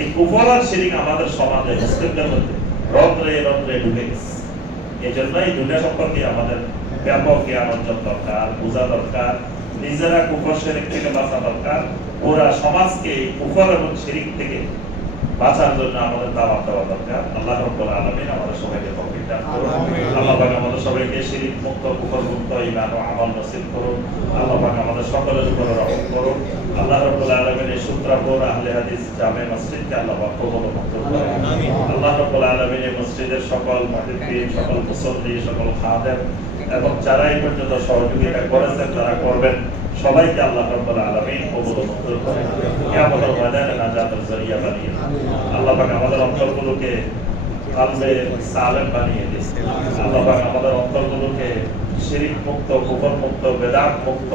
এই কুফর আর শিরিক আমাদের সমাজে মুসলিমদের মধ্যে রন্ধ্রে রন্ধ্রে ঢুকে গেছে। এই জন্য এই দুনিয়া সম্পর্কে আমাদের ব্যাপক জ্ঞান অর্জন দরকার, বোঝা দরকার, নিজেরা কুফর শিরিক থেকে বাঁচা দরকার, পুরা সমাজকে কুফর এবং শিরিক থেকে বাঁচার জন্য আমাদের দাওয়াত দেওয়া দরকার। আল্লাহ রাব্বুল আলামিন আমাদের সবাইকে তৌফিক দান করুন। আল্লাহ পাক আমাদের সবাইকে শিরিক মুক্ত, কুফর মুক্ত, ঈমান ও আমল নসিব করুন। আল্লাহ পাক আমাদের সকলের উপর রহম করুন। আল্লাহ রাব্বুল আলামিন এই সূত্রাপুর আহলে হাদিস জামে মসজিদকে আল্লাহ পাক কবুল ও মঞ্জুর করেন। আল্লাহ রাব্বুল আলামিন এই মসজিদের সকল মুহিব্বিন, সকল মুসল্লি, সকল খাদেম এবং যারা এই পর্যন্ত সহযোগিতা করেছেন, যারা করবেন, সবাইকে আল্লাহ রাব্বুল আলামিন কবুল ও মঞ্জুর করেন। কিয়ামতের ময়দানে নাজাতের জরিয়া বানিয়ে দেন। আল্লাহ পাক আমাদের অন্তরগুলোকে কলবে সালেম বানিয়ে দিন। আল্লাহ পাক আমাদের অন্তরগুলোকে শিরিক মুক্ত, কুফর মুক্ত, বেদাত মুক্ত,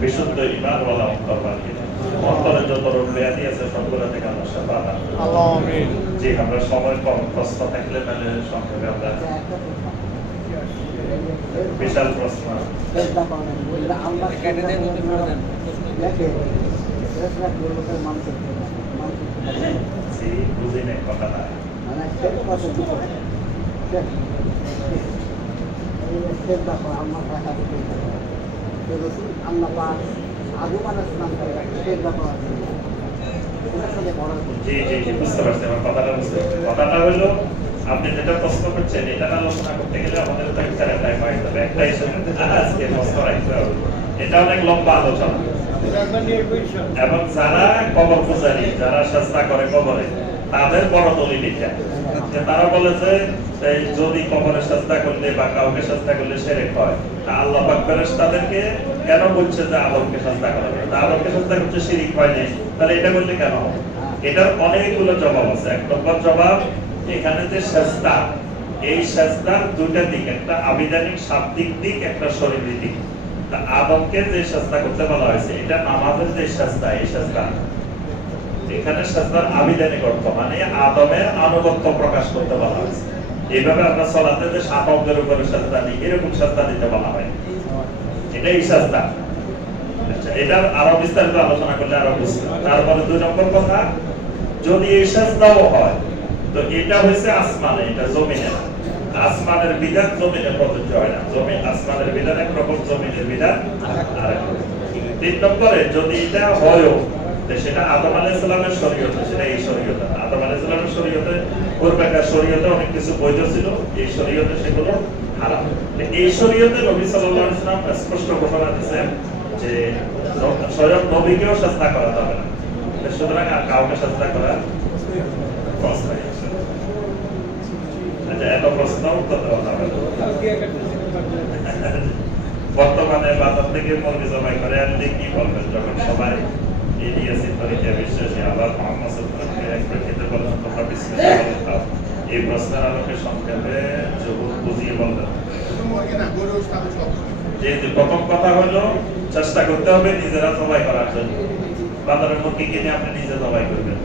বিশুদ্ধ ঈমানওয়ালা অন্তর বানিয়ে দিন। অন্তরে যত রোগ ব্যাধি আছে সবগুলো থেকে আল্লাহ শিফা দান করুন। আল্লাহুম্মা আমিন। জি, আমরা সময় কম, প্রশ্ন থাকলে তাহলে সংক্ষেপে আমরা বিশাল প্রশ্ন জি, বুঝি নাই কথা না। জি জি জি, বুঝতে পারছি, আমার কথাটা বুঝতে পারছি। কথাটা হলো আপনি যেটা প্রশ্ন করছেন এটা আলোচনা করতে গেলে আমাদের তো একটা টাইম হয়ে যাবে, একটাই আজকে প্রশ্ন রাখতে হবে। এটা অনেক লম্বা আলোচনা। এবং যারা কবর পূজারী, যারা সাজদা করে কবরে, তাদের বড় দলিল এটা যে তারা বলে যে যদি কবরে সাজদা করলে বা কাউকে সাজদা করলে শিরক হয়, আল্লাহ পাক ফেরেশতাদেরকে কেন বলছে যে আদমকে সাজদা করা হবে? আদমকে সাজদা করতে শিরক হয় না, তাহলে এটা বললে কেন হবে? এটার অনেকগুলো জবাব আছে। এক নম্বর জবাব, এখানে যে সাজদা, এই সাজদার দুইটা দিক, একটা আবিধানিক শাব্দিক দিক, একটা শরীরী দিক। তা আদমকে যে সাজদা করতে বলা হয়েছে, এটা নামাজের যে সাজদা, এই সাজদা, এখানে সাজদার আবিধানিক অর্থ মানে আদমের আনুগত্য প্রকাশ করতে বলা হয়েছে। এইভাবে আমরা সালাতে যে সাত অঙ্গের উপরে সাজদা দিই, এরকম সাজদা দিতে বলা হয়, এটাই সাজদা। আচ্ছা, এটার আরো বিস্তারিত আলোচনা করলে আরো বুঝতে। তারপরে দুই নম্বর কথা, যদি এই সাজদাও হয় তো এটা হয়েছে আসমানে, এটা জমিনে। আসমানের বিধান জমিনে প্রযোজ্য হয় না। জমি আসমানের বিধান একরকম, জমিনের বিধান আরেক রকম। তিন নম্বরে, যদি এটা হয়ও সেটা আদম আলাইহিস সালামের শরীয়তে, সেটা এই শরীয়তে না। আদম আলাইহিস সালামের শরীয়তে, পূর্বেকার শরীয়তে অনেক কিছু বৈধ ছিল, এই শরীয়তে সেগুলো হারাম। এই শরীয়তে নবী সাল্লাল্লাহু আলাইহি ওয়াসাল্লাম স্পষ্ট ঘোষণা দিয়েছেন যে স্বয়ং নবীকেও সাজদা করা যাবে না, সুতরাং আর কাউকে সাজদা করা প্রশ্নই আসে না। আচ্ছা, এত প্রশ্ন উত্তর দেওয়া যাবে না। বর্তমানে বাজার থেকে মুরগি জবাই করে আনলে কি বলবেন যখন সবাই ইলিয়াসি তরিকে বিশ্বাসী আল্লাহ মুহাম্মদ সাল্লাল্লাহু আলাইহি ওয়াসাল্লাম এক প্রেক্ষিতে বলেন তোমরা বিসমিল্লাহ বলে খাও? এই প্রশ্নের আলোকে সংক্ষেপে বুঝিয়ে বলবেন। যে প্রথম কথা হলো, চেষ্টা করতে হবে নিজেরা জবাই করার জন্য। বাজারের মুরগি কিনে আপনি নিজে জবাই করবেন,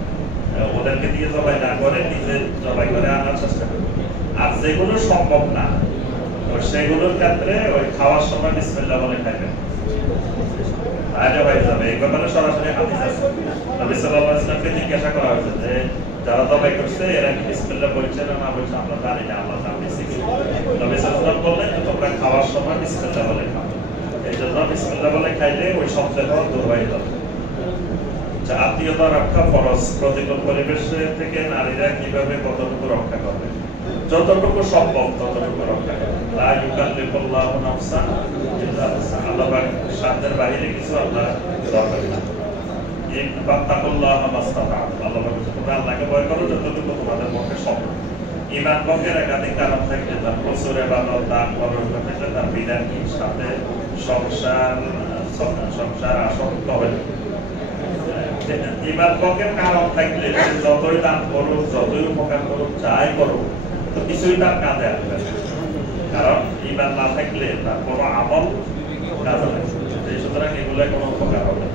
ওদেরকে দিয়ে জবাই না করে নিজে জবাই করে আনার চেষ্টা করবেন। আর যেগুলো সম্ভব না, সেগুলোর ক্ষেত্রে ওই খাওয়ার সময় বিসমিল্লাহ বলে খাইবেন, আজা ভাই যাবে। এই ব্যাপারে সরাসরি হাদিস আছে। নবী সাল্লাল্লাহু আলাইহি ওয়াসাল্লামকে জিজ্ঞাসা করা হয়েছে যে যারা জবাই করছে এরা কি বিসমিল্লাহ বলছে না? বলছে আমরা জানি না, আল্লাহ জানে। নবী সাল্লাল্লাহু আলাইহি ওয়াসাল্লাম বললেন যে তোমরা খাওয়ার সময় বিসমিল্লাহ বলে খাও। এই জন্য বিসমিল্লাহ বলে খাইলে ওই শব্দের পর দূর হয়ে যাবে। আত্মীয়তা রক্ষা ফরজ। প্রতিকূল পরিবেশ থেকে নারীরা কিভাবে কতটুকু রক্ষা করবে? যতটুকু সম্ভব ততটুকু রক্ষা করবে। লা ইউকাল্লিফুল্লাহু নাফসান ইল্লা উসআহা। আল্লাহ পাক সাধ্যের বাইরে কিছু আল্লাহ দরকার না। ইত্তাকুল্লাহ মাসতাতা'তুম। আল্লাহ পাক বলেছেন তোমরা আল্লাহকে ভয় করো যতটুকু তোমাদের পক্ষে সম্ভব। ঈমান ভঙ্গের একাধিক কারণ থাকলে তার প্রচুর ইবাদত, দান, খরচ করতে তার বিধানের সাথে সংসার আসক্ত হবে। ঈমান ভঙ্গের কারণ থাকলে যতই দান করুক, যতই উপকার করুক, যাই করুক, তো কিছুই তার কাজে আসবে না। কারণ ঈমান না থাকলে তার কোনো আমল কাজে লাগবে না। সুতরাং এগুলো কোনো উপকার হবে না।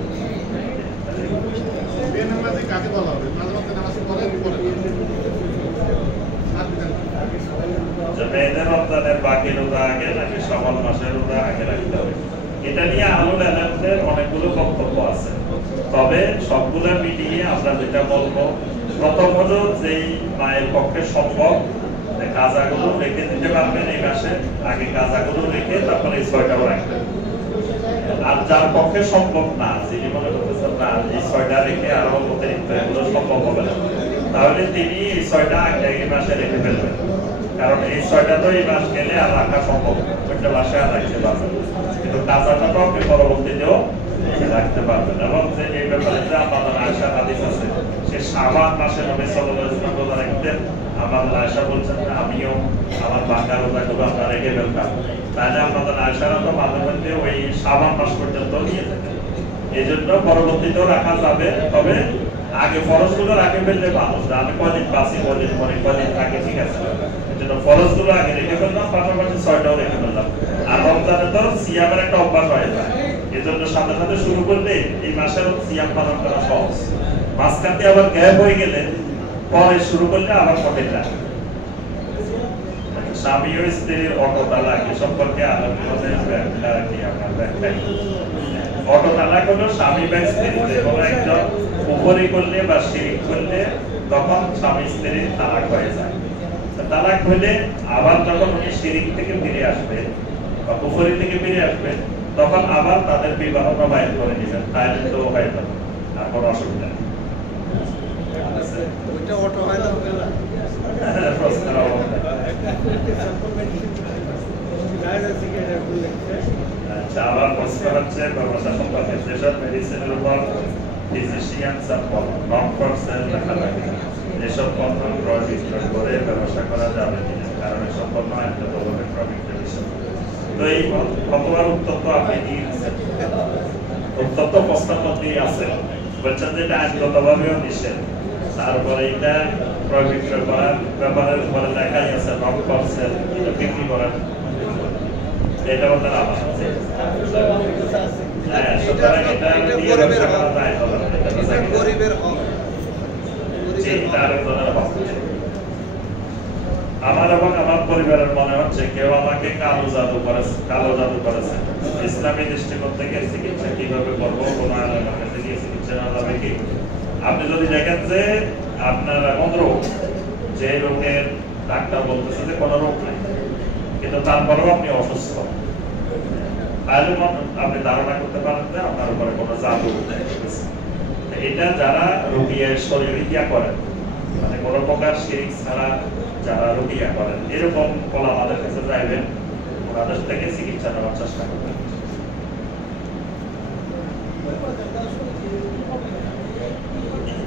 মেয়েদের রমজানের বাকি রোজা আগে নাকি শাওয়াল মাসের রোজা আগে রাখতে হবে, এটা নিয়ে আহলুল ইলমের অনেকগুলো বক্তব্য আছে। তবে সবগুলা মিলিয়ে আমরা যেটা বলবো প্রথম হলো যেই মায়ের পক্ষে সম্ভব কাজাগুলো রেখে দিতে পারবেন এই মাসে, আগে কাজাগুলো রেখে তারপরে এই 6টাও রাখবেন। আর যার পক্ষে সম্ভব না, যিনি মনে করতেছেন না এই 6টা রেখে আরো অতিরিক্ত এগুলো সম্ভব হবে না, তাহলে তিনি এই 6টা আগে মাসে রেখে ফেলবেন। কারণ এই 6টা তো এই মাস গেলে আর রাখা সম্ভব, ওইটা মাসে আর রাখতে পারবেন, কিন্তু কাজাটা তো আপনি পরবর্তীতেও রাখতে পারবেন। এবং যে এই ব্যাপারে যে আমাদের আয়েশা হাদিস আছে, সে শাবান মাসে নবী সাল্লাল্লাহু আলাইহি ওয়াসাল্লাম রোজা রাখতেন। আমাদের আয়েশা বলছেন আমিও আমার বাঁকা রোজাগুলো আমরা রেখে ফেলতাম। তাহলে আমাদের আয়েশারা তো মাঝে মধ্যে ওই শাবান মাস পর্যন্ত নিয়ে যেতেন। এই জন্য পরবর্তীতেও রাখা যাবে, তবে আগে ফরজগুলো রাখে ফেললে ভালো। আমি কদিন বাসি, কদিন পরে, কদিন থাকে, ঠিক আছে। এই জন্য ফরজগুলো আগে রেখে ফেললাম, পাশাপাশি 6টাও রেখে ফেললাম। আর রমজানে তো সিয়ামের একটা অভ্যাস হয়ে যায়, এই জন্য সাথে সাথে শুরু করলে এই মাসের সিয়াম পালন করা সহজ। মাঝখানে আবার গ্যাপ হয়ে গেলে পরে শুরু করলে আবার কঠিন লাগে। স্বামী ও স্ত্রীর অটো তালাক এ সম্পর্কে অটো তালাক হলো স্বামী বা স্ত্রী যে কোনো একজন কুফরি করলে বা শিরক করলে তখন স্বামী স্ত্রীর তালাক হয়ে যায়। তালাক হলে আবার যখন উনি শিরক থেকে ফিরে আসবে বা কুফরি থেকে ফিরে আসবে, তখন আবার তাদের বিবাহ নবায়ন করে নেবেন, তাহলে তো হয়ে যাবে, আর কোনো অসুবিধা নেই। ওইটা অটো হয় না, প্রশ্নের অভাব নেই। আচ্ছা, আবার প্রশ্ন হচ্ছে ব্যবসা সম্পর্কে যেসব মেডিসিনের উপর ফিজিশিয়ানস নন ফর সেল লেখা থাকে, এসব পণ্য ক্রয় বিক্রয় করে ব্যবসা করা যাবে কিনা? কারণ এসব পণ্য একটা দোকানে ক্রয় বিক্রয় বিষয়। তো এই ফতোয়ার উত্তর তো আপনি দিয়ে দিচ্ছেন, উত্তর তো প্রশ্নপত্রেই আছে, বলছেন যে এটা আইনগতভাবেও নিষেধ। তারপরে এটা ক্রয় বিক্রয় করার ব্যাপারের উপরে লেখাই আছে নন ফর সেল, এটা বিক্রি করার, এটা বলতে আবার আছে। হ্যাঁ, সুতরাং এটা দিয়ে ব্যবসা করা যায় হবে না, এটা গরিবের হক, তার হক। আমার এবং আমার পরিবারের মনে হচ্ছে কেউ আমাকে কালো জাদু করেছে। ইসলামী দৃষ্টিকোণ থেকে চিকিৎসা কিভাবে করবো? কোনো আলেমের কাছে গিয়ে চিকিৎসা নেওয়া যাবে কি? আপনি যদি দেখেন যে আপনার এমন রোগ, যে রোগের ডাক্তার বলতেছে যে কোনো রোগ নাই, কিন্তু তারপরেও আপনি অসুস্থ, তাহলে আপনি ধারণা করতে পারেন যে আপনার উপরে কোনো জাদু হয়েছে। এটা যারা রোগীর শরীরিয়া করেন, মানে কোনো প্রকার শিরক ছাড়া যারা রোগিয়া করেন, এরকম ফল আমাদের কাছে চাইবেন, ওনাদের থেকে চিকিৎসা নেওয়ার চেষ্টা করবেন।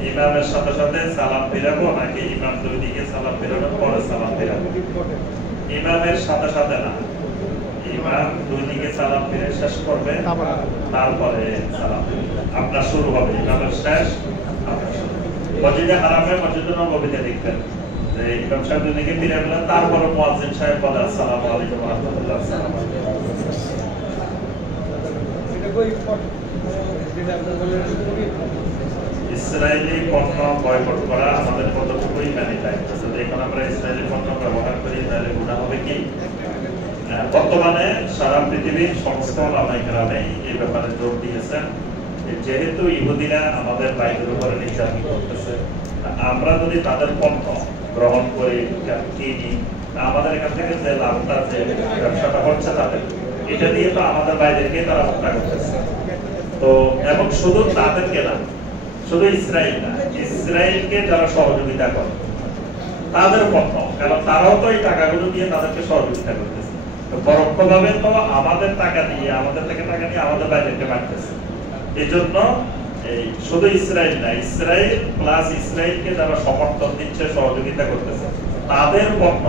ইমামের সাথে সাথে সালাম ফিরাবো নাকি ইমাম দুই দিকে সালাম ফিরানোর পরে সালাম ফিরাবো? ইমামের সাথে সাথে না, ইমাম দুই দিকে সালাম ফিরে শেষ করবে, তারপরে সালাম আপনার শুরু হবে, ইমামের শেষ আপনার শুরু। মসজিদে হারামে, মসজিদে নববীতে দেখবেন যে ইমাম সাহেব দুই দিকে ফিরে গেলেন, তারপরে মুয়াজ্জিন সাহেব বলে আসসালামু আলাইকুম ওয়া রাহমাতুল্লাহ। আসসালামু আলাইকুম। ইসরায়েলি পণ্য বয়কট করা আমাদের কতটুকু ইমানি দায়িত্ব? যদি এখন আমরা ইসরায়েলি পণ্য ব্যবহার করি তাহলে গুনাহ হবে কি? বর্তমানে সারা পৃথিবীর সমস্ত ওলামায়ে কেরামে এই ব্যাপারে জোর দিয়েছেন, যেহেতু ইহুদিরা আমাদের বাইবেলের উপরে নির্যাতন করতেছে, আমরা যদি তাদের পণ্য গ্রহণ করি, কিনি, আমাদের এখান থেকে যে লাভটা, যে ব্যবসাটা হচ্ছে তাদের, এটা দিয়ে তো আমাদের বাইরেকে তারা হত্যা করতেছে। তো এবং শুধু তাদেরকে না, শুধু ইসরায়েল না, ইসরায়েলকে যারা সহযোগিতা করে তাদের পণ্য, কারণ তারাও তো এই টাকাগুলো দিয়ে তাদেরকে সহযোগিতা করতেছে, পরোক্ষভাবে তো আমাদের টাকা দিয়ে, আমাদের থেকে টাকা নিয়ে আমাদের বাইরেকে মারতেছে। এই জন্য এই শুধু ইসরায়েল না, ইসরায়েল প্লাস ইসরায়েলকে যারা সমর্থন দিচ্ছে, সহযোগিতা করতেছে, তাদের পণ্য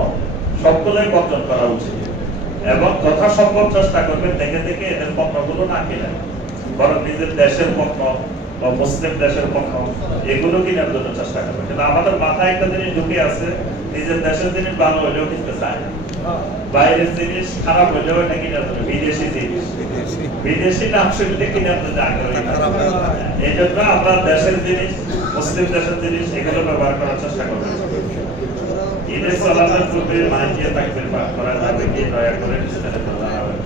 সকলেই বর্জন করা উচিত এবং যথাসম্ভব চেষ্টা করবেন দেখে দেখে এদের পণ্যগুলো না কিনে, বরং নিজের দেশের পণ্য বা মুসলিম দেশের পণ্য এগুলো কেনার জন্য চেষ্টা করবেন। কিন্তু আমাদের মাথায় একটা জিনিস ঢুকে আছে, নিজের দেশের জিনিস ভালো হলেও কিনতে চায় না, বাইরের জিনিস খারাপ হলেও এটা কেনার জন্য, বিদেশি জিনিস, বিদেশি নাম শুনলে কেনার জন্য আগ্রহী। এই জন্য আমরা দেশের জিনিস, মুসলিম দেশের জিনিস এগুলো ব্যবহার করার চেষ্টা করবেন। ঈদের সালাতের পূর্বে মাইকিয়ে তাকবীর পাঠ করা যাবে কি? দয়া করে বিস্তারিত জানাবেন।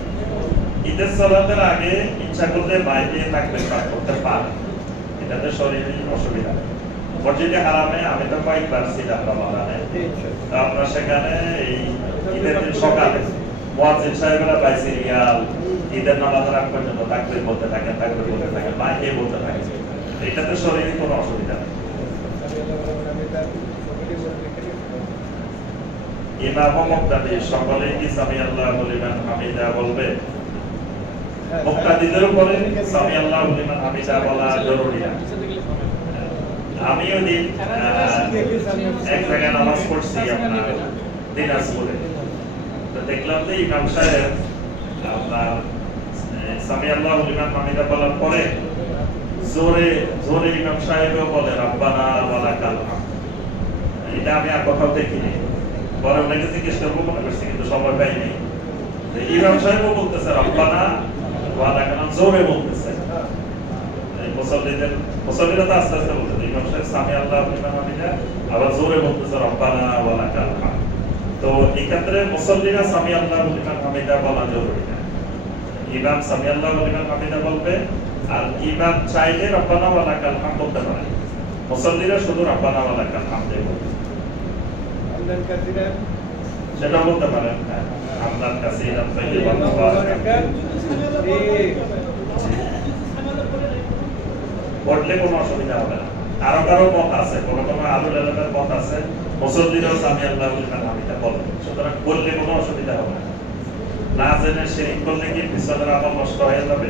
ঈদের সালাতের আগে ইচ্ছা করলে মাইকিয়ে তাকবীর পাঠ করতে পারেন, এটাতে শরীরে অসুবিধা নেই। মসজিদে হারামে আমি তো কয়েকবার ছিলাম রমাদানে, তো আপনার সেখানে এই ঈদের দিন সকালে মুয়াজ্জিন সাহেবরা 22 রিয়াল ঈদের নামাজের আগ পর্যন্ত তাকবীর বলতে থাকেন, মাইকে বলতে থাকেন। এটাতে শরীরে কোনো অসুবিধা নেই। ইমাম ও মুক্তাদি সকলেই কি সামি আল্লাহু লিমান হামিদা বলবে? মুক্তাদিদের উপরে সামি আল্লাহু লিমান হামিদা বলা জরুরি না। আমি ওই দিন এক জায়গায় নামাজ পড়ছি আপনার দিনাজপুরে, তো দেখলাম যে ইমাম সাহেব আপনার সামি আল্লাহু লিমান হামিদা বলার পরে জোরে জোরে ইমাম সাহেবও বলে রাব্বানা ওয়া লাকাল হামদ। এটা আমি আর কোথাও দেখিনি। পরে ওনাকে জিজ্ঞেস করবো মনে করছি, কিন্তু সময় পাইনি। ইমাম সাহেবও বলতেছে রাব্বানা ওয়া লাকাল হামদ, জোরে বলতেছে। মুসল্লিরা তো আস্তে আস্তে বলতেছে, ইমাম সাহেব সামি আল্লাহু লিমান হামিদা আবার জোরে বলতেছে রাব্বানা ওয়া লাকাল হামদ। তো এই ক্ষেত্রে মুসল্লিরা সামি আল্লাহু লিমান হামিদা বলা জরুরি না। ইমাম সামি আল্লাহু লিমান হামিদা বলবে, আর ইমাম চাইলে রাব্বানা ওয়া লাকাল হামদ বলতে পারে। মুসল্লিরা শুধু রাব্বানা ওয়া লাকাল হামদ বলবে, সেটা বলতে পারেন। হামদান কাসীরান তাইয়িবান মুবারাকান বললে কোনো অসুবিধা হবে না। কারো কারো মত আছে, কোনো আলুল আলমের মত আছে মুসল্লিরাও সামি আল্লাহু লিমান হামিদা বলবে, সুতরাং বললে কোনো অসুবিধা হবে না। না জেনে শিরক করলে কি পিছনের আমল নষ্ট হয়ে যাবে?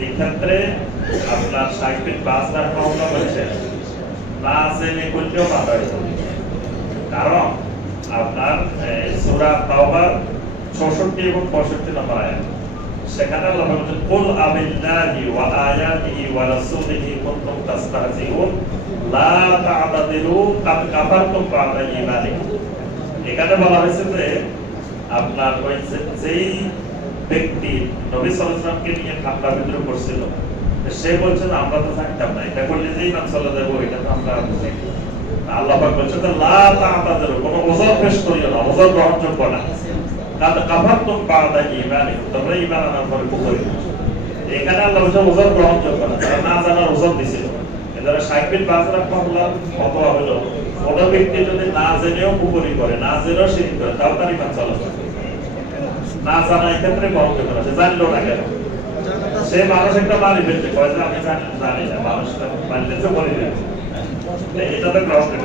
এই ক্ষেত্রে আপনার সাইফিন বাসদার প্রবলেম হচ্ছে না জেনে করলেও বাধা হয়ে যাবে। কারণ আপনার সূরা তাওবার ৬৬ এবং ৬৫ নম্বর আয়াত, সেখানে আল্লাহ বলেছেন কুল আবিল্লাহি ওয়া আয়াতিহি ওয়া রাসূলিহি কুনতুম তাস্তাহজিউন লা তা'তাদিরু কাদ কাফারতুম বা'দা ঈমানিকুম। এখানে বলা হয়েছে যে আপনার ওই যেই ব্যক্তি নবী সাল্লাল্লাহু আলাইহি ওয়াসাল্লামকে নিয়ে ঠাট্টা বিদ্রূপ করছিল, সে বলছে যে আমরা তো জানতাম না, এটা করলে যে ইমান চলে যাবো, এটা তো আমরা বুঝি। আল্লাহ পাক বলছেন যে লা তা'তাদিরু, কোনো ওযর পেশ করিও না, ওযর গ্রহণযোগ্য না। কাদ কাফারতুম বা'দা ঈমানিকুম, তোমরা ঈমান আনার পরে কুফর করেছো। এখানে আল্লাহ বলছে ওযর গ্রহণযোগ্য না, তারা না জানার ওযর দিছিল। এদের সাইফিন বাজরা আল্লাহ ফতোয়া হলো কোন ব্যক্তি যদি না জেনেও কুফরি করে, না জেনেও শিরক করে, তাও তার ঈমান চলে যাবে। না জানা এই ক্ষেত্রে গ্রহণযোগ্য না, সে জানলো না কেন? সে মানুষ একটা মারি ফেলছে, কয় যে আমি জানি না, মানুষ মানলে তো করে দেবে, এটা তো গ্রহণযোগ্য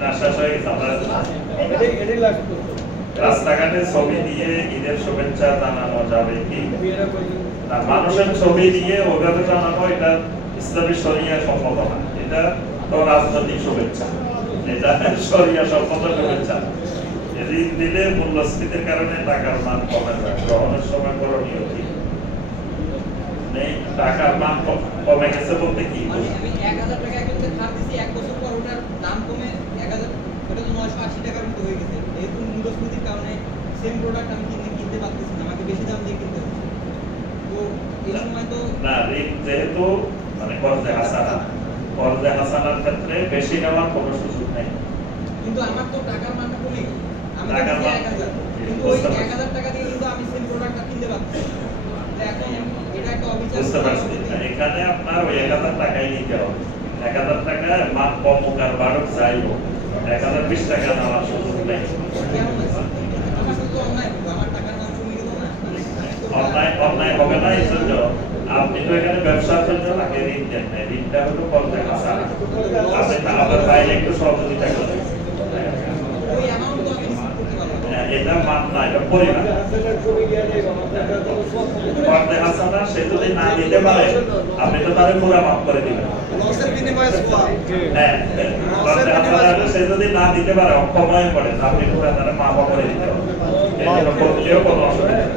না। শেষ হয়ে গেছে। আমরা রাস্তাঘাটে ছবি দিয়ে ঈদের শুভেচ্ছা জানানো যাবে কি? না, মানুষের ছবি দিয়ে ওইভাবে জানানো এটা ইসলামী শরিয়া সম্মত না। এটা তো রাজনৈতিক শুভেচ্ছা, এটা শরিয়া সম্মত শুভেচ্ছা। ঋণ দিলে মূল্যস্ফীতির কারণে টাকার মান কমে যায়, গ্রহণের সময় করণীয় কি? টাকার মান কমে গেছে বলতে কি? আমি 1000 টাকা একজনকে ধার দিছি, 1 বছর পর ওটার দাম কমে 1000 ওটা তো 980 টাকার মতো হয়ে গেছে। যেহেতু মূল্যস্ফীতির কারণে সেম প্রোডাক্ট আমি কিনতে পারতেছি না, আমাকে বেশি দাম দিয়ে কিনতে হচ্ছে। তো এই সময় তো না, ঋণ যেহেতু মানে কর্জে হাসানার ক্ষেত্রে বেশি নেওয়ার কোনো সুযোগ নেই। কিন্তু আমার তো টাকার মানটা কমে গেছে, আমি টাকার মান 1000, কিন্তু ওই 1000 টাকা দিয়ে কিন্তু আমি সেম প্রোডাক্টটা কিনতে পারছি। এখন এটা একটা অবিচার। বুঝতে পারছি। এখানে আপনার ওই 1000 টাকাই নিতে হবে। 1000 টাকা মান কম হোক আর বাড়ুক যাই হোক, 1020 টাকা নেওয়ার সুযোগ নেই। আমার সাথে অন্যায় হবে, আমার টাকার মান কমে গেল না। অন্যায় হবে না। এই জন্য আপনি তো এখানে ব্যবসার জন্য আগে ঋণ দেন না, ঋণটা হলো কর্জে হাসানা। আপনি আপনার বাইরে একটু সহযোগিতা করেন, ওই অ্যামাউন্ট তো আমি রিসিভ করতে পারবো না। এটা মান না, এটা পরিমাণ। কর্জে হাসানা সে যদি না দিতে পারে, আপনি তো তারে পুরো মাফ করে দিবেন। লসের বিনিময়ে সোয়াব। হ্যাঁ, কর্জে হাসানা সে যদি না দিতে পারে, অক্ষম হয়ে পড়ে, আপনি পুরো তারে মাফ করে দিতে হবে। এর কোনো অসুবিধা নেই।